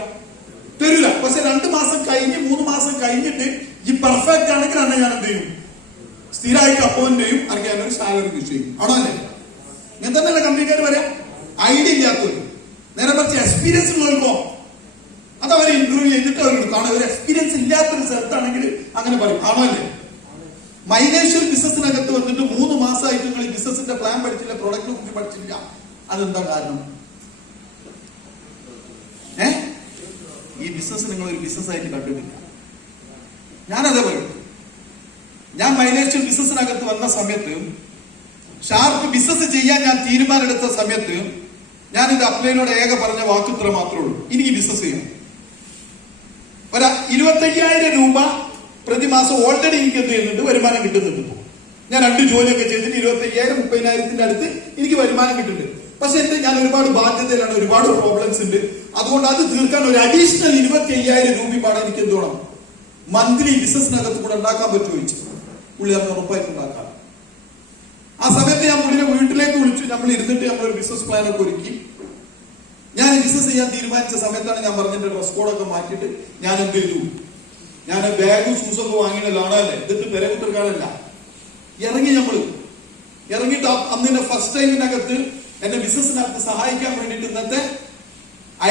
തരില്ല. പക്ഷെ 2 മാസം കഴിഞ്ഞ് 3 മാസം കഴിഞ്ഞിട്ട് ഈ പെർഫെക്റ്റ് ആണെങ്കിൽ അന്നെ ഞാൻ എന്ത് ചെയ്യും, സ്ഥിരമായിട്ട് അപ്പോയിന്റ് ചെയ്യും, അല്ലെങ്കിൽ അതിനൊരു സാലറി നിശ്ചയിക്കും ആണല്ലേ. ഞാൻ തന്നെയല്ല കമ്പനിക്കാർ പറയാം. ഐഡിയ ഇല്ലാത്തവർ, നേരെ മറിച്ച് എക്സ്പീരിയൻസ് ഉള്ളവർക്കോ അത് അവർ ഇന്റർവ്യൂ ചെയ്തിട്ട് അവരോട് കാണാം. ഒരു എക്സ്പീരിയൻസ് ഇല്ലാത്തൊരു സ്ഥലത്താണെങ്കിൽ അങ്ങനെ പറയും ആണല്ലേ. മൈലേഷ്യൽ ബിസിനസ്സിനകത്ത് വന്നിട്ട് 3 മാസമായിട്ട് നിങ്ങൾ ഈ ബിസിനസിന്റെ പ്ലാൻ പഠിച്ചില്ല, പ്രൊഡക്റ്റിനെ കുറിച്ച് പഠിച്ചില്ല. അതെന്താ കാരണം? ഈ ബിസിനസ് നിങ്ങൾ ഒരു ബിസിനസ് ആയിട്ട് കണ്ടിട്ടില്ല. ഞാനതേ പറയും. ഞാൻ മൈലേഷ്യൽ ബിസിനസ്സിനകത്ത് വന്ന സമയത്ത്, ഷാർപ്പ് ബിസിനസ് ചെയ്യാൻ ഞാൻ തീരുമാനമെടുത്ത സമയത്ത്, ഞാൻ എന്റെ അപ്ലൈനോട് ഏക പറഞ്ഞ വാക്കുത്ര മാത്രമേ ഉള്ളൂ, എനിക്ക് ബിസിനസ് ചെയ്യണം. 25,000 രൂപ പ്രതിമാസം ഓൾറെഡി എനിക്ക് എന്ത് ചെയ്യുന്നുണ്ട്, വരുമാനം കിട്ടുന്നുണ്ട്. ഇപ്പോൾ ഞാൻ 2 ജോലിയൊക്കെ ചെയ്തിട്ട് 25,000 30,000 അടുത്ത് എനിക്ക് വരുമാനം കിട്ടുന്നുണ്ട്. പക്ഷെ ഞാൻ ഒരുപാട് ബാധ്യതയിലാണ്, ഒരുപാട് പ്രോബ്ലംസ് ഉണ്ട്. അതുകൊണ്ട് അത് തീർക്കാൻ ഒരു അഡീഷണൽ 25,000 രൂപയാണ് എനിക്ക് എന്തോണം മന്ത്ലി ബിസിനസ്സിനകത്ത് കൂടെ ഉണ്ടാക്കാൻ പറ്റുമോ ചോദിച്ചു. പുള്ളി അത് ഉറപ്പായിട്ട് ഉണ്ടാക്കാം. ആ സമയത്ത് ഞാൻ പുള്ളിനെ വീട്ടിലേക്ക് വിളിച്ചു. നമ്മൾ ഇരുന്നിട്ട് നമ്മളൊരു ബിസിനസ് പ്ലാൻ ഒക്കെ ഒരുക്കി. ഞാൻ ബിസിനസ് ചെയ്യാൻ തീരുമാനിച്ച സമയത്താണ് ഞാൻ പറഞ്ഞിട്ട് ഡ്രസ് കോഡൊക്കെ മാറ്റിയിട്ട് ഞാൻ എന്ത് ചെയ്തു, ഞാൻ ബാഗും ഷൂസൊക്കെ വാങ്ങിയതല്ലാണല്ലേ, എന്നിട്ട് പെരവിട്ടർക്കാളല്ല ഇറങ്ങി. നമ്മൾ ഇറങ്ങിയിട്ട് അന്ന് ഫസ്റ്റ് ടൈമിനകത്ത് എന്റെ ബിസിനസ്സിനകത്ത് സഹായിക്കാൻ വേണ്ടിയിട്ട് ഇന്നത്തെ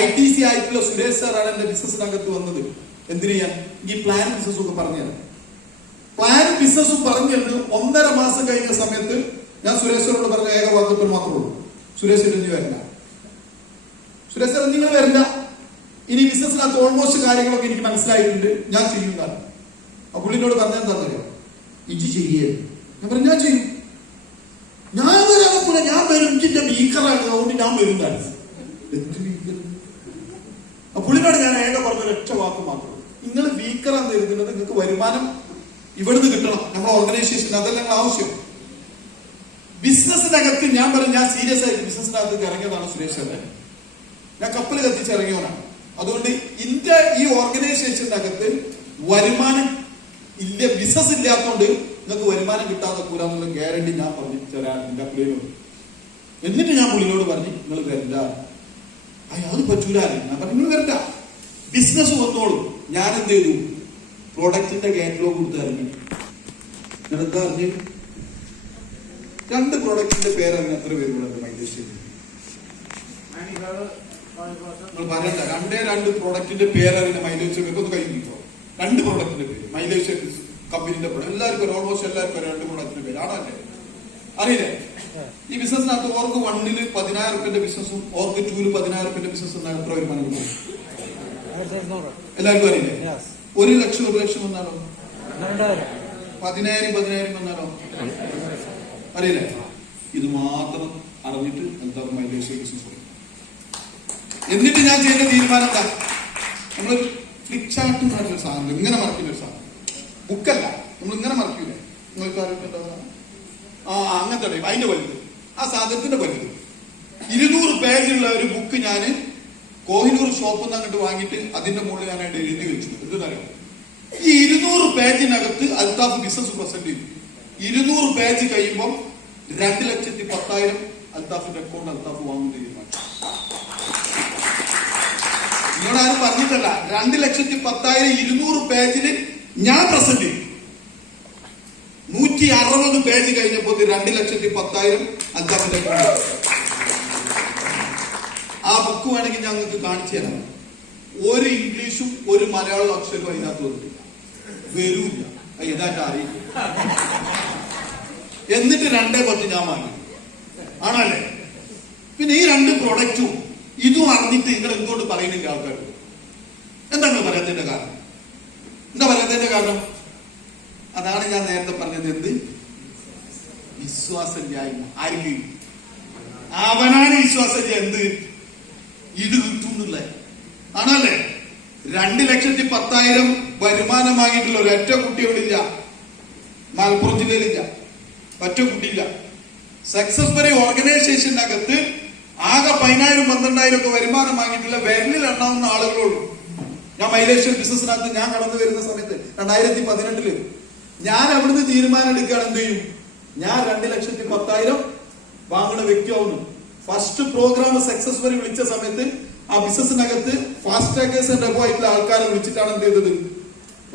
ITC ആയിട്ടുള്ള സുരേഷ് സാറാണ് എന്റെ ബിസിനസ്സിനകത്ത് വന്നത്. എന്തിനു ചെയ്യാൻ? ഈ പ്ലാൻ ബിസിനസ് ഒക്കെ പറഞ്ഞത്. പ്ലാനും ബിസിനസ്സും പറഞ്ഞിട്ട് 1.5 മാസം കഴിഞ്ഞ സമയത്ത് ഞാൻ സുരേഷ് സാറോട് പറഞ്ഞ ഏക വാക്കത്തിൽ മാത്രമേ ഉള്ളൂ, സുരേഷ് ഇനി വരില്ല. സുരേഷ് സാർ നിങ്ങൾ വരില്ല, ഇനി ബിസിനസ്സിനകത്ത് ഓൾമോസ്റ്റ് കാര്യങ്ങളൊക്കെ എനിക്ക് മനസ്സിലായിട്ടുണ്ട്, ഞാൻ ചെയ്യുന്നതാണ്. ആ പുള്ളിനോട് പറഞ്ഞാൽ എന്താ അറിയാം, ഇജി ചെയ്യേ. ഞാൻ പറഞ്ഞു ഞാൻ ചെയ്യും, ഞാൻ വരാൻ, ഞാൻ വരും, എനിക്കെന്റെ വീക്കറാണ്, അതുകൊണ്ട് ഞാൻ വരുന്നതാണ്. ആ പുള്ളിനോട് ഞാൻ ഏക പറഞ്ഞ ഒരൊറ്റ വാക്ക് മാത്രം, നിങ്ങൾ വീക്കറാന്ന് കരുതുന്നത് നിങ്ങൾക്ക് വരുമാനം ഇവിടുന്ന് കിട്ടണം, നമ്മുടെ ഓർഗനൈസേഷൻ, അതല്ല ഞങ്ങൾ ആവശ്യം. ബിസിനസ്സിനകത്ത് ഞാൻ പറഞ്ഞു, ഞാൻ സീരിയസ് ആയിട്ട് ബിസിനസ്സിനകത്ത് ഇറങ്ങിയതാണ് സുരേഷ് സാറ്. ഞാൻ കപ്പൽ കത്തിച്ചിറങ്ങിയവനാണ്. അതുകൊണ്ട് ഇന്ത്യ ഈ ഓർഗനൈസേഷനകത്ത് വരുമാനം ഇല്ല, ബിസിനസ് ഇല്ലാത്തതുകൊണ്ട് നിങ്ങൾക്ക് വരുമാനം കിട്ടാതെ കൂടാന്നുള്ള ഗ്യാരണ്ടി ഞാൻ പറഞ്ഞു തരാൻ എന്റെ പുള്ളിയോട്. എന്നിട്ട് ഞാൻ പുള്ളിയോട് പറഞ്ഞു നിങ്ങൾ വരണ്ട, അത് പറ്റൂല. ഞാൻ പറഞ്ഞു നിങ്ങൾ വരണ്ട, ബിസിനസ് വന്നോളൂ. ഞാൻ എന്ത് ചെയ്തു, പ്രോഡക്റ്റിന്റെ കാറ്റലോഗ് കൊടുത്ത് ഇറങ്ങി. ഞാൻ എന്താ അറിഞ്ഞു, 2 പ്രോഡക്റ്റിന്റെ പേരറിഞ്ഞ എത്ര പേര് ഇവിടെ മൈലേഷ്യയിൽ നിങ്ങൾ പറയണ്ട. 2 പ്രോഡക്റ്റിന്റെ പേരറിഞ്ഞ മൈലേഷ്യ ഒന്ന് കഴിഞ്ഞിട്ടോ. 2 പ്രോഡക്റ്റിന്റെ പേര് മൈലേഷ്യ കമ്പനിന്റെ എല്ലാവർക്കും ഓൾമോസ്റ്റ് എല്ലാവർക്കും 2 പ്രോഡക്റ്റിന്റെ പേര് ആണല്ലേ, അറിയില്ലേ? ഈ ബിസിനസ്സിനകത്ത് ഓർക്ക് 1ൽ 10,000 റുപ്യന്റെ ബിസിനസ്സും ഓർക്ക് 2ൽ 10,000 റുപ്യന്റെ ബിസിനസ്സും എത്ര വരുമാനം കിട്ടും എല്ലാവർക്കും അറിയില്ലേ? 1 ലക്ഷം 1 ലക്ഷം വന്നാലോ, 10,000 വന്നാലോ, അറിയില്ലേ? ഇത് മാത്രം അറിഞ്ഞിട്ട് എന്താ മൈലേഷ്യ ബിസിനസ്. എന്നിട്ട് ഞാൻ ചെയ്ത തീരുമാനം എന്താ, നമ്മൾ ഫ്ലിപ്പ് ചാർട്ട് എന്ന് പറഞ്ഞൊരു സാധനം, ഇങ്ങനെ മറക്കുന്ന ഒരു സാധനം, ബുക്കല്ല, നമ്മൾ ഇങ്ങനെ മറക്കൂലേ, നിങ്ങൾക്ക് അറിയില്ല. അങ്ങനത്തെ ടൈപ്പ്, അതിന്റെ വലുത്, ആ സാധനത്തിന്റെ വലുത്. 200 പേജുള്ള ഒരു ബുക്ക് ഞാൻ കോഹിനൂർ ഷോപ്പിൽ നിന്ന് അങ്ങോട്ട് വാങ്ങിയിട്ട് അതിന്റെ മുകളിൽ ഞാനായിട്ട് എഴുതി വെച്ചു. എന്തെന്നറിയാം, ഈ 200 പേജിനകത്ത് അൽത്താഫ് ബിസിനസ് പ്രസന്റ് ചെയ്തു. 200 പേജ് കഴിയുമ്പോൾ 2,10,000 അൽത്താഫിന്റെ അക്കൗണ്ട് അൽത്താഫ് വാങ്ങുന്ന തീരുമാനിച്ചു. നിങ്ങളോട് ആരും പറഞ്ഞിട്ടല്ല, 2,10,000 200 പേജിൽ ഞാൻ പ്രസന്റ് ചെയ്തു. 160 പേജ് കഴിഞ്ഞപ്പോൾ 2,10,000 അൽത്താഫിന്റെ അക്കൗണ്ട്. ആ ബുക്ക് വേണമെങ്കിൽ ഞങ്ങൾക്ക് കാണിച്ചു തരാം. ഒരു ഇംഗ്ലീഷും ഒരു മലയാളം അക്ഷരവും അതിനകത്ത് വന്നിട്ടില്ല, വരൂല്ല. ഇതായിട്ട് അറിയില്ല. എന്നിട്ട് 2,10 ഞാൻ വാങ്ങി, ആണല്ലേ? പിന്നെ ഈ 2 പ്രൊഡക്റ്റും ഇതും അറിഞ്ഞിട്ട് നിങ്ങൾ എന്തുകൊണ്ട് പറയുന്നില്ല ആൾക്കാർ? എന്താ നിങ്ങൾ പറയാത്തതിന്റെ കാരണം? എന്താ പറയാത്തതിന്റെ കാരണം? അതാണ് ഞാൻ നേരത്തെ പറഞ്ഞത്. എന്ത് വിശ്വാസമില്ലായ്മ. ആർക്ക്? അവനാണ് വിശ്വാസമില്ല. എന്ത് ഇത് കിട്ടുന്നില്ല, ആണല്ലേ? 2,10,000 വരുമാനമായിട്ടുള്ള ഒരൊറ്റ കുട്ടികളില്ല, മലപ്പുറം ജില്ലയിലില്ല, ഒറ്റ കുട്ടിയില്ല. സക്സസ് ബറി ഓർഗനൈസേഷനകത്ത് ആകെ 10,000-12,000 ഒക്കെ വരുമാനം വാങ്ങിയിട്ടുള്ള വിരലിൽ എണ്ണാവുന്ന ആളുകളുള്ളൂ. ഞാൻ മൈലേഷ്യൻ ബിസിനസിനകത്ത് ഞാൻ കടന്നു വരുന്ന സമയത്ത് 2018 ഞാൻ അവിടുന്ന് തീരുമാനം എടുക്കുകയാണ്, എന്ത് ചെയ്യും, ഞാൻ 2,10,000 വാങ്ങുന്ന വ്യക്തിയാവുന്നു. ഫസ്റ്റ് പ്രോഗ്രാം സക്സസ് ബറി വിളിച്ച സമയത്ത് ആ ബിസിനസിനകത്ത് ഫാസ്റ്റ് ടാക്കേഴ്സ് ഡെപ്പോ ആയിട്ടുള്ള ആൾക്കാരെ വിളിച്ചിട്ടാണ് എന്ത് ചെയ്തത്,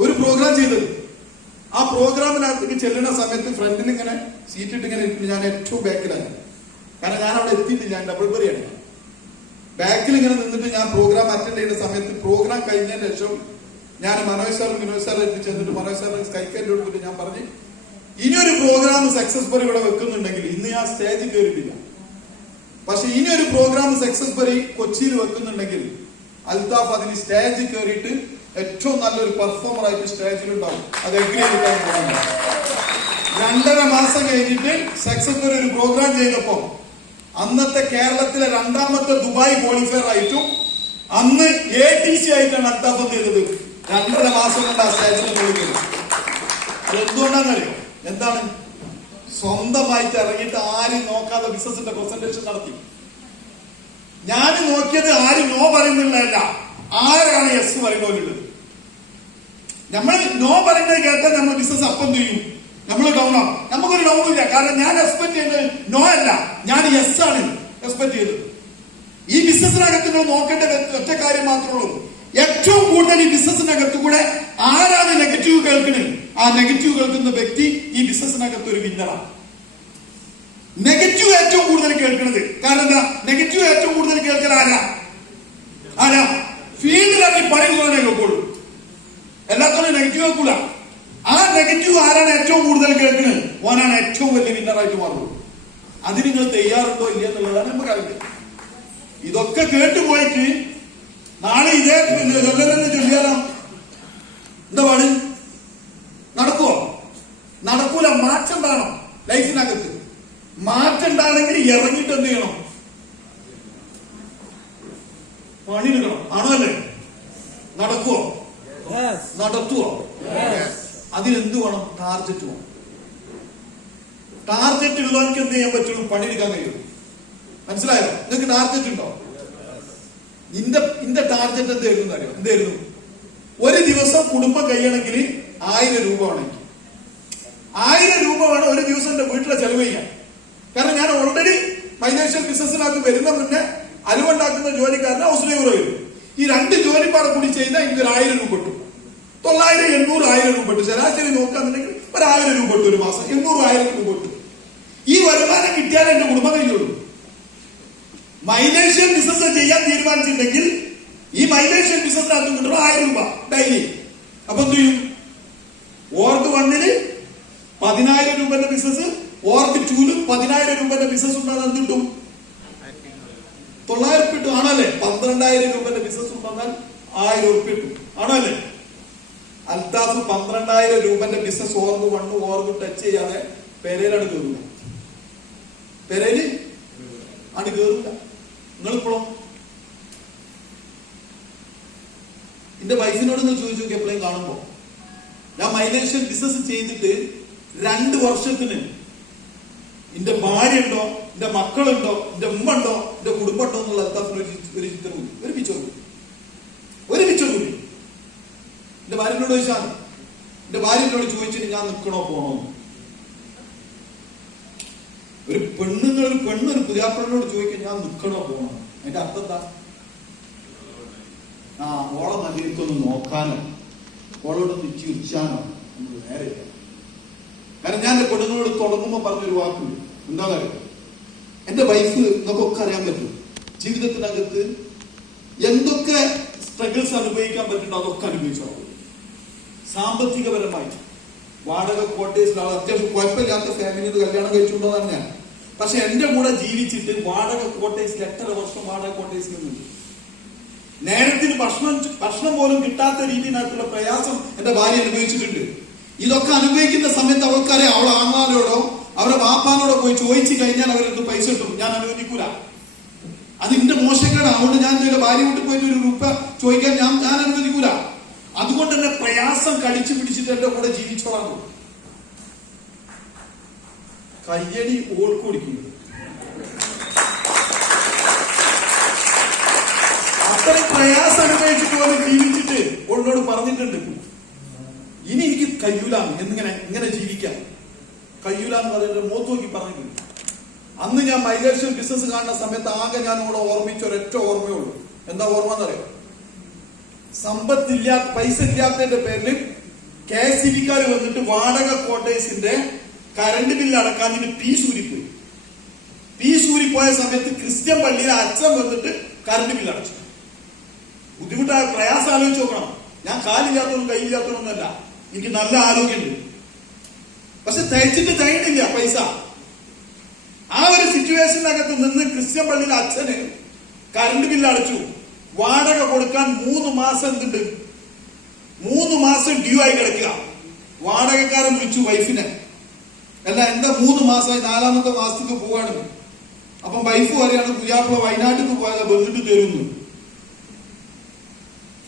ഒരു പ്രോഗ്രാം ചെയ്തത്. ആ പ്രോഗ്രാമിനകത്തേക്ക് ചെല്ലുന്ന സമയത്ത് ഫ്രണ്ടിൽ ഇങ്ങനെ സീറ്റിട്ട് ഇങ്ങനെ ഞാൻ ഏറ്റവും ബാക്കിലാണ്. കാരണം ഞാൻ അവിടെ എത്തിയിട്ടില്ല, ഞാൻ ഡബിൾ ബറിയാണ്. ബാക്കിൽ ഇങ്ങനെ നിന്നിട്ട് ഞാൻ പ്രോഗ്രാം അറ്റൻഡ് ചെയ്യുന്ന സമയത്ത് പ്രോഗ്രാം കഴിഞ്ഞതിന് ശേഷം ഞാൻ മനോജ് സാറിനെ എത്തിച്ചെന്നിട്ട് മനോജ് സാറിന് കൈക്കൻ്റെ കൊടുത്തിട്ട് ഞാൻ പറഞ്ഞു, ഇനിയൊരു പ്രോഗ്രാം സക്സസ് ബറി ഇവിടെ വെക്കുന്നുണ്ടെങ്കിൽ, ഇന്ന് ഞാൻ സ്റ്റേജിൽ കയറിയിട്ടില്ല, പക്ഷെ ഇനിയൊരു പ്രോഗ്രാം സക്സസ് ബറി കൊച്ചിയിൽ വെക്കുന്നുണ്ടെങ്കിൽ അൽത്താഫ് അതിന് സ്റ്റേജിൽ കയറിയിട്ട് ഏറ്റവും നല്ലൊരു പെർഫോമർ ആയിട്ട് സ്റ്റേജിലുണ്ടാവും. അത് എഗ്രി ചെയ്തിട്ടാണ് പോകുന്നത്. 2.5 മാസം കഴിഞ്ഞിട്ട് സക്സസ് ബറി ഒരു പ്രോഗ്രാം ചെയ്തപ്പോ അന്നത്തെ കേരളത്തിലെ 2ാമത്തെ ദുബായ് ക്വാളിഫയർ ആയിട്ടും അന്ന് ATC ആയിട്ടാണ് അൽത്താഫ് ചെയ്തത്. 2.5 മാസം കൊണ്ട് ആ സ്റ്റേജിൽ പോയി. അതെന്തുകൊണ്ടാണെന്നറിയോ? എന്താണ്? സ്വന്തമായിട്ട് ഇറങ്ങിയിട്ട് ആരും നോക്കാതെ ബിസിനസിന്റെ പ്രസന്റേഷൻ നടത്തി. ഞാൻ നോക്കിയത് ആരും നോ പറയുന്നില്ല, ആരാണ് യെസ് പറയുന്നത്. നമ്മൾ നോ പറയുന്നത് കേട്ടാൽ നമ്മൾ ബിസിനസ് അപ്പം ചെയ്യും, നമ്മൾ ഡൗൺ ആവും. നമുക്കൊരു ഡൗൺ ഇല്ല, കാരണം ഞാൻ എക്സ്പെക്ട് ചെയ്യുന്നത് നോ അല്ല, ഞാൻ യെസ് ആണ് എക്സ്പെക്ട് ചെയ്തത്. ഈ ബിസിനസിനകത്ത് നിങ്ങൾ നോക്കേണ്ട ഒറ്റ കാര്യം മാത്രമേ ഉള്ളൂ, ഏറ്റവും കൂടുതൽ ഈ ബിസിനസിനകത്ത് കൂടെ ആരാണ് നെഗറ്റീവ് കേൾക്കുന്നത്, ആ നെഗറ്റീവ് കേൾക്കുന്ന വ്യക്തി ഈ ബിസിനസിനകത്ത് ഒരു വിന്നറാണ്. നെഗറ്റീവ് ഏറ്റവും കൂടുതൽ കേൾക്കുന്നത്. കാരണം എന്താ? നെഗറ്റീവ് ഏറ്റവും കൂടുതൽ കേൾക്കാൻ ആരാ? ഫീൽഡിലാക്കി പറയുന്നവനെ കേൾക്കുള്ളൂ, എല്ലാത്തോളം നെഗറ്റീവ് കേൾക്കൂല. ആ നെഗറ്റീവ് ആരാണ് ഏറ്റവും കൂടുതൽ കേൾക്കുന്നത്, ഓനാണ് ഏറ്റവും വലിയ വിന്നറായിട്ട് മാറുള്ളൂ. അതിന് നിങ്ങൾ തയ്യാറുണ്ടോ ഇല്ല എന്നുള്ളതാണ് നമുക്ക് അറിയാം. ഇതൊക്കെ കേട്ടുപോയിട്ട് നാളെ ഇതേ ചൊല്ലിയാലോ? എന്താ പാട്? നടക്കുവോ? നടക്കൂല. മാറ്റം ഉണ്ടാകണം ലൈഫിനകത്ത്. മാറ്റം ഉണ്ടാകണമെങ്കിൽ ഇറങ്ങിയിട്ട് എന്ത് ചെയ്യണം? പണിയെടുക്കണം. ആണോ അല്ലേ? നടക്കുവോ? നടത്തുവോ? അതിനെന്ത് വേണം? ടാർജറ്റ് വേണം. ടാർജറ്റ് ഉള്ളവർക്ക് എന്ത് ചെയ്യാൻ പറ്റുള്ളൂ? പണിയെടുക്കാൻ കഴിയുള്ളൂ. മനസ്സിലായോ? നിങ്ങൾക്ക് ടാർജറ്റ് ഉണ്ടോ? ഇന്റെ ടാർജറ്റ് എന്തായിരുന്നു അറിയോ? എന്തായിരുന്നു? ഒരു ദിവസം കുടുംബം കഴിയണമെങ്കിൽ 1000 രൂപ വേണമെങ്കിൽ 1000 രൂപ വേണം ഒരു ദിവസം എന്റെ വീട്ടിലെ ചെലവ് ചെയ്യാൻ. കാരണം ഞാൻ ഓൾറെഡി ഫൈനാൻഷ്യൽ ബിസിനസ്സിനകത്ത് വരുന്ന മുന്നേ അലുവുണ്ടാക്കുന്ന ജോലിക്കാരന് ഹൗസ് ഡ്രൈവർ വരും. ഈ 2 ജോലിപ്പാടെ കൂടി ചെയ്താൽ എനിക്കൊരു 1000 രൂപ കിട്ടും. 900, 800, 1000 രൂപ കിട്ടും. ശരാശരി നോക്കാന്നുണ്ടെങ്കിൽ ഒരു 1000 രൂപ കിട്ടും. ഒരു മാസം 800, 1000 രൂപ കിട്ടും. ഈ വരുമാനം കിട്ടിയാൽ എന്റെ കുടുംബം കഴിയുള്ളൂ. മൈലേഷ്യൻ ബിസിനസ് ചെയ്യാൻ തീരുമാനിച്ചിട്ടുണ്ടെങ്കിൽ ഈ മൈലേഷ്യൻ ബിസിനസ്സിനകത്ത് കിട്ടും 1000 രൂപ ഡെയിലി. അപ്പൊ എന്ത് ചെയ്യും? ഓർക്ക് 1-ന് 10,000 രൂപന്റെ ബിസിനസ്, ഓർക്ക് 2-ന് 10,000 രൂപന്റെ ബിസിനസ് ഉണ്ടാകുന്ന എന്ത് കിട്ടും? 900 കിട്ടും. ആണല്ലേ? 12,000 രൂപന്റെ ബിസിനസ് ഉണ്ടാകാൻ 1000 ഉറുപ്പിക കിട്ടും. ആണല്ലേ? അൽത്താഫ് 12,000 രൂപന്റെ ബിസിനസ് ഓർക്ക് 1 ഓർക്ക് ടച്ച് ചെയ്യാതെ പെരയിലാണ് കയറില്ല. പെരയില് ആണ് കയറില്ല. നിങ്ങളിപ്പോഴോ? എന്റെ വൈഫിനോട് നിങ്ങൾ ചോദിച്ചു നോക്കി എപ്പോഴും കാണുമ്പോ, ഞാൻ മൈലേഷ്യൻ ബിസിനസ് ചെയ്തിട്ട് 2 വർഷത്തിന് എന്റെ ഭാര്യ ഉണ്ടോ, എന്റെ മക്കളുണ്ടോ, എന്റെ ഉമ്മ ഉണ്ടോ, എന്റെ കുടുംബം ഉണ്ടോ എന്നുള്ള അൽത്താഫിന് ഒരു ചിത്രം ഒരു പിക്ചർ കൂടി എന്റെ ഭാര്യനോട് ചോദിച്ചാൽ എന്റെ ഭാര്യനോട് ചോദിച്ചിട്ട് ഞാൻ നിൽക്കണോ പോണോ? ഒരു പെണ്ണൊരു പുതിയാപ്പുറനോട് ചോദിക്കാൻ ഞാൻ നിൽക്കണോ പോണോ? അതിന്റെ അർത്ഥം എന്താ? ഓളെ മതിലേക്കൊന്ന് നോക്കാനോ ഓളോടൊന്ന് ചിരിച്ചാനോ നമുക്ക് നേരെയില്ല. കാരണം ഞാൻ എന്റെ പെണ്ണുങ്ങളോട് തുടങ്ങുമ്പോ പറഞ്ഞൊരു വാക്ക് എന്താ പറയുക, എന്റെ വൈഫ് നമുക്കൊക്കെ അറിയാൻ പറ്റും ജീവിതത്തിനകത്ത് എന്തൊക്കെ സ്ട്രഗിൾസ് അനുഭവിക്കാൻ പറ്റുന്നുണ്ടോ അതൊക്കെ അനുഭവിച്ചോ. സാമ്പത്തികപരമായി വാടക ക്വാർട്ടേഴ്സിൽ അത്യാവശ്യം കുഴപ്പമില്ലാത്ത ഫാമിലിയിൽ കല്യാണം കഴിച്ചുകൊണ്ടതാണ് ഞാൻ. പക്ഷെ എന്റെ കൂടെ ജീവിച്ചിട്ട് വാടക ക്വാർട്ടേഴ്സിൽ 8.5 വർഷം വാടക ക്വാർട്ടേഴ്സിൽ നിന്നുണ്ട്. നേരത്തിന് ഭക്ഷണം പോലും കിട്ടാത്ത രീതിയിലുള്ള പ്രയാസം എന്റെ ഭാര്യ അനുഭവിച്ചിട്ടുണ്ട്. ഇതൊക്കെ അനുഭവിക്കുന്ന സമയത്ത് അവൾക്കറിയാം അവൾ ആങ്ങളോടോ അവരുടെ വാപ്പാനോടോ പോയി ചോദിച്ചു കഴിഞ്ഞാൽ അവരെന്ത് പൈസ കിട്ടും. ഞാൻ അനുവദിക്കൂല, അതിന്റെ മോശക്കേടാണ്. അതുകൊണ്ട് ഞാൻ ചില ഭാര്യ വീട്ടിൽ പോയിട്ട് ഒരു രൂപ ചോദിക്കാൻ ഞാൻ അനുവദിക്കൂല. അതുകൊണ്ട് തന്നെ പ്രയാസം കടിച്ചു പിടിച്ചിട്ട് എന്റെ കൂടെ ജീവിച്ചോളാം. കയ്യടി ഓൾക്കൊടിക്കുന്നത് അത്രയും പ്രയാസം അനുഭവിച്ചിട്ട് പോലും ജീവിച്ചിട്ട് ഓളോട് പറഞ്ഞിട്ടുണ്ട് ഇനി എനിക്ക് കയ്യൂലാന്ന് ഇങ്ങനെ ജീവിക്കാൻ കയ്യൂലാന്ന് പറയുന്നത് മോത്ത് നോക്കി പറഞ്ഞിട്ടുണ്ട്. അന്ന് ഞാൻ മൈലേഷ്യൻ ബിസിനസ് കാണുന്ന സമയത്ത് ആകെ ഞാൻ ഇവിടെ ഓർമ്മിച്ച ഒരൊറ്റ ഓർമ്മയുള്ളൂ. എന്താ ഓർമ്മ എന്നറിയോ? പൈസ ഇല്ലാത്തതിന്റെ പേരിൽ KSEBക്കാർ വന്നിട്ട് വാടക ക്വാർട്ടേഴ്സിന്റെ കറണ്ട് ബില്ല് അടക്കാൻ പീസ് ഊരിപ്പോയ സമയത്ത് ക്രിസ്ത്യൻ പള്ളിയിലെ അച്ഛൻ വന്നിട്ട് കറണ്ട് ബില്ല് അടച്ചു. ബുദ്ധിമുട്ടായ പ്രയാസം ആലോചിച്ച് നോക്കണം. ഞാൻ കാലില്ലാത്തവനും കൈയില്ലാത്തവനൊന്നല്ല, എനിക്ക് നല്ല ആരോഗ്യമുണ്ട്. പക്ഷെ തയ്യണില്ല പൈസ. ആ ഒരു സിറ്റുവേഷനകത്ത് നിന്ന് ക്രിസ്ത്യൻ പള്ളിയിലെ അച്ഛന് കറണ്ട് ബില്ല് അടച്ചു. വാടക കൊടുക്കാൻ 3 മാസം എന്തുണ്ട്, 3 മാസം ഡ്യൂ ആയി കിടക്കുക. വാടകക്കാരൻ വിളിച്ചു വൈഫിനെ, അല്ല എന്താ 3 മാസമായി 4ാമത്തെ മാസത്തേക്ക് പോവാണ്. അപ്പം വൈഫ് പറയാണ് പുതിയാപ്പിള വയനാട്ടിലേക്ക് പോയതാ വന്നിട്ട് തരുന്നു.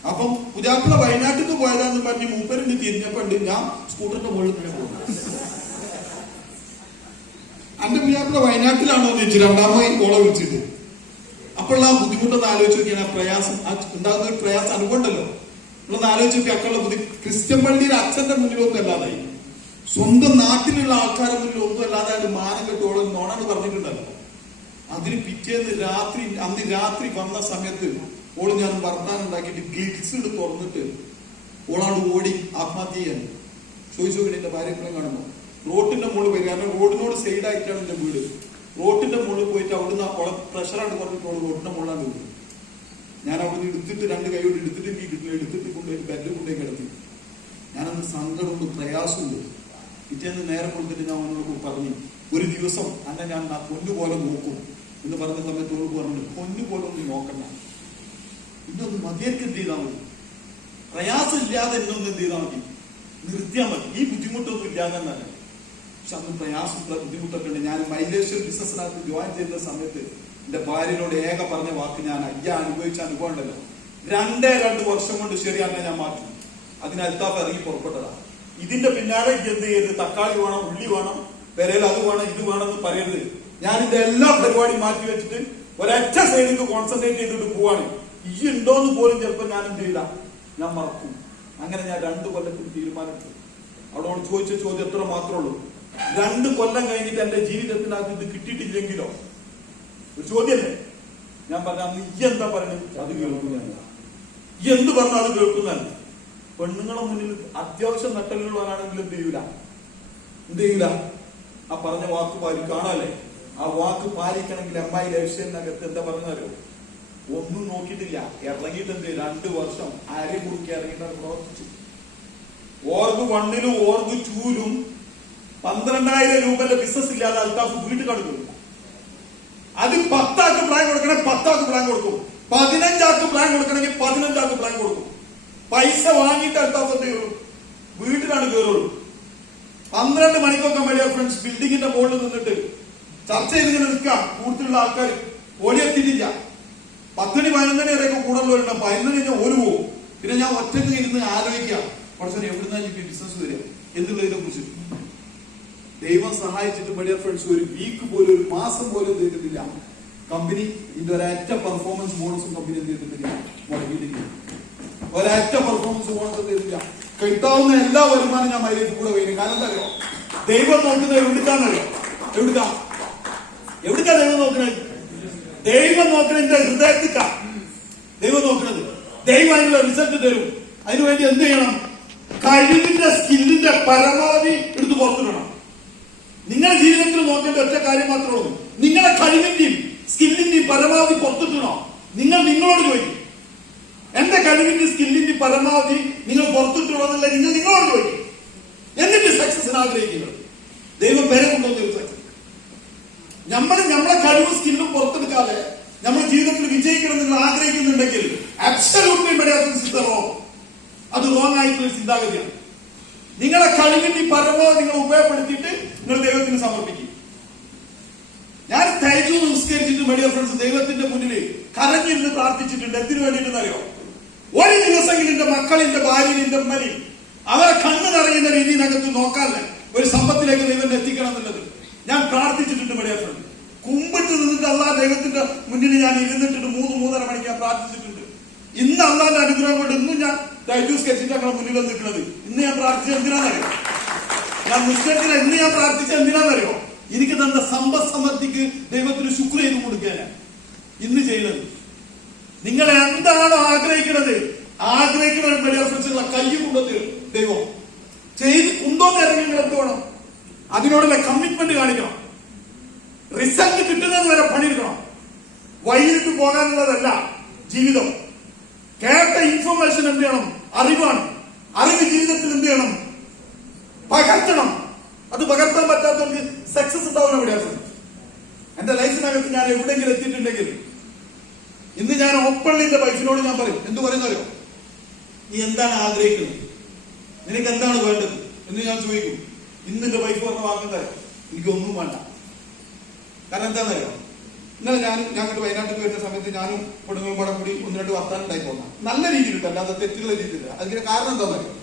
അപ്പം പുതിയാപ്പിള വയനാട്ടിലേക്ക് പോയതാന്ന് പറഞ്ഞ് മൂപ്പരിന് തിരിഞ്ഞപ്പോണ്ട് ഞാൻ സ്കൂട്ടറിന്റെ മുകളിൽ തന്നെ പോകും. അന്റെ പുതിയാപ്പിള വയനാട്ടിലാണോ എന്ന് ചോദിച്ചു 2ാമത് കോള വിളിച്ചിട്ട്. അപ്പോഴുള്ള ആ ബുദ്ധിമുട്ടൊന്ന് ആലോചിച്ച് നോക്കിയാൽ പ്രയാസം ഉണ്ടാകുന്ന ഒരു പ്രയാസം അനുഭവമുണ്ടല്ലോ. നമ്മളൊന്ന് ആലോചിച്ച് നോക്കി. അക്കളുടെ ക്രിസ്ത്യൻ പള്ളിയുടെ അച്ഛന്റെ മുന്നിലൊന്നും അല്ലാതായി, സ്വന്തം നാട്ടിലുള്ള ആൾക്കാരുടെ മുന്നിൽ ഒന്നും അല്ലാതെ അത് മാനം കെട്ടോളം നോണാണ് പറഞ്ഞിട്ടുണ്ടല്ലോ. അതിന് പിറ്റേന്ന് അന്ന് രാത്രി വന്ന സമയത്ത് ഓള് ഞാൻ വർത്താനം ഉണ്ടാക്കിയിട്ട് ഗ്ലിറ്റ്സ് തുറന്നിട്ട് ഓളാട് ഓടി ആത്മഹത്യ ചെയ്യാൻ ചോദിച്ചു നോക്കി. എന്റെ ഭാര്യകളെ കാണുമ്പോൾ റോട്ടിന്റെ മുകളിൽ പോയി, കാരണം റോഡിനോട് സൈഡായിട്ടാണ് എന്റെ വീട്. റോട്ടിന്റെ മുകളിൽ പോയിട്ട് അവിടുന്ന് ഓളെ പ്രഷറാണ് പറഞ്ഞിട്ട് ഓള് റോഡിന്റെ മുകളിലാണ് വീട്. ഞാൻ അവിടുന്ന് എടുത്തിട്ട് 2 കൈയോട് എടുത്തിട്ട് കൊണ്ടുപോയി ബെഡിൽ കൊണ്ടുപോയി കിടത്തി. ഞാനന്ന് സങ്കടമുണ്ട്, പ്രയാസമുണ്ട്. പിറ്റേന്ന് നേരം കൊടുത്തിട്ട് ഞാൻ അവനോട് പറഞ്ഞു, ഒരു ദിവസം അന്നെ ഞാൻ പൊന്നുപോലെ നോക്കും എന്ന് പറഞ്ഞ സമയത്ത് ഓള് പറഞ്ഞു, പൊന്നുപോലെ ഒന്ന് നോക്കണ്ട, ഇതൊന്ന് മതിയൊക്കെ എന്ത് ചെയ്താൽ മതി, പ്രയാസം ഇല്ലാതെ എന്നൊന്ന് എന്ത് ചെയ്താൽ മതി, നിർത്തിയാൽ മതി, ഈ ബുദ്ധിമുട്ടൊന്നും ഇല്ലാതെ തന്നെ. പക്ഷെ അന്ന് പ്രയാസം ബുദ്ധിമുട്ടൊക്കെ ഉണ്ട്. ഞാൻ മൈലേഷ്യൻ ബിസിനസ്സിനകത്ത് ജോയിൻ ചെയ്യുന്ന സമയത്ത് എന്റെ ഭാര്യനോട് പറഞ്ഞ വാക്ക് ഞാൻ അനുഭവിച്ച അനുഭവം ഉണ്ടല്ലോ, 2 വർഷം കൊണ്ട് ശരിയാക്കാൻ ഞാൻ മാറ്റി. അതിന് അൽത്താഫ് ഇറങ്ങി പുറപ്പെട്ടതാ. ഇതിന്റെ പിന്നാലെ എന്ത് ചെയ്ത് തക്കാളി വേണം, ഉള്ളി വേണം, പെരയിൽ അത് വേണം, ഇത് വേണമെന്ന് പറയരുത്. ഞാൻ ഇതിന്റെ എല്ലാ പരിപാടിയും മാറ്റി വെച്ചിട്ട് ഒരൊറ്റ സൈഡിലേക്ക് കോൺസെൻട്രേറ്റ് ചെയ്തിട്ട് പോവാണ്. ഈ ഉണ്ടോന്ന് പോലും ചിലപ്പോൾ ഞാൻ എന്ത് ചെയ്യില്ല, ഞാൻ മറക്കും. അങ്ങനെ ഞാൻ 2 കൊല്ലത്തിന് തീരുമാനിച്ചു. അവിടെ ചോദിച്ച ചോദ്യം എത്ര മാത്രമേ ഉള്ളൂ, 2 കൊല്ലം കഴിഞ്ഞിട്ട് എന്റെ ജീവിതത്തിനകത്ത് ഇത് കിട്ടിയിട്ടില്ലെങ്കിലോ ഒരു ചോദ്യമല്ലേ. ഞാൻ പറഞ്ഞ നീ എന്താ പറയുന്നത്, അത് കേൾക്കുന്നതല്ല, ഈ എന്ത് പറഞ്ഞാൽ അത് കേൾക്കുന്നതല്ല. പെണ്ണുങ്ങളെ മുന്നിൽ അത്യാവശ്യം നട്ടലുള്ളവരാണെങ്കിൽ എന്ത് ചെയ്യൂല, ആ പറഞ്ഞ വാക്ക് കാണാല്ലേ. ആ വാക്ക് പാലിക്കണമെങ്കിൽ അമ്മായി ലക്ഷ്യത്തിനകത്ത് എന്താ പറഞ്ഞാലോ, ഒന്നും നോക്കിയിട്ടില്ല, ഇറങ്ങിയിട്ട് എന്ത് 2 വർഷം അരി കുറുക്കി ഇറങ്ങിയിട്ട് പ്രവർത്തിച്ചു. ഓർഗ് 1ലും ഓർഗ് 2ലും 12,000 രൂപയുടെ ബിസിനസ് ഇല്ലാതെ അൽത്താഫ് വീട്ടിൽ കടക്കുന്നു. അത് 10 ആൾക്ക് പ്ലാൻ കൊടുക്കണമെങ്കിൽ 10 ആൾക്ക് പ്ലാൻ കൊടുക്കും, 15 ആൾക്ക് പ്ലാൻ കൊടുക്കണമെങ്കിൽ 15 ആൾക്ക് പ്ലാൻ കൊടുക്കും. പൈസ വാങ്ങിയിട്ട് അൽത്താഫ് എന്ത് കയറും, വീട്ടിലാണ് കയറുള്ളൂ. 12 മണിക്കൊക്കെ മടിയ ഫ്രണ്ട്സ് ബിൽഡിങ്ങിന്റെ മുകളിൽ നിന്നിട്ട് ചർച്ച ചെയ്തിങ്ങനെ നിൽക്കാം. കൂടുതലുള്ള ആൾക്കാർ ഓടിയെത്തിയിട്ടില്ല. 10 മണി 11 വരെയൊക്കെ കൂടുതലുണ്ട്. 11 കഴിഞ്ഞാൽ ഒരു പോകും. പിന്നെ ഞാൻ ഒറ്റയ്ക്ക് ഇരുന്ന് ആലോചിക്കാം, കുറച്ചു എവിടുന്ന ബിസിനസ് വരിക എന്നുള്ളതിനെ കുറിച്ച്. ദൈവം സഹായിച്ചിട്ട് മൈ ഡിയർ ഫ്രണ്ട്സ് ഒരു വീക്ക് പോലും ഒരു മാസം പോലും ചെയ്തിട്ടില്ല. കമ്പനി ഇതിന്റെ ഒരൊറ്റ പെർഫോമൻസ് ബോണസും കമ്പനി എന്ത് ചെയ്തിട്ടില്ല, മുടങ്ങിയിട്ടില്ല. ഒരൊറ്റ പെർഫോമൻസ് ബോണസ് ചെയ്തിട്ടില്ല. കിട്ടാവുന്ന എല്ലാ വരുമാനം ഞാൻ മൈലേജ് കൂടെ വരും. കാരണം എന്താ അറിയോ, ദൈവം നോക്കുന്നത് എവിടുക്കാന്നറിയോ? എവിടുക്കാ ദൈവം നോക്കണത്? ദൈവം നോക്കണതിന്റെ ഹൃദയത്തിക്കാ ദൈവം നോക്കണത്. ദൈവം അതിനുള്ള റിസൾട്ട് തരും. അതിനുവേണ്ടി എന്ത് ചെയ്യണം? കഴിവിന്റെ സ്കില്ലിന്റെ പരമാവധി എടുത്ത് പുറത്തിടണം. നിങ്ങളുടെ ജീവിതത്തിൽ നോക്കേണ്ട ഒറ്റ കാര്യം മാത്രമേ ഉള്ളൂ. നിങ്ങളുടെ കഴിവിന്റെയും സ്കില്ലിന്റെയും പരമാവധി പുറത്തിടണോ? നിങ്ങൾ നിങ്ങളോട് ചോദിക്കും, എന്റെ കഴിവിന്റെ സ്കില്ലിന്റെ പരമാവധി നിങ്ങൾ പുറത്തിട്ടുണ്ടോ എന്നല്ല നിങ്ങൾ നിങ്ങളോട് ചോദിക്കും. എന്നിട്ട് സക്സസിന് ആഗ്രഹിക്കുന്നത് ദൈവം പേരെ കൊണ്ടുവന്നൊരു സക്സസ്. നമ്മളെ കഴിവും സ്കില്ലും പുറത്തെടുക്കാതെ നമ്മുടെ ജീവിതത്തിൽ വിജയിക്കണം നിങ്ങൾ ആഗ്രഹിക്കുന്നുണ്ടെങ്കിൽ അബ്സല്യൂട്ട്ലി അത് റോങ് ആയിട്ടുള്ള ചിന്താഗതിയാണ്. നിങ്ങളെ കഴിവിന്റെ പരമാവധി നിങ്ങൾ ഉപയോഗപ്പെടുത്തിയിട്ട് നിങ്ങൾ ദൈവത്തിന് സമർപ്പിക്കും. ഞാൻ തൈജു നിസ്കരിച്ചിട്ട് മൈ ഡിയർ ഫ്രണ്ട്സ് ദൈവത്തിന്റെ മുന്നിൽ കരഞ്ഞിരുന്ന് പ്രാർത്ഥിച്ചിട്ടുണ്ട്. എന്തിനു വേണ്ടിയിട്ടെന്നറിയോ? ഒരു ദിവസമെങ്കിലും എന്റെ മക്കളെ, എന്റെ ഭാര്യ, എന്റെ ഉമ്മനെ അവരെ കണ്ണു നിറയുന്ന രീതിയിനകത്ത് നോക്കാതെ ഒരു സമ്പത്തിലേക്ക് ദൈവം എത്തിക്കണം എന്നുള്ളത് ഞാൻ പ്രാർത്ഥിച്ചിട്ടുണ്ട്. മൈ ഡിയർ ഫ്രണ്ട്സ് കുമ്പിട്ട് നിന്നിട്ട് അള്ളാഹ് ദൈവത്തിന്റെ മുന്നിൽ ഞാൻ ഇരുന്നിട്ടുണ്ട്. 3-3.5 മണിക്ക് ഞാൻ പ്രാർത്ഥിച്ചിട്ടുണ്ട്. ഇന്ന് അള്ളാന്റെ അനുഗ്രഹം കൊണ്ട് ഇന്നും ഞാൻ തൈജു സ്കെച്ചിന്റെ മുന്നിൽ നിൽക്കുന്നത്. ഇന്ന് ഞാൻ പ്രാർത്ഥിച്ചത് എന്തിനാണെന്നറിയോ? ഞാൻ നിസ്കരിച്ചില്ല. ഇന്ന് ഞാൻ പ്രാർത്ഥിച്ചത് എന്തിനാണെന്നറിയോ? എനിക്ക് തന്ന സമ്പദ് സമൃദ്ധിക്ക് ദൈവത്തിന് ശുക്ർ ചെയ്ത് കൊടുക്കാനാണ് ഇന്ന് ചെയ്യുന്നത്. നിങ്ങൾ എന്താണോ ആഗ്രഹിക്കുന്നത് ആഗ്രഹിക്കുന്ന കൈ കൊണ്ടുവരും ദൈവം ചെയ്ത് കൊണ്ടുവന്ന് ഇറങ്ങി. നിങ്ങൾ എന്ത് വേണം? അതിനോടുള്ള കമ്മിറ്റ്മെന്റ് കാണിക്കണം. റിസൾട്ട് കിട്ടുന്നത് വരെ പണിയെടുക്കണം. വൈകിട്ട് പോകാനുള്ളതല്ല ജീവിതം. കേട്ട ഇൻഫർമേഷൻ എന്ത് ചെയ്യണം? അറിവാണ്. അറിവ് ജീവിതത്തിൽ എന്ത് ചെയ്യണം? പകർത്തണം. അത് പകർത്താൻ പറ്റാത്തവർക്ക് സക്സസ് ഉണ്ടാവുന്ന എവിടെയാണ്? എന്റെ ലൈഫിനകത്ത് ഞാൻ എവിടെയെങ്കിലും എത്തിയിട്ടുണ്ടെങ്കിൽ ഇന്ന് ഞാൻ ഓപ്പൺലിന്റെ വൈഫിനോട് ഞാൻ പറയും, എന്ത് പറയുന്നറിയോ? നീ എന്താണ് ആഗ്രഹിക്കുന്നത്? നിനക്ക് എന്താണ് വേണ്ടത് എന്ന് ഞാൻ ചോദിക്കും. ഇന്ന് എന്റെ വൈഫ് പറഞ്ഞ വാങ്ങുന്നത് എനിക്കൊന്നും വേണ്ട. കാരണം എന്താണെന്നറിയോ? ഇന്നലെ ഞങ്ങൾക്ക് വയനാട്ടിൽ വരുന്ന സമയത്ത് ഞാനും പെണ്ണുങ്ങളും കൂടെ കൂടി 1-2 വർത്താനം ഉണ്ടായി പോകുന്ന നല്ല രീതിയിലിട്ട്, അല്ലാതെ തെറ്റുള്ള രീതിയില്ല. അതിന്റെ കാരണം എന്താണെന്നറിയോ?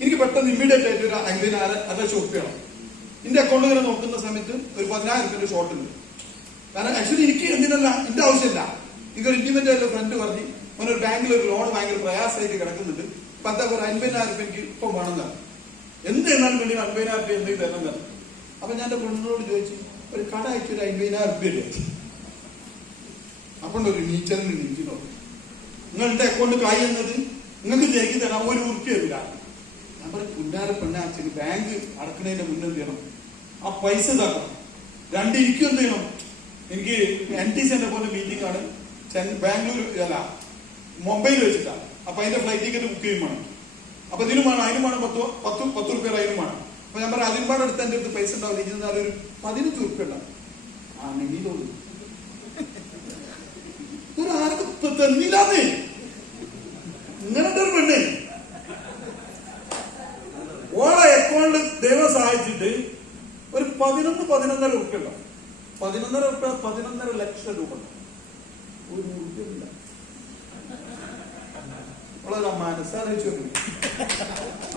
എനിക്ക് പെട്ടെന്ന് ഇമ്മീഡിയറ്റ് ആയിട്ട് ഒരു 50,000 ഷോപ്പ് ചെയ്യണം. എന്റെ അക്കൗണ്ട് ഇങ്ങനെ നോക്കുന്ന സമയത്ത് ഒരു 10,000 ഷോർട്ട് ഉണ്ട്. കാരണം ആക്ച്വലി എനിക്ക് എന്തിനല്ല, എന്റെ ആവശ്യമില്ല. എനിക്കൊരു ഇന്റിമേറ്റ് ആയിട്ടുള്ള ഫ്രണ്ട് പറഞ്ഞ് അവനൊരു ബാങ്കിൽ ഒരു ലോൺ ഭയങ്കര പ്രയാസമായിട്ട് കിടക്കുന്നുണ്ട്. അപ്പൊ എന്താ ഒരു 50,000 എനിക്ക് ഇപ്പം വേണമെന്നാണ്. എന്ത് എന്നാലും വേണ്ടി 50,000 എന്തെങ്കിലും തരണം. അപ്പൊ ഞാൻ എന്റെ ഫ്രണ്ടിനോട് ചോദിച്ചു, ഒരു കട അയച്ചു ഒരു 50,000 അപ്പൊ ഒരു നീച്ചറിന് നീച്ചിനോ നിങ്ങളുടെ അക്കൗണ്ട് കായ് എന്നത് നിങ്ങൾക്ക് ജയിക്കി തരാം, 1 ഉറുപ്പിക തരില്ല. ഞാൻ പറയും, പുന്നാര പെണ്ണാച്ചന് ബാങ്ക് അടക്കുന്നതിന്റെ മുന്നേ എന്ത് ചെയ്യണം? ആ പൈസ ഇതാക്കണം. 2 എനിക്കും എന്ത് ചെയ്യണം? എനിക്ക് NTC പോലെ മീറ്റിംഗ് ആണ് ബാംഗ്ലൂർ അല്ല മുംബൈയിൽ വെച്ചിട്ടാണ്. അപ്പൊ അതിന്റെ ഫ്ലൈറ്റ് ടിക്കറ്റ് ബുക്ക് ചെയ്യും വേണം. അപ്പൊ ഇതിനും വേണം, അതിനും വേണം 10 റുപ്യ അതിനും വേണം. അപ്പൊ ഞാൻ പറയാം, അതിനും പാടെ എടുത്ത് എന്റെ അടുത്ത് പൈസ ഉണ്ടാവില്ല. ഇരുന്നാൽ ഒരു 15 റുപ്യ ഉണ്ടാവും. ആ നെല്ലി തോന്നി ആർക്കും തന്നില്ലാന്നേ. ഇങ്ങനത്തെ ഒരു പെണ്ണ് ഓളെ അക്കൗണ്ട് ദൈവം സഹായിച്ചിട്ട് ഒരു 11-11.5 റുപ്യ ഉണ്ടാവും. 11.5 റുപ്യ 11.5 ലക്ഷം രൂപ. ഒരു റുപ്യ വളരെ മനസ്സാലോചിച്ചു.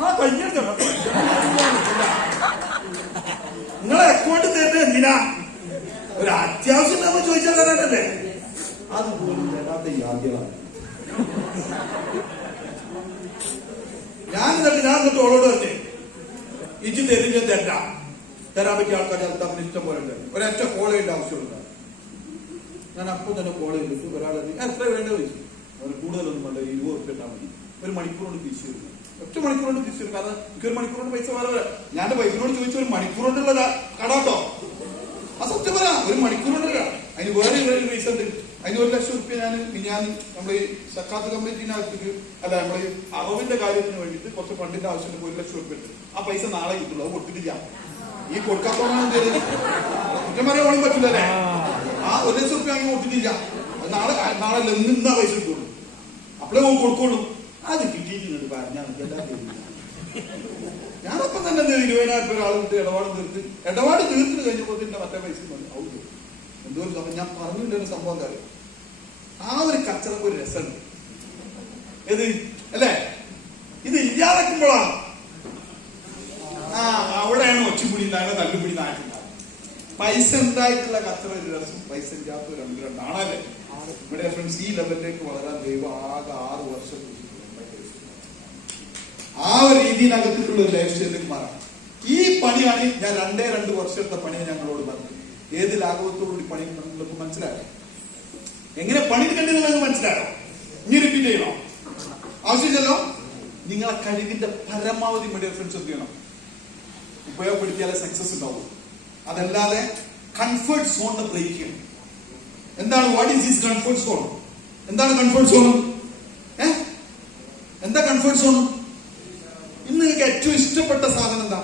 ആ കയ്യണ്ട നിങ്ങളെ അക്കൗണ്ട് തരുന്നത് എന്തിനാ? ഒരു അത്യാവശ്യം നമ്മൾ ചോദിച്ചാൽ തരാനല്ലേ? അതുപോലും തരാത്ത യാദ്യമാണ്. ഞാൻ എന്നിട്ട് ഓളോട് തന്നെ ഇജ് തരിഞ്ഞ തരാൻ പറ്റിയ ആൾക്കാർ അതിന് ഇഷ്ടം പോലെ ഉണ്ട്. ഒരൊറ്റ കോളേജിന്റെ ആവശ്യമുണ്ട്. ഞാൻ അപ്പോൾ തന്നെ കോളേജ് എടുത്തു. ഒരാളെ എത്ര വേണ്ട ചോദിച്ചു. അവർ കൂടുതലൊന്നും വേണ്ട, 20 റുപ്യ ഇട്ടാൽ മതി. 1 മണിക്കൂർ കൊണ്ട് തിരിച്ചു വരും. 1 മണിക്കൂർ കൊണ്ട് തിരിച്ചു വരും. കാരണം എനിക്ക് 1 മണിക്കൂർ കൊണ്ട് പൈസ വേറെ വരാം. ഞാൻ എന്റെ വൈഫിനോട് ചോദിച്ചു, 1 മണിക്കൂർ കൊണ്ടുള്ള കടാട്ടോ? ആ സത്യം പറയാം, 1 മണിക്കൂർ കൊണ്ടല്ല. അതിന് വേറെ പൈസ ഉണ്ട്. അതിന് 1 ലക്ഷം റുപ്യ ഞാൻ നമ്മുടെ ഈ സക്കാത്ത് കമ്മിറ്റിനകത്തേക്ക് അല്ല നമ്മുടെ ഈ അറവിന്റെ കാര്യത്തിന് വേണ്ടിയിട്ട് കുറച്ച് ഫണ്ടിന്റെ ആവശ്യമുണ്ട്. 1 ലക്ഷം റുപ്യ ഉണ്ട്. ആ പൈസ നാളെ കിട്ടുള്ളൂ. അത് കൊടുത്തിട്ടില്ല. ഈ കൊടുക്കാത്തോടാണ് തരുന്നത്. കുറ്റം പറയാൻ ഓണം പറ്റില്ലല്ലേ? ആ 1 ലക്ഷം റുപ്യ അങ്ങനെ കൊടുത്തിട്ടില്ല. നാളെ ഇന്നാ പൈസ കിട്ടുള്ളൂ. അപ്പോഴേ കൊടുക്കുള്ളൂ. അത് കിട്ടിയിട്ടുണ്ട് പറഞ്ഞാൽ ഞാനപ്പം തന്നെ 20,000 ഒരാൾ വിട്ട് ഇടപാട് തീർത്തിട്ട് കഴിഞ്ഞപ്പോൾ മറ്റേ പൈസ ഔട്ട് എന്തോ ഒരു സംഭവം ഞാൻ പറഞ്ഞില്ല. ഒരു സംഭവം കാര്യം ആ ഒരു കച്ചറക്ക് ഒരു രസമുണ്ട്. ഏത് അല്ലേ? ഇത് ഇല്ലാതാക്കുമ്പോഴാണ് അവിടെയാണ് ഒച്ചുപുടി ഉണ്ടായ തല്ലുപിടി നാട്ടിലുണ്ടാവും. പൈസ ഉണ്ടായിട്ടുള്ള കച്ചറ ഒരു രസം, പൈസ ഇല്ലാത്ത രണ്ടാണല്ലേ. ഇവിടെ ഫ്രണ്ട്സ് ഈ ലെവലിലേക്ക് വളരാൻ ദൈവം ആകെ 6 വർഷം ആ ഒരു രീതിയിനകത്തിട്ടുള്ള ഒരു ലൈഫ് സ്റ്റൈലിലേക്ക് മാറാം. ഈ പണിയാണ് ഞാൻ 2 വർഷത്തെ പണിയെ ഞങ്ങളോട് പറഞ്ഞു. ഏത് ലാഘവത്തോടുകൂടി പണി നിങ്ങൾക്ക് മനസ്സിലായോ? എങ്ങനെ പണി കണ്ടിരുന്നത് മനസ്സിലായോ? ഇനി റിപ്പീറ്റ് ചെയ്യണോ? ആവശ്യമില്ലല്ലോ. നിങ്ങളെ കഴിവിന്റെ പരമാവധി മീഡിയ ഫ്രണ്ട്സ് എന്ത് ചെയ്യണം? ഉപയോഗപ്പെടുത്തിയാലേ സക്സസ് ഉണ്ടാവും. അതല്ലാതെ കംഫർട്ട് സോണിനെ ബ്രേക്ക് ചെയ്യണം. എന്താണ് what is this comfort zone? എന്താണ് കംഫർട്ട് സോൺ? എന്താ കംഫർട്ട് സോൺ? ഇന്ന് നിങ്ങൾക്ക് ഏറ്റവും ഇഷ്ടപ്പെട്ട സാധനം എന്താ?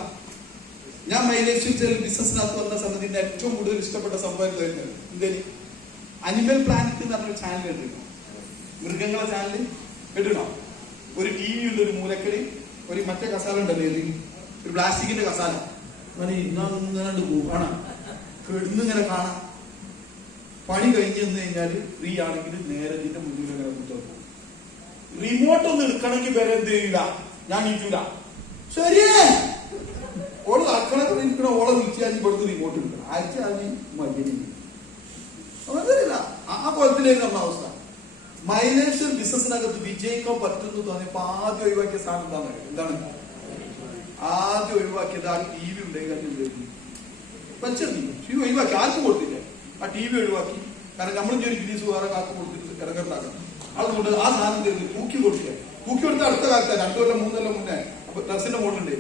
ഞാൻ മൈലേജ് ബിസിനസ്സിനകത്ത് വന്ന സമയത്ത് ഏറ്റവും കൂടുതൽ ഇഷ്ടപ്പെട്ട സംഭവം തരുന്നത് എന്തേലും അനിമൽ പ്ലാനറ്റ് എന്ന് പറഞ്ഞൊരു ചാനൽ കേട്ടിരുന്നു. മൃഗങ്ങളെ ചാനൽ കേട്ടിരുന്നോ? ഒരു ടി വി ഉണ്ട്, ഒരു മൂലക്കടി, ഒരു മറ്റേ കസാല ഉണ്ടല്ലോ, ഒരു പ്ലാസ്റ്റിക്കിന്റെ കസാല. ഇങ്ങനെ കാണാം, ഇന്നിങ്ങനെ കാണാം. പണി കഴിഞ്ഞ് വന്നു കഴിഞ്ഞാല് ഫ്രീ ആണെങ്കിൽ നേരെ ഇതിന്റെ മുന്നിൽ പോകും. റിമോട്ട് ഒന്ന് എടുക്കണമെങ്കിൽ വരെ എന്ത് ചെയ്യില്ല, ഞാൻ ഇരിക്കൂല. ശരിയേ, ഓള് അക്കണക്കിരിക്കണ ഓളെ വിളിച്ചാൽ ഇവിടുത്തെ റിമോട്ട് എടുക്കണം. അയച്ചാൽ മതി. അതറിയില്ല, ആ കൊലത്തിലായിരുന്നു നമ്മുടെ അവസ്ഥ. മൈലേജ് ബിസിനസിനകത്ത് വിജയിക്കാൻ പറ്റുന്നു തോന്നിയപ്പോ ആദ്യം ഒഴിവാക്കിയ സാധനം എന്താണ്? ആദ്യം ഒഴിവാക്കിയത് ആ ടി വി ഉണ്ടെങ്കിൽ വെച്ചെറിഞ്ഞു ഒഴിവാക്കി. ആർക്കും കൊടുത്തില്ല. ആ ടി വി ഒഴിവാക്കി. കാരണം നമ്മളും ഒരു ഗിരീസ് വേറെ കാർക്ക് കൊടുത്തിട്ട് കിടക്കണ്ടാക്കണം. അതുകൊണ്ട് ആ സാധനം തരുന്നു തൂക്കി കൊടുക്കുക. തൂക്കി കൊടുത്ത അടുത്ത കാലത്താണ് 2 കൊല്ലം 3 കൊല്ലം മുന്നേ. അപ്പൊ ഡ്രസ്സിന്റെ മോഡലുണ്ട്.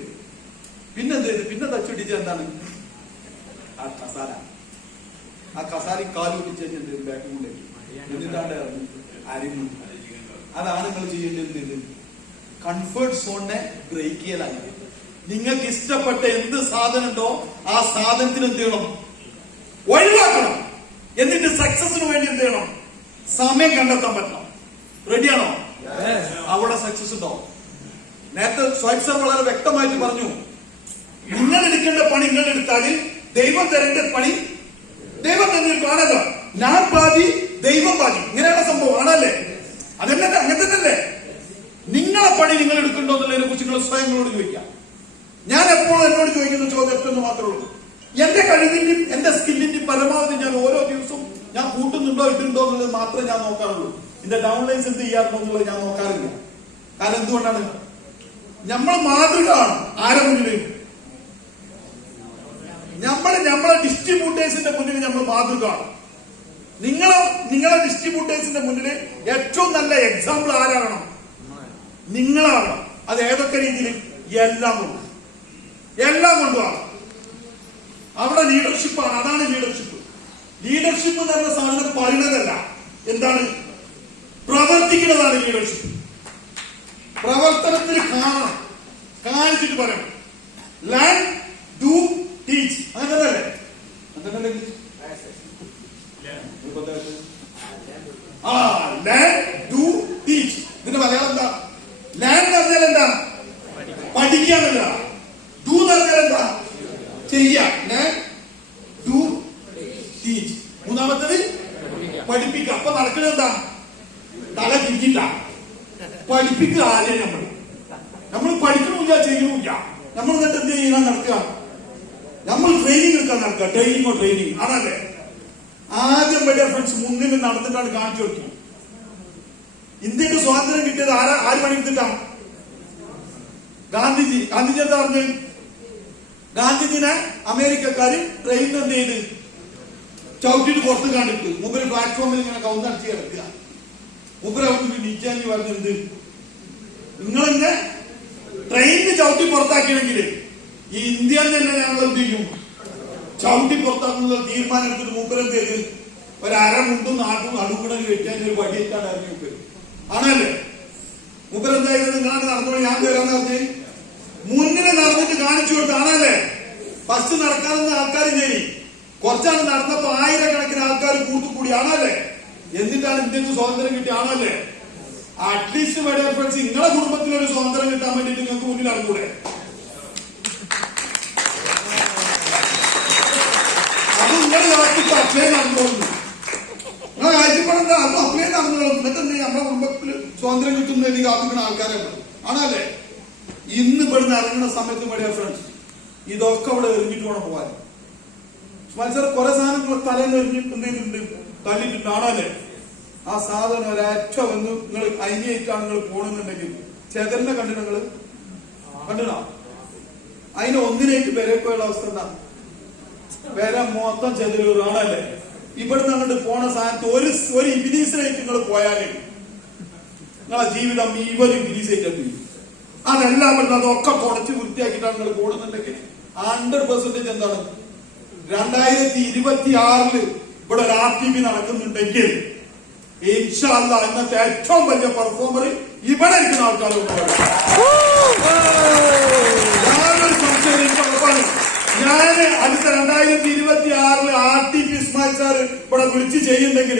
പിന്നെ എന്ത് ചെയ്തു? പിന്നെ തച്ചുപിടിച്ച എന്താണ്? ആ കസാല. ആ കസാലി കാല് പിടിച്ച് എന്ത് ചെയ്തു? ബാക്ക് കൊണ്ടേക്ക്. എന്നിട്ടാണ്ട് ഇറങ്ങി അരിഞ്ഞു. അതാണ് നിങ്ങൾ ചെയ്യേണ്ടത്. എന്ത്? കംഫർട്ട് സോണിനെ ബ്രേക്ക് ചെയ്യലാണ്. നിങ്ങൾക്ക് ഇഷ്ടപ്പെട്ട എന്ത് സാധനം ഉണ്ടോ ആ സാധനത്തിന് എന്ത് ചെയ്യണം? ഒഴിവാക്കണം. എന്നിട്ട് സക്സസിന് വേണ്ടി എന്ത് ചെയ്യണം? സമയം കണ്ടെത്താൻ പറ്റണം. റെഡിയാണോ? അവിടെ സക്സസ് ഉണ്ടാവും. നേരത്തെ സ്വൈപ് സർ വളരെ വ്യക്തമായിട്ട് പറഞ്ഞു, നിങ്ങൾ എടുക്കേണ്ട പണി നിങ്ങൾ എടുത്താൽ ദൈവം തരേണ്ട പണി ദൈവം തന്നെ കാണല്ലോ. ഞാൻ പാതി ദൈവം പാതി, ഇങ്ങനെയുള്ള സംഭവം ആണല്ലേ? അതന്നെ, അങ്ങനെ തന്നെയല്ലേ? നിങ്ങളെ പണി നിങ്ങൾ എടുക്കണ്ടോ എന്നുള്ളതിനെ കുറിച്ച് നിങ്ങൾ സ്വയം നിങ്ങളോട് ചോദിക്കാം. ഞാൻ എപ്പോഴും എന്നോട് ചോദിക്കുന്ന ചോദ്യം എന്ന് മാത്രമേ ഉള്ളൂ. എന്റെ കഴിവിന്റെയും എന്റെ സ്കില്ലിന്റെയും പരമാവധി ഞാൻ ഓരോ ദിവസവും ഞാൻ കൂട്ടുന്നുണ്ടോ ഇതുണ്ടോ എന്നുള്ളത് മാത്രമേ ഞാൻ നോക്കാറുള്ളൂ. ഇതിന്റെ ഡൗൺലൈൻസ് എന്ത് ചെയ്യാറുണ്ടോ എന്നുള്ളത് ഞാൻ നോക്കാറില്ല. കാരണം എന്തുകൊണ്ടാണ്? നമ്മൾ മാതൃക ആണ്. ആരെ മുന്നിൽ? നമ്മളെ ഡിസ്ട്രിബ്യൂട്ടേഴ്സിന്റെ മുന്നിൽ നമ്മൾ മാതൃക ആണ്. നിങ്ങളെ ഡിസ്ട്രിബ്യൂട്ടേഴ്സിന്റെ മുന്നിൽ ഏറ്റവും നല്ല എക്സാമ്പിൾ ആരാകണം? നിങ്ങളാകണം. അത് ഏതൊക്കെ രീതിയിൽ? എല്ലാം കൊണ്ടുമാണ്. അവിടെ ലീഡർഷിപ്പാണ്. അതാണ് ലീഡർഷിപ്പ്. ലീഡർഷിപ്പ് എന്ന് പറഞ്ഞ സാധനം പറയുന്നതല്ല. എന്താണ്? പ്രവർത്തിക്കുന്നതാണ് ലീഡർഷിപ്പ്. പ്രവർത്തനത്തിൽ കാണണം, കാണിച്ചിട്ട് പറയണം. Learn, do, teach. അങ്ങനല്ലേ? Learn, do, teach. ഇതിന്റെ മലയാളം എന്താ? ലേൺ എന്ന് പറഞ്ഞാൽ എന്താ? പഠിക്കാനല്ല. ഡു എന്ന് പറഞ്ഞാൽ എന്താ? ചെയ്യാം. Learn, do, teach. മൂന്നാമത്തത് പഠിപ്പിക്കുക. അപ്പൊ നടക്കുന്നത് എന്താ? തല തിരിക്കില്ല. പഠിപ്പിക്കുക. ആദ്യം നമ്മൾ പഠിക്കണില്ല, ചെയ്യണില്ല. നമ്മൾ എന്നിട്ട് എന്ത് ചെയ്യാൻ നടക്കുക? നമ്മൾ ട്രെയിനിങ് എടുക്കാൻ നടക്കുക. ട്രെയിനിങ് ആണല്ലേ? ആദ്യം വലിയ ഫ്രണ്ട്സ് മുന്നിൽ നടന്നിട്ടാണ് കാണിച്ചു കൊടുക്കുക. ഇന്ത്യക്ക് സ്വാതന്ത്ര്യം കിട്ടിയത് ആര് പണിയെടുത്തിട്ടാണ്? ഗാന്ധിജി എന്താ പറഞ്ഞു? ഗാന്ധിജിനെ അമേരിക്കക്കാര് ട്രെയിനിൽ എന്ത് ചെയ്ത് ചവിട്ടിട്ട് പുറത്ത് കാണിട്ടു. മൂപ്പര് പ്ലാറ്റ്ഫോമിൽ ഇങ്ങനെ കൗന്നടിച്ച് കിടക്കുക. മൂപ്പര് അവിടെ നീച്ചാഞ്ഞ് പറഞ്ഞത്, നിങ്ങളെന്നെ ട്രെയിനിന് ചവിട്ടി പുറത്താക്കിയെങ്കിൽ ഈ ഇന്ത്യ തന്നെ ഞങ്ങൾ എന്ത് ചെയ്യും? ചവിട്ടി പുറത്താക്കുന്ന തീരുമാനം എടുത്തിട്ട് മൂപ്പരെന്ത് ചെയ്ത് ഒരു അരമുണ്ടും നാട്ടും അടുക്കൂടെ വെച്ചാൽ ഒരു വടിയേറ്റാണ് ഇറങ്ങി മൂപ്പര്. ആണല്ലേ? മൂപ്പരെന്തായത്? നിങ്ങളാണ് നടന്നോളൂ, ഞാൻ വരാന്ന് പറഞ്ഞ് മുന്നിൽ നടന്നിട്ട് കാണിച്ചു കൊടുത്തു. ആണല്ലേ? ഫസ്റ്റ് നടക്കാവുന്ന ആൾക്കാരും ശരി, കുറച്ചാണ് നടന്നപ്പോ 1000കണക്കിന് ആൾക്കാർ കൂട്ടുകൂടി. ആണല്ലേ? എന്നിട്ടാണ് ഇന്ത്യക്ക് സ്വാതന്ത്ര്യം കിട്ടി. ആണല്ലേ? അറ്റ്ലീസ്റ്റ് മൈ ഫ്രണ്ട്സ്, നിങ്ങളെ കുടുംബത്തിൽ ഒരു സ്വാതന്ത്ര്യം കിട്ടാൻ വേണ്ടിട്ട് നിങ്ങൾക്ക് മുന്നിൽ നടന്നൂടെ? അത് നിങ്ങളുടെ കാലത്ത് അപ്ലൈ നടന്നോളുന്നു. നിങ്ങളെ കാഴ്ചപ്പാടെന്താ? അത് അപ്ലൈ നടന്നോളും. എന്നിട്ട് എന്ത് ചെയ്യും? നമ്മുടെ കുടുംബത്തിൽ സ്വാതന്ത്ര്യം കിട്ടുന്നതിന് കാത്തിക്കുന്ന ആൾക്കാരാണ്. ആണല്ലേ? ഇന്ന് ഇവിടുന്ന് ഇറങ്ങുന്ന സമയത്ത് മൈ ഫ്രണ്ട്സ് ഇതൊക്കെ അവിടെ എറിഞ്ഞിട്ട് വേണം പോകാൻ. മത്സരം കുറെ സാധനങ്ങൾ തലേന്ന് എറിഞ്ഞിട്ട് എന്ത് ചെയ്തിട്ടുണ്ട്, തള്ളിയിട്ടുണ്ട്. ആണല്ലേ? ആ സാധനം ഒരറ്റ വന്ന് നിങ്ങൾ അയിനായിട്ടാണ് നിങ്ങൾ പോണെന്നുണ്ടെങ്കിൽ ചെതലിനെ കണ്ടിട്ട് നിങ്ങള് കണ്ടിടോ? അതിന് ഒന്നിനേക്ക് വരപ്പോയുള്ള അവസ്ഥ എന്താ? വര മൊത്തം ചെതലൂറാണല്ലേ? ഇവിടുന്ന് അങ്ങോട്ട് പോണ സ്ഥാനത്ത് ഒരു ഇബിലീസിലേക്ക് നിങ്ങൾ പോയാല് നിങ്ങളെ ജീവിതം ഇവര് ഇബിലീസായിട്ട് അതെല്ലാം ഇവിടുന്ന് അതൊക്കെ തുടച്ച് വൃത്തിയാക്കിയിട്ടാണ് നിങ്ങൾ പോകുന്നുണ്ടെങ്കിൽ 100% എന്താണ് 2026 ഇവിടെ ഒരു RTP നടക്കുന്നുണ്ടെങ്കിൽ ഇൻഷാ അല്ലാഹ് ഇന്നത്തെ ഏറ്റവും വലിയ പെർഫോമർ ഇവിടെ ഇരിക്കുന്ന ആൾക്കാരുണ്ട്. യാതൊരു സംശയം എനിക്ക് ഉറപ്പാണ്. ഞാന് അടുത്ത 2026 RTP ഇസ്മായിൽ സാർ ഇവിടെ വിളിച്ച് ചെയ്യുന്നെങ്കിൽ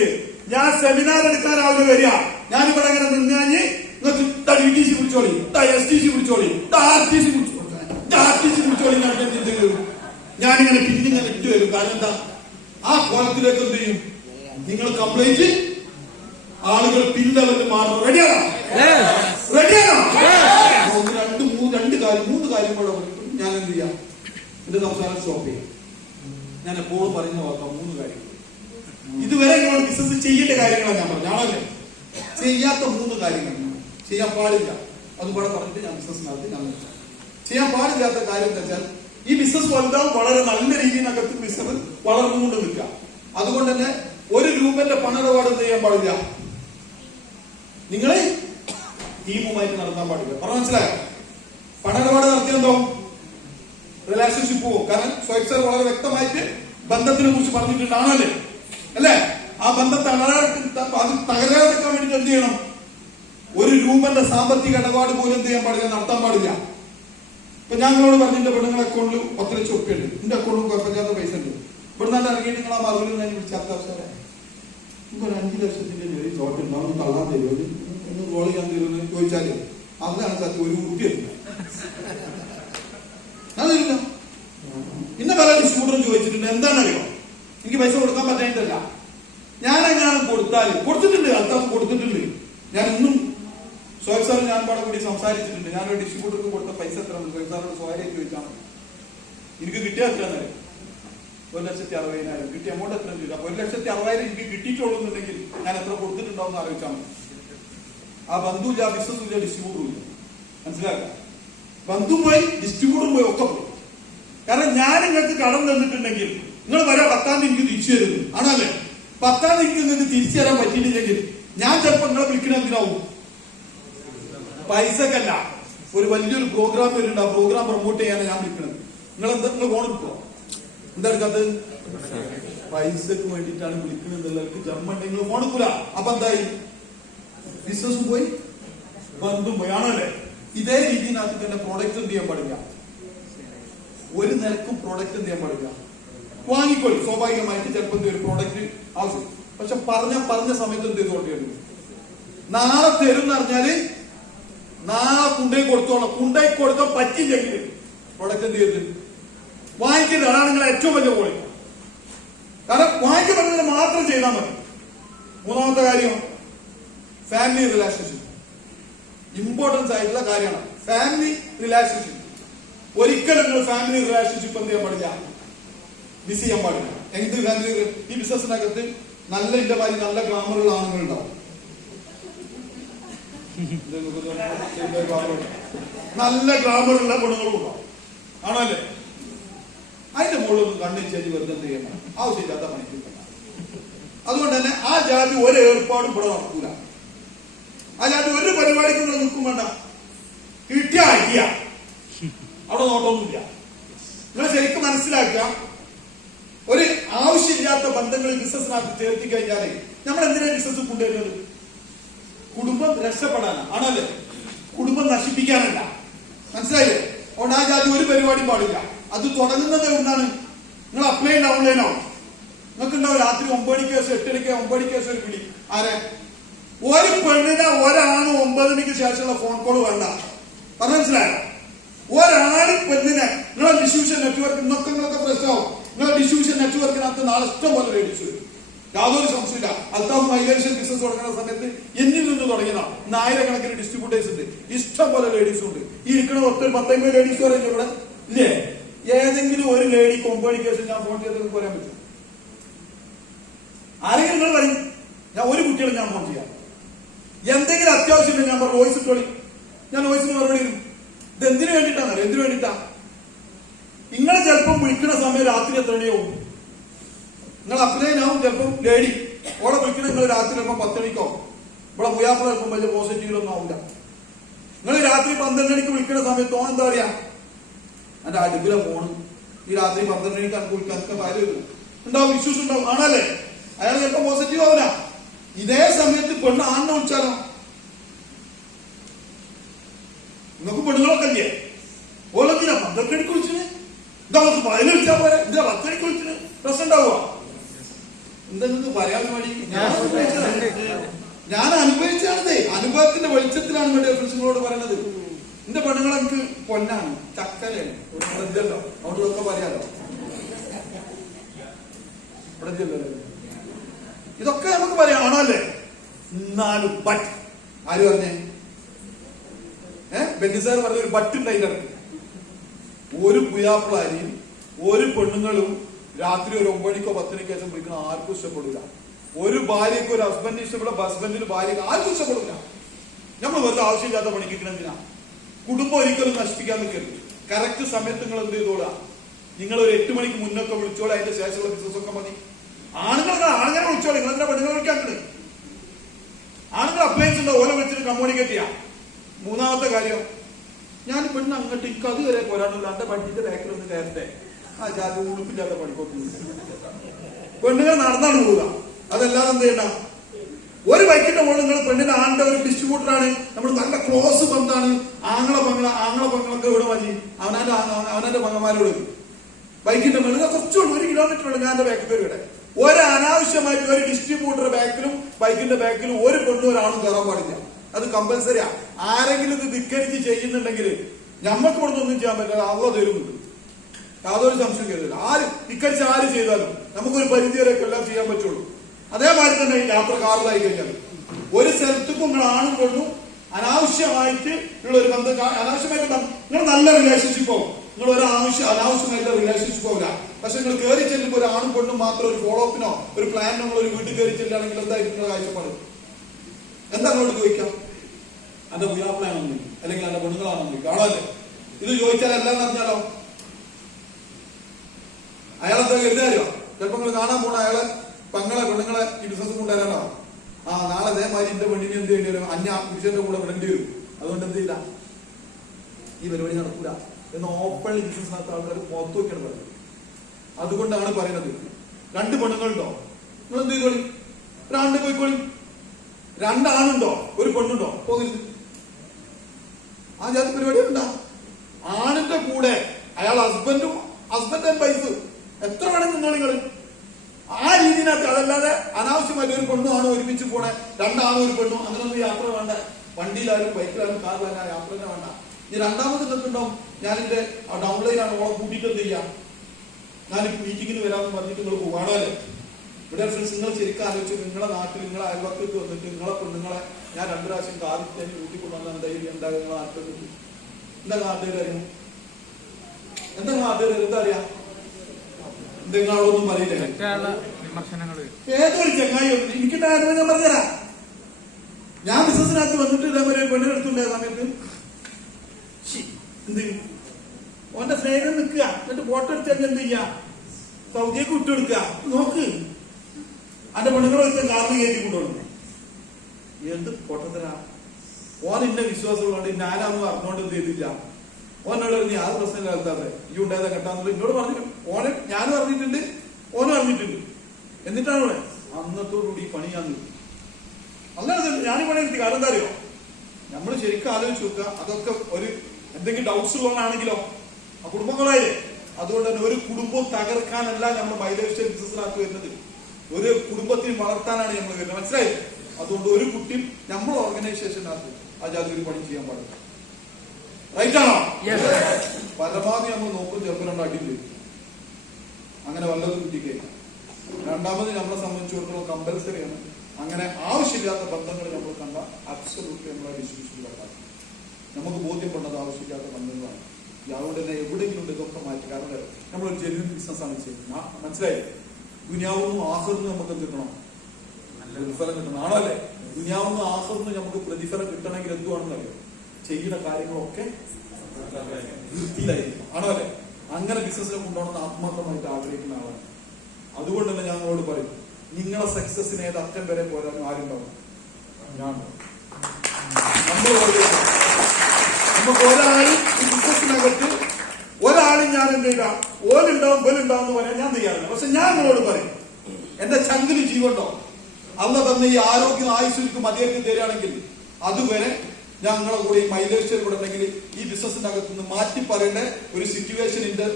ഞാൻ സെമിനാർ എടുക്കാൻ ആളുകൾ വരിക. ഞാനിവിടെ അങ്ങനെ നിന്നാഞ്ഞ് നിങ്ങൾക്ക് DTC പിടിച്ചോളി, STC പിടിച്ചോളി, RTC പിടിച്ചോളി ഞാനിങ്ങനെ പിന്നിങ്ങനെ ഇട്ട് വരും. കാരണം എന്താ? ആ കോലത്തിലേക്ക് എന്ത് ചെയ്യും? നിങ്ങൾ കംപ്ലൈന്റ് ആളുകൾ പിന്നിലവർക്ക് മാറണം. റെഡിയാണോ? മൂന്ന് കാര്യം കൂടെ ഞാൻ എന്ത് ചെയ്യാം? എന്റെ സംസാരം സ്റ്റോപ്പ് ചെയ്യാം. ഞാൻ എപ്പോഴും പറയുന്ന വാക്കാം 3 കാര്യങ്ങൾ. ഇതുവരെ നിങ്ങൾ ബിസിനസ് ചെയ്യേണ്ട കാര്യങ്ങളാണ് ഞാൻ പറഞ്ഞു. ആണല്ലേ? ചെയ്യാത്ത 3 കാര്യങ്ങൾ ചെയ്യാൻ പാടില്ല. അതുപോലെ പറഞ്ഞിട്ട് ഞാൻ ബിസിനസ് നടത്തി ഞാൻ ചെയ്യാൻ പാടില്ലാത്ത കാര്യം എന്താ വെച്ചാൽ ഈ ബിസിനസ് വലുതാവും, വളരെ നല്ല രീതിയിനകത്ത് ബിസിനസ് വളർന്നുകൊണ്ട് നിൽക്കുക. അതുകൊണ്ട് തന്നെ ഒരു രൂപന്റെ പണമിടപാട് എന്ത് ചെയ്യാൻ പാടില്ല? നിങ്ങളെ ടീമുമായിട്ട് നടത്താൻ പാടില്ല. പറഞ്ഞ മനസ്സിലായോ? പണമിടപാട് നടത്തിയെന്താവും? റിലേഷൻഷിപ്പ് പോകും. കാരണം സ്വയം സാർ വളരെ വ്യക്തമായിട്ട് ബന്ധത്തിനെ കുറിച്ച് പറഞ്ഞിട്ടുണ്ടാണല്ലേ? അല്ലേ? ആ ബന്ധം തകരാതെടുക്കാൻ വേണ്ടിട്ട് എന്ത് ചെയ്യണം? ഒരു രൂപന്റെ സാമ്പത്തിക ഇടപാട് പോലും എന്ത് ചെയ്യാൻ പാടില്ല, നടത്താൻ പാടില്ല. ഇപ്പൊ ഞങ്ങളോട് പറഞ്ഞിട്ട് പെണ്ണുങ്ങളെ അക്കൗണ്ടിൽ 10 ലക്ഷം ഉറുപ്പിക ഉണ്ട്, എന്റെ അക്കൗണ്ടിൽ കുഴപ്പമില്ലാത്ത പൈസ ഉണ്ട്. ഇവിടെ നിന്ന് ഇറങ്ങിയിട്ട് നിങ്ങൾ ആ മറുപടി ഞാൻ വിളിച്ചാത്ത അവസരം ഇപ്പൊ 5 ലക്ഷത്തിന്റെ ജോലി ചോട്ടുണ്ടാവും, തള്ളാൻ തരുമോ, ഒന്ന് റോൾ ചെയ്യാൻ തരുമെന്ന് ചോദിച്ചാല് അതാണ് സത്യം. 1 ഉറുപ്പിക അതില്ല. പിന്നെ പല ഡിസ്ട്രിബ്യൂട്ടറും ചോദിച്ചിട്ടുണ്ട്, എന്താണെന്നറിയോ, എനിക്ക് പൈസ കൊടുക്കാൻ പറ്റായിട്ടല്ല, ഞാനെങ്ങാനും കൊടുത്തിട്ടുണ്ട്, അൽത്താഫ് കൊടുത്തിട്ടുണ്ട്. ഞാൻ ഇന്നും സോയബ് സാർ ഞാൻ പാടെ കൂടി സംസാരിച്ചിട്ടുണ്ട്. ഞാനൊരു ഡിസ്ട്രിബ്യൂട്ടർക്ക് കൊടുത്ത പൈസ എത്ര സോയബ് സാറിനോട് സ്വകാര്യം ചോദിച്ചാണ്. എനിക്ക് കിട്ടിയ എത്ര എന്നറിയോ? 1,60,000 കിട്ടിയ എമൗണ്ട് എത്ര ചോദിച്ചു. അപ്പൊ 1,60,000 എനിക്ക് കിട്ടിയിട്ടുള്ളൂ എന്നുണ്ടെങ്കിൽ ഞാൻ എത്ര കൊടുത്തിട്ടുണ്ടാവും ആലോചിച്ചാൽ മതി. ആ ബന്ധുല്ല, ബിസിനസ്സും ഡിസ്ട്രിബ്യൂട്ടറും ഇല്ല. മനസ്സിലാക്കുക? ബന്ധു പോയി, ഡിസ്ട്രിബ്യൂട്ടർ പോയി, ഒക്കെ പോയി. കാരണം ഞാൻ നിങ്ങൾക്ക് കടം തന്നിട്ടുണ്ടെങ്കിൽ നിങ്ങൾ വരാ 10-ാം തീയതി എനിക്ക് തിരിച്ചു തരുന്നു. ആണല്ലേ? 10-ാം തീയതി നിങ്ങൾക്ക് തിരിച്ചു തരാൻ പറ്റിയിട്ടില്ലെങ്കിൽ ഞാൻ ചിലപ്പോൾ നിങ്ങളെ വിളിക്കണ എന്തിനാവും? പൈസക്കല്ല. ഒരു വലിയൊരു പ്രോഗ്രാം വരുന്നുണ്ട്, ആ പ്രോഗ്രാം പ്രൊമോട്ട് ചെയ്യാനാണ് ഞാൻ വിളിക്കുന്നത്. നിങ്ങൾ ഫോൺ എടുക്കോ? എന്താ എടുക്കാത്തത്? പൈസക്ക് വേണ്ടിയിട്ടാണ് വിളിക്കുന്നത്. ജമ്മുണ്ടെങ്കിൽ ഫോൺ എടുക്കൂല. അപ്പൊ എന്തായി? ബിസിനസ്സും പോയി, ബന്ധും പോയി. ആണല്ലേ? ഇതേ രീതിയിനകത്ത് തന്നെ പ്രോഡക്റ്റ് എന്ത് ചെയ്യാൻ പാടില്ല, ഒരു നിലക്കും പ്രോഡക്റ്റ് എന്ത് ചെയ്യാൻ പാടില്ല. വാങ്ങിക്കോളി, സ്വാഭാവികമായിട്ട് ചിലപ്പോൾ ഒരു പ്രോഡക്റ്റ് ആവശ്യം. പക്ഷെ പറഞ്ഞ സമയത്ത് എന്ത് ചെയ്തോണ്ടി നാളെ തരും എന്ന് പറഞ്ഞാല് നാളെ കൊണ്ടുപോയി കൊടുത്തോളാം. കൊണ്ടുപോയി കൊടുക്കാൻ പറ്റില്ലെങ്കിൽ പ്രോഡക്റ്റ് എന്ത് ചെയ്യരുത്, വാങ്ങിക്കരുത്. അതാണ് നിങ്ങളെ ഏറ്റവും വലിയ പോളി. കാരണം വാങ്ങിക്കപ്പെടുന്നത് മാത്രം ചെയ്താൽ മതി. 3ാമത്തെ കാര്യം ഫാമിലി റിലേഷൻഷിപ്പ്. ഇമ്പോർട്ടൻസ് ആയിട്ടുള്ള കാര്യമാണ് ഫാമിലി റിലേഷൻഷിപ്പ്. ഒരിക്കലും നിങ്ങൾ ഫാമിലി റിലേഷൻഷിപ്പ് എന്ത് ചെയ്യാൻ പാടില്ല, മിസ് ചെയ്യാൻ പാടില്ല. എന്ത് ഫാമിലി? ഈ ബിസിനസിനകത്ത് നല്ല ഇന്റർമാരി നല്ല ഗ്ലാമറുള്ള ആണുങ്ങളുണ്ടാവും, നല്ല ഗ്ലാമറുള്ള ഗുണങ്ങളും ഉണ്ടാവും. ആണല്ലേ? അതിന്റെ മുകളിലൊന്നും കണ്ണിൽ ചേരി വെറുതെ എന്ത് ചെയ്യണം, ആവശ്യമില്ലാത്ത പണിക്ക്. അതുകൊണ്ട് തന്നെ ആ ജാതി ഒരു ഏർപ്പാടും ഇവിടെ നടക്കൂല. അല്ലാണ്ട് ഒരു പരിപാടിക്ക് നിങ്ങൾ നിൽക്കും വേണ്ട. കിട്ടിയ ഐഡിയ അവിടെ നോട്ടൊന്നുമില്ല. നിങ്ങൾ ശരിക്കും മനസ്സിലാക്കുക, ഒരു ആവശ്യമില്ലാത്ത ബന്ധങ്ങൾ ബിസിനസ്സിനകത്ത് ചേർത്തി കഴിഞ്ഞാലേ നമ്മൾ എന്തിനാണ് ബിസിനസ് കൊണ്ടുവരുന്നത്? കുടുംബം രക്ഷപ്പെടാനാണ്. ആണല്ലേ? കുടുംബം നശിപ്പിക്കാനല്ല. മനസ്സിലായില്ലേ? അതുകൊണ്ട് ആ ജാതി ഒരു പരിപാടിയും പാടില്ല. അത് തുടങ്ങുന്നത് എവിടുന്നാണ്? നിങ്ങൾ അപ്ലൈ ഡൗൺലൈനാവും. നിങ്ങൾക്ക് ഉണ്ടാവും രാത്രി 9 മണിക്ക് ശേഷം 8 മണിക്ക് 9 മണിക്ക് ശേഷം ഒരു വിളി. ആരെ? ഒരു പെണ്ണിനെ ഒരാണ് 9 മണിക്ക് ശേഷമുള്ള ഫോൺ കോൾ വേണ്ട. പറഞ്ഞു മനസ്സിലായോ? ഒരാണ് പെണ്ണിനെ നിങ്ങളെ ഡിസ്ട്രിബ്യൂഷൻ നെറ്റ്വർക്ക് ഇന്നൊക്കെ നിങ്ങൾക്ക് പ്രശ്നമാവും. നിങ്ങളുടെ ഡിസ്ട്രിബ്യൂഷൻ നെറ്റ്വർക്കിനകത്ത് നാളെ ഇഷ്ടം പോലെ ലേഡീസ് വരും. യാതൊരു സംശയമില്ല. അൽത്താഫ് മൈലേഷൻ ബിസിനസ് തുടങ്ങുന്ന സമയത്ത് എന്നിൽ നിന്ന് തുടങ്ങിയതാണ്. 1000കണക്കിന് ഡിസ്ട്രിബ്യൂട്ടേഴ്സ് ഉണ്ട്, ഇഷ്ടം പോലെ ലേഡീസും ഉണ്ട്. ഈ ഇരിക്കണ 10-50 ലേഡീസ് പറയുന്നത് ഇവിടെ ഇല്ലേ? ഏതെങ്കിലും ഒരു ലേഡി കോമ്പണിക്കേഷൻ ഞാൻ ഫോൺ ചെയ്ത് പറയാൻ പറ്റും? ആരെങ്കിലും നിങ്ങൾ പറയും ഞാൻ ഒരു കുട്ടികളും ഞാൻ ഫോൺ ചെയ്യാം. എന്തെങ്കിലും അത്യാവശ്യം ഞാൻ പറഞ്ഞു വോയിസ് ഇട്ടോളി, ഞാൻ വോയിസിന് മറുപടി തരും. ഇത് എന്തിനു വേണ്ടിയിട്ടാണ്? എന്തിനു വേണ്ടിയിട്ടാ? നിങ്ങൾ ചിലപ്പം വിളിക്കുന്ന സമയം രാത്രി എത്ര മണിയാവും? നിങ്ങൾ അപ്ലൈനാവും. ചിലപ്പം ലേഡി ഓടെ വിളിക്കണ നിങ്ങൾ രാത്രി ചിലപ്പോൾ 10 മണിക്കോ. ഇവിടെ മുയാപ്പിള ചിലപ്പം വലിയ പോസിറ്റീവിലൊന്നും ആവില്ല. നിങ്ങൾ രാത്രി 12 മണിക്ക് വിളിക്കുന്ന സമയത്ത് ഓൻ എന്താ പറയാ, എന്റെ അടുപ്പിലെ ഫോണ് ഈ രാത്രി 12 മണിക്ക് എനിക്ക് വിളിക്കാൻ കാര്യം ഉണ്ടാവും, ഇഷ്യൂസ് ഉണ്ടാവും. ആണല്ലേ? അയാൾ ചിലപ്പോൾ പോസിറ്റീവ് ആവില്ല. ഇതേ സമയത്ത് പെണ്ണ് ആണിനെ വിളിച്ചാലോ? നിങ്ങൾക്ക് പെണ്ണുങ്ങളൊക്കെ ഇല്ലേ? ഓലെന്തിനാ 12 മണിക്ക് വിളിച്ചിന്? എന്താ 10 വിളിച്ചാൽ പോരെ? എന്താ 10 മണിക്ക് വിളിച്ചിന്? പ്രശ്നം ഉണ്ടാവുക? എന്താ നിങ്ങൾക്ക് പറയാൻ വേണ്ടി ഞാൻ അനുഭവിച്ചാണതേ. അനുഭവത്തിന്റെ വെളിച്ചത്തിലാണ് വേണ്ടി ഫ്രണ്ട്സുകളോട് പറയുന്നത്. എന്റെ പെണ്ണുങ്ങൾ എനിക്ക് പൊന്നാണ്, ചക്കരയാണ്. ഇല്ലല്ലോ അവിടെയൊക്കെ പറയാലോ. ഇതൊക്കെ നമുക്ക് പറയാം. ആണല്ലേ? എന്നാലും ബട്ട് ആര് പറഞ്ഞേ? ബെന്നിസാർ പറഞ്ഞ ഒരു ബട്ടുണ്ട് അതിന്റെ അടുത്ത്. ഒരു പുയാപ്പിളാരിയും ഒരു പെണ്ണുങ്ങളും രാത്രി ഒരു 9 മണിക്കോ 10 മണിക്കോ ശേഷം വിളിക്കുന്ന ആർക്കും ഇഷ്ടപ്പെടില്ല. ഒരു ഭാര്യക്ക് ഒരു ഹസ്ബൻഡിന് ഇഷ്ടപ്പെടാം, ഹസ്ബൻഡിന് ഭാര്യക്ക് ആർക്കും ഇഷ്ടപ്പെടില്ല. നമ്മൾ വെറുതെ ആവശ്യമില്ലാത്ത പണിക്കിക്കണെന്തിനാ? കുടുംബം ഒരിക്കലും നശിപ്പിക്കാൻ നിൽക്കരുത്. കറക്റ്റ് സമയത്ത് നിങ്ങൾ എന്ത് ചെയ്തോളാ? നിങ്ങൾ ഒരു 8 മണിക്ക് മുന്നൊക്കെ വിളിച്ചോളാം. അതിന്റെ ശേഷമുള്ള ബിസിനസ് ഒക്കെ മതി. ആണുങ്ങളെ വിളിച്ചോളാം. നിങ്ങൾ എന്താ പെണ്ണുങ്ങളെ വിളിക്കാത്തത്? ആണുങ്ങൾ അപ്ലയൻസ് ഉണ്ടോ? ഓല വിളിച്ചിട്ട് കമ്മ്യൂണിക്കേറ്റ് ചെയ്യാം. മൂന്നാമത്തെ കാര്യം, ഞാൻ പെണ്ണ് അങ്ങോട്ട് എനിക്ക് അത് വരെ പോരാടില്ല. എന്റെ വണ്ടിന്റെ ബാക്കിലൊന്ന് കയറട്ടെ. ആ ജാതി ഉളുപ്പില്ലാത്ത പണിക്കൊക്കെ പെണ്ണുങ്ങൾ നടന്നാണ് പോവുക. അതല്ലാതെ എന്ത് ചെയ്യണ്ട? ഒരു ബൈക്കിന്റെ മുകളിൽ നിങ്ങൾ പെണ്ണിന്റെ ആണിന്റെ ഒരു ഡിസ്ട്രിബ്യൂട്ടറാണ്, നമ്മൾ നല്ല ക്ലോസ് ബന്ധാണ്. ആങ്ങളെ പങ്ങളൊക്കെ ഇവിടെ മതി. അവനാന്റെ പങ്ങന്മാരോട് ബൈക്കിന്റെ മുകളിൽ കുറച്ചുള്ളൂ, 1 കിലോമീറ്റർ ഉള്ളു. ഞാൻ എന്റെ ബാക്കിൽ ഇവിടെ ഒരു അനാവശ്യമായിട്ട് ഒരു ഡിസ്ട്രിബ്യൂട്ടറുടെ ബാക്കിലും ബൈക്കിന്റെ ബാക്കിലും ഒരു പെണ്ണും ഒരാണും കയറാൻ പാടില്ല. അത് കമ്പൽസറിയാ. ആരെങ്കിലും ഇത് ധിക്കരിച്ച് ചെയ്യുന്നുണ്ടെങ്കിൽ ഞമ്മക്ക് ഇവിടെ ഒന്നും ചെയ്യാൻ പറ്റില്ല. അവ തരുന്നുണ്ട്, യാതൊരു സംശയം കരുതില്ല. ആര് ധിക്കരിച്ച് ആര് ചെയ്താലും നമുക്കൊരു പരിധി വരെയൊക്കെ എല്ലാം ചെയ്യാൻ പറ്റുള്ളൂ. അതേമാതിരി തന്നെ യാത്ര കാറിലായി കഴിഞ്ഞാൽ ഒരു സ്ഥലത്തേക്കും നിങ്ങൾ ആണും പെണ്ണും അനാവശ്യമായിട്ട് ഉള്ള ഒരു ബന്ധം, അനാവശ്യമായിട്ട് നിങ്ങൾ നല്ല റിലേഷൻഷിപ്പ് ആവും. നിങ്ങൾ ഒരു അനാവശ്യമായിട്ട് റിലേഷൻഷിപ്പ് ആവില്ല. പക്ഷെ നിങ്ങൾ കയറി ചെല്ലുമ്പോൾ ഒരു ആണും പെണ്ണും മാത്രം ഒരു ഫോളോ അപ്പിനോ ഒരു പ്ലാനോ നിങ്ങൾ ഒരു വീട്ടിൽ കയറി ചെല്ലുകയാണെങ്കിൽ എന്തായിരിക്കും നിങ്ങളുടെ കാഴ്ചപ്പാട്? എന്താ അങ്ങോട്ട് ചോദിക്കാം? എന്റെ പുയാപ്പിളാണെന്ന് അല്ലെങ്കിൽ എന്റെ പെണ്ണുങ്ങളാണെന്ന് കാണാല്ലേ? ഇത് ചോദിച്ചാൽ എല്ലാം അറിഞ്ഞാലോ? അയാളെന്താ കരുതാരോ? ചിലപ്പോ നിങ്ങൾ കാണാൻ പോണ അയാളെ പെണ്ണുങ്ങളെ ഈ ബിസിനസ് കൊണ്ടുവരാനോ? നാളെ അതേമാതിരി എന്റെ പെണ്ണിന് എന്ത് ചെയ്യേണ്ടി വരും? അന്യ പുരുഷന്റെ കൂടെ വിടേണ്ടി വരും. അതുകൊണ്ട് എന്ത് ചെയ്യില്ല, ഈ പരിപാടി നടക്കൂല എന്ന് ഓപ്പൺ ബിസിനസ് നടത്തുന്ന ആൾക്കാർ പുറത്തു വെക്കണം പറയുന്നത്. അതുകൊണ്ടാണ് പറയുന്നത്, 2 പെണ്ണുങ്ങളുണ്ടോ നിങ്ങൾ എന്ത് ചെയ്തോളി? 2 പോയിക്കോളി. 2 ആണുണ്ടോ 1 പെണ്ണുണ്ടോ? പോകരുത്. ആ ജാതി പരിപാടി ഉണ്ടാ. ആണിന്റെ കൂടെ അയാൾ ഹസ്ബൻഡ് ആൻഡ് വൈഫ് എത്ര വേണമെങ്കിൽ നിങ്ങൾ ആ രീതിയിനകത്ത്. അതല്ലാതെ അനാവശ്യമായിട്ട് ഒരു പെണ്ണും ആണും ഒരുമിച്ച് പോണേ, 2 ആണും 1 പെണ്ണും അങ്ങനൊന്നും യാത്ര വേണ്ട. വണ്ടിയിലായാലും ബൈക്കിലായാലും കാറിലായാലും യാത്ര തന്നെ വേണ്ട. ഇനി രണ്ടാമത് എന്തുണ്ടാവും? ഞാനിന്റെ ഡൗൺലൈനാണ് ഓളെ കൂട്ടിയിട്ട് എന്ത് ചെയ്യാം, ഞാൻ മീറ്റിങ്ങിന് വരാമെന്ന് പറഞ്ഞിട്ട് നിങ്ങൾ പോകാണല്ലേ? ഇവിടെ ഫ്രണ്ട്സ്, നിങ്ങൾ ശരിക്കും ആലോചിച്ചു, നിങ്ങളെ നാട്ടിൽ നിങ്ങളെ അയൽവക്കത്ത് വന്നിട്ട് നിങ്ങളെ പെണ്ണുങ്ങളെ ഞാൻ 2 പ്രാവശ്യം കാറിൽ തന്നെ കൂട്ടിക്കൊണ്ടുവന്ന ധൈര്യം എന്താ നിങ്ങളെ നാട്ടിൽ? എന്താ നാട്ടുകാർ അറിയാം? എന്താ നാട്ടുകാർ എന്താ അറിയാം? നിങ്ങളോടൊന്നും പറയില്ല. ഏതൊരു ചങ്ങായി എനിക്ക് ഞാൻ പറഞ്ഞുതരാം. ഞാൻ ബിസിനസിനകത്ത് വന്നിട്ട് ഇതേപോലെ ഒരു പെണ്ണിനെടുത്തുണ്ടായ സമയത്ത് എന്ത് ഓന്റെ സ്നേഹം നിൽക്കുക, എന്നിട്ട് ഫോട്ടോ എടുത്ത് എന്ത് ചെയ്യാ, സൗദിയൊക്കെ വിട്ടുകൊടുക്കുക. നോക്ക്, അന്റെ പെണ്ണുങ്ങളെ വെച്ച കാറിന് കയറ്റി കൊണ്ടുപോകണം. എന്ത് പൊട്ടത്തരാ! ഓൻ ഇന്ന വിശ്വാസമുള്ളതുകൊണ്ട് ഞാനാന്ന് അറിഞ്ഞോണ്ട് എന്ത് ചെയ്തില്ല. ഓനോട് നീ ആ പ്രശ്നം കേൾക്കാതെ ഈ ഉണ്ടായതാ കേട്ടാന്നുള്ളത് എന്നോട് പറഞ്ഞു. ഓനെ ഞാനും അറിഞ്ഞിട്ടുണ്ട്, ഓനും അറിഞ്ഞിട്ടുണ്ട്. എന്നിട്ടാണ് ഇവിടെ അന്നത്തോടുകൂടി പണിയാന്ന്. അല്ലാതെ ഞാനും പണി എടുത്തി. കാരണം എന്താ അറിയോ, നമ്മൾ ശരിക്കും ആലോചിച്ച് നോക്കുക. അതൊക്കെ ഒരു എന്തെങ്കിലും ഡൗട്ട്സ് ഉള്ളതാണെങ്കിലോ ആ കുടുംബങ്ങളായില്ലേ. അതുകൊണ്ട് തന്നെ ഒരു കുടുംബം തകർക്കാനല്ല നമ്മൾ ബൈലൈഫ് ബിസിനസ്സിലാക്കി വരുന്നത്, ഒരു കുടുംബത്തിന് വളർത്താനാണ് നമ്മൾ വരുന്നത്. മനസ്സിലായില്ലേ? അതുകൊണ്ട് ഒരു കുട്ടിയും നമ്മൾ ഓർഗനൈസേഷനകത്ത് ആ ജാതി ഒരു പണി ചെയ്യാൻ പാടില്ല. റൈറ്റ് ആണോ? പരമാവധി നമ്മൾ നോക്കും, ചിലപ്പോൾ 2 അടിയിൽ വരും. അങ്ങനെ വല്ലതും കുട്ടിക്ക്. രണ്ടാമത് നമ്മളെ സംബന്ധിച്ചിടത്തോളം കമ്പൽസറിയാണ് അങ്ങനെ ആവശ്യമില്ലാത്ത ബന്ധങ്ങൾ നമ്മൾ കണ്ട അബ്സല്യൂട്ട്ലി നമ്മളെ ഡിസ്ട്രിബ്യൂഷൻ നമുക്ക് ബോധ്യപ്പെടുന്നത് ആവശ്യമില്ലാത്ത ബന്ധങ്ങളാണ്. അതുകൊണ്ട് തന്നെ എവിടെയെങ്കിലും ഉണ്ട് ഇതൊക്കെ മാറ്റി. കാരണം നമ്മളൊരു ജെന്യൂൻ ബിസിനസ് ആണ് ചെയ്യുന്നത്. മനസ്സിലായി? ദുനിയാവുന്നു ആഹ്റന്ന് നമുക്ക് കിട്ടണം, നല്ല പ്രതിഫലം കിട്ടണം. ആണോ അല്ലേ? ദുനിയാവുന്നു ആഹ്റന്ന് നമുക്ക് പ്രതിഫലം കിട്ടണമെങ്കിൽ എന്തുവാണെന്നറിയോ? ചെയ്യുന്ന കാര്യങ്ങളൊക്കെ വൃത്തിയിലായിരിക്കും. ആണോ അല്ലേ? അങ്ങനെ ബിസിനസ്സിനെ കൊണ്ടുപോകണമെന്ന് ആത്മാർത്ഥമായിട്ട് ആഗ്രഹിക്കുന്ന ആളാണ്. അതുകൊണ്ട് തന്നെ ഞാൻ നിങ്ങളോട് പറയും, നിങ്ങളെ സക്സസിന് ഏത് അറ്റം വരെ പോരാനും ആരുണ്ടാവും? ഞാൻ. നമുക്ക് ഒരാളും ഈ ബിസിനസ്സിനകത്ത് ഒരാളും ഞാൻ എന്ത് ചെയ്താ ഓലുണ്ടാവും ബലുണ്ടാവും എന്ന് പറയാൻ ഞാൻ തയ്യാറില്ല. പക്ഷെ ഞാൻ നിങ്ങളോട് പറയും, എന്റെ ചങ്കില് ജീവണ്ടോ അല്ല തന്നെ ഈ ആരോഗ്യം ആയുസ്സുക്ക് മതിയാക്കി തരികയാണെങ്കിൽ അതുവരെ ഞാൻ നിങ്ങളെ കൂടെ ഈ മൈലേശ്വരം കൂടെ ഉണ്ടെങ്കിൽ ഈ ബിസിനസ്സിനകത്ത് നിന്ന് മാറ്റി പറയേണ്ട ഒരു സിറ്റുവേഷൻ എന്റെ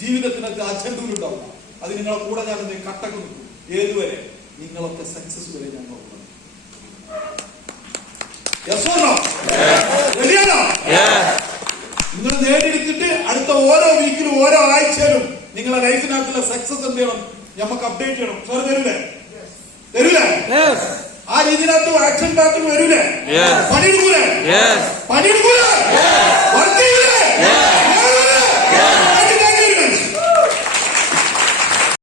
ജീവിതത്തിനകത്ത് അജണ്ടയിലുണ്ടാവും. അത് നിങ്ങളെ കൂടെ ഞാൻ എന്ത് കട്ടക്ക് നിൽക്കും. ഏതുവരെ? നിങ്ങളൊക്കെ സക്സസ് വരെ ഞാൻ നോക്കണം. റെഡിയാണോ? നിങ്ങൾ നേടിയെടുത്തിട്ട് അടുത്ത ഓരോ വീക്കിലും ഓരോ ആഴ്ചയിലും നിങ്ങളെ ലൈഫിനകത്തുള്ള സക്സസ് എന്ത് ചെയ്യണം? നമുക്ക് അപ്ഡേറ്റ് ചെയ്യണം. സാർ തരൂലേ? തരൂലേ? ആ രീതിയിനകത്ത് ആക്ഷൻ പാർട്ടിൽ വരൂലേ? പണിയെടുക്കൂലേ? പണിയെടുക്കൂലേ?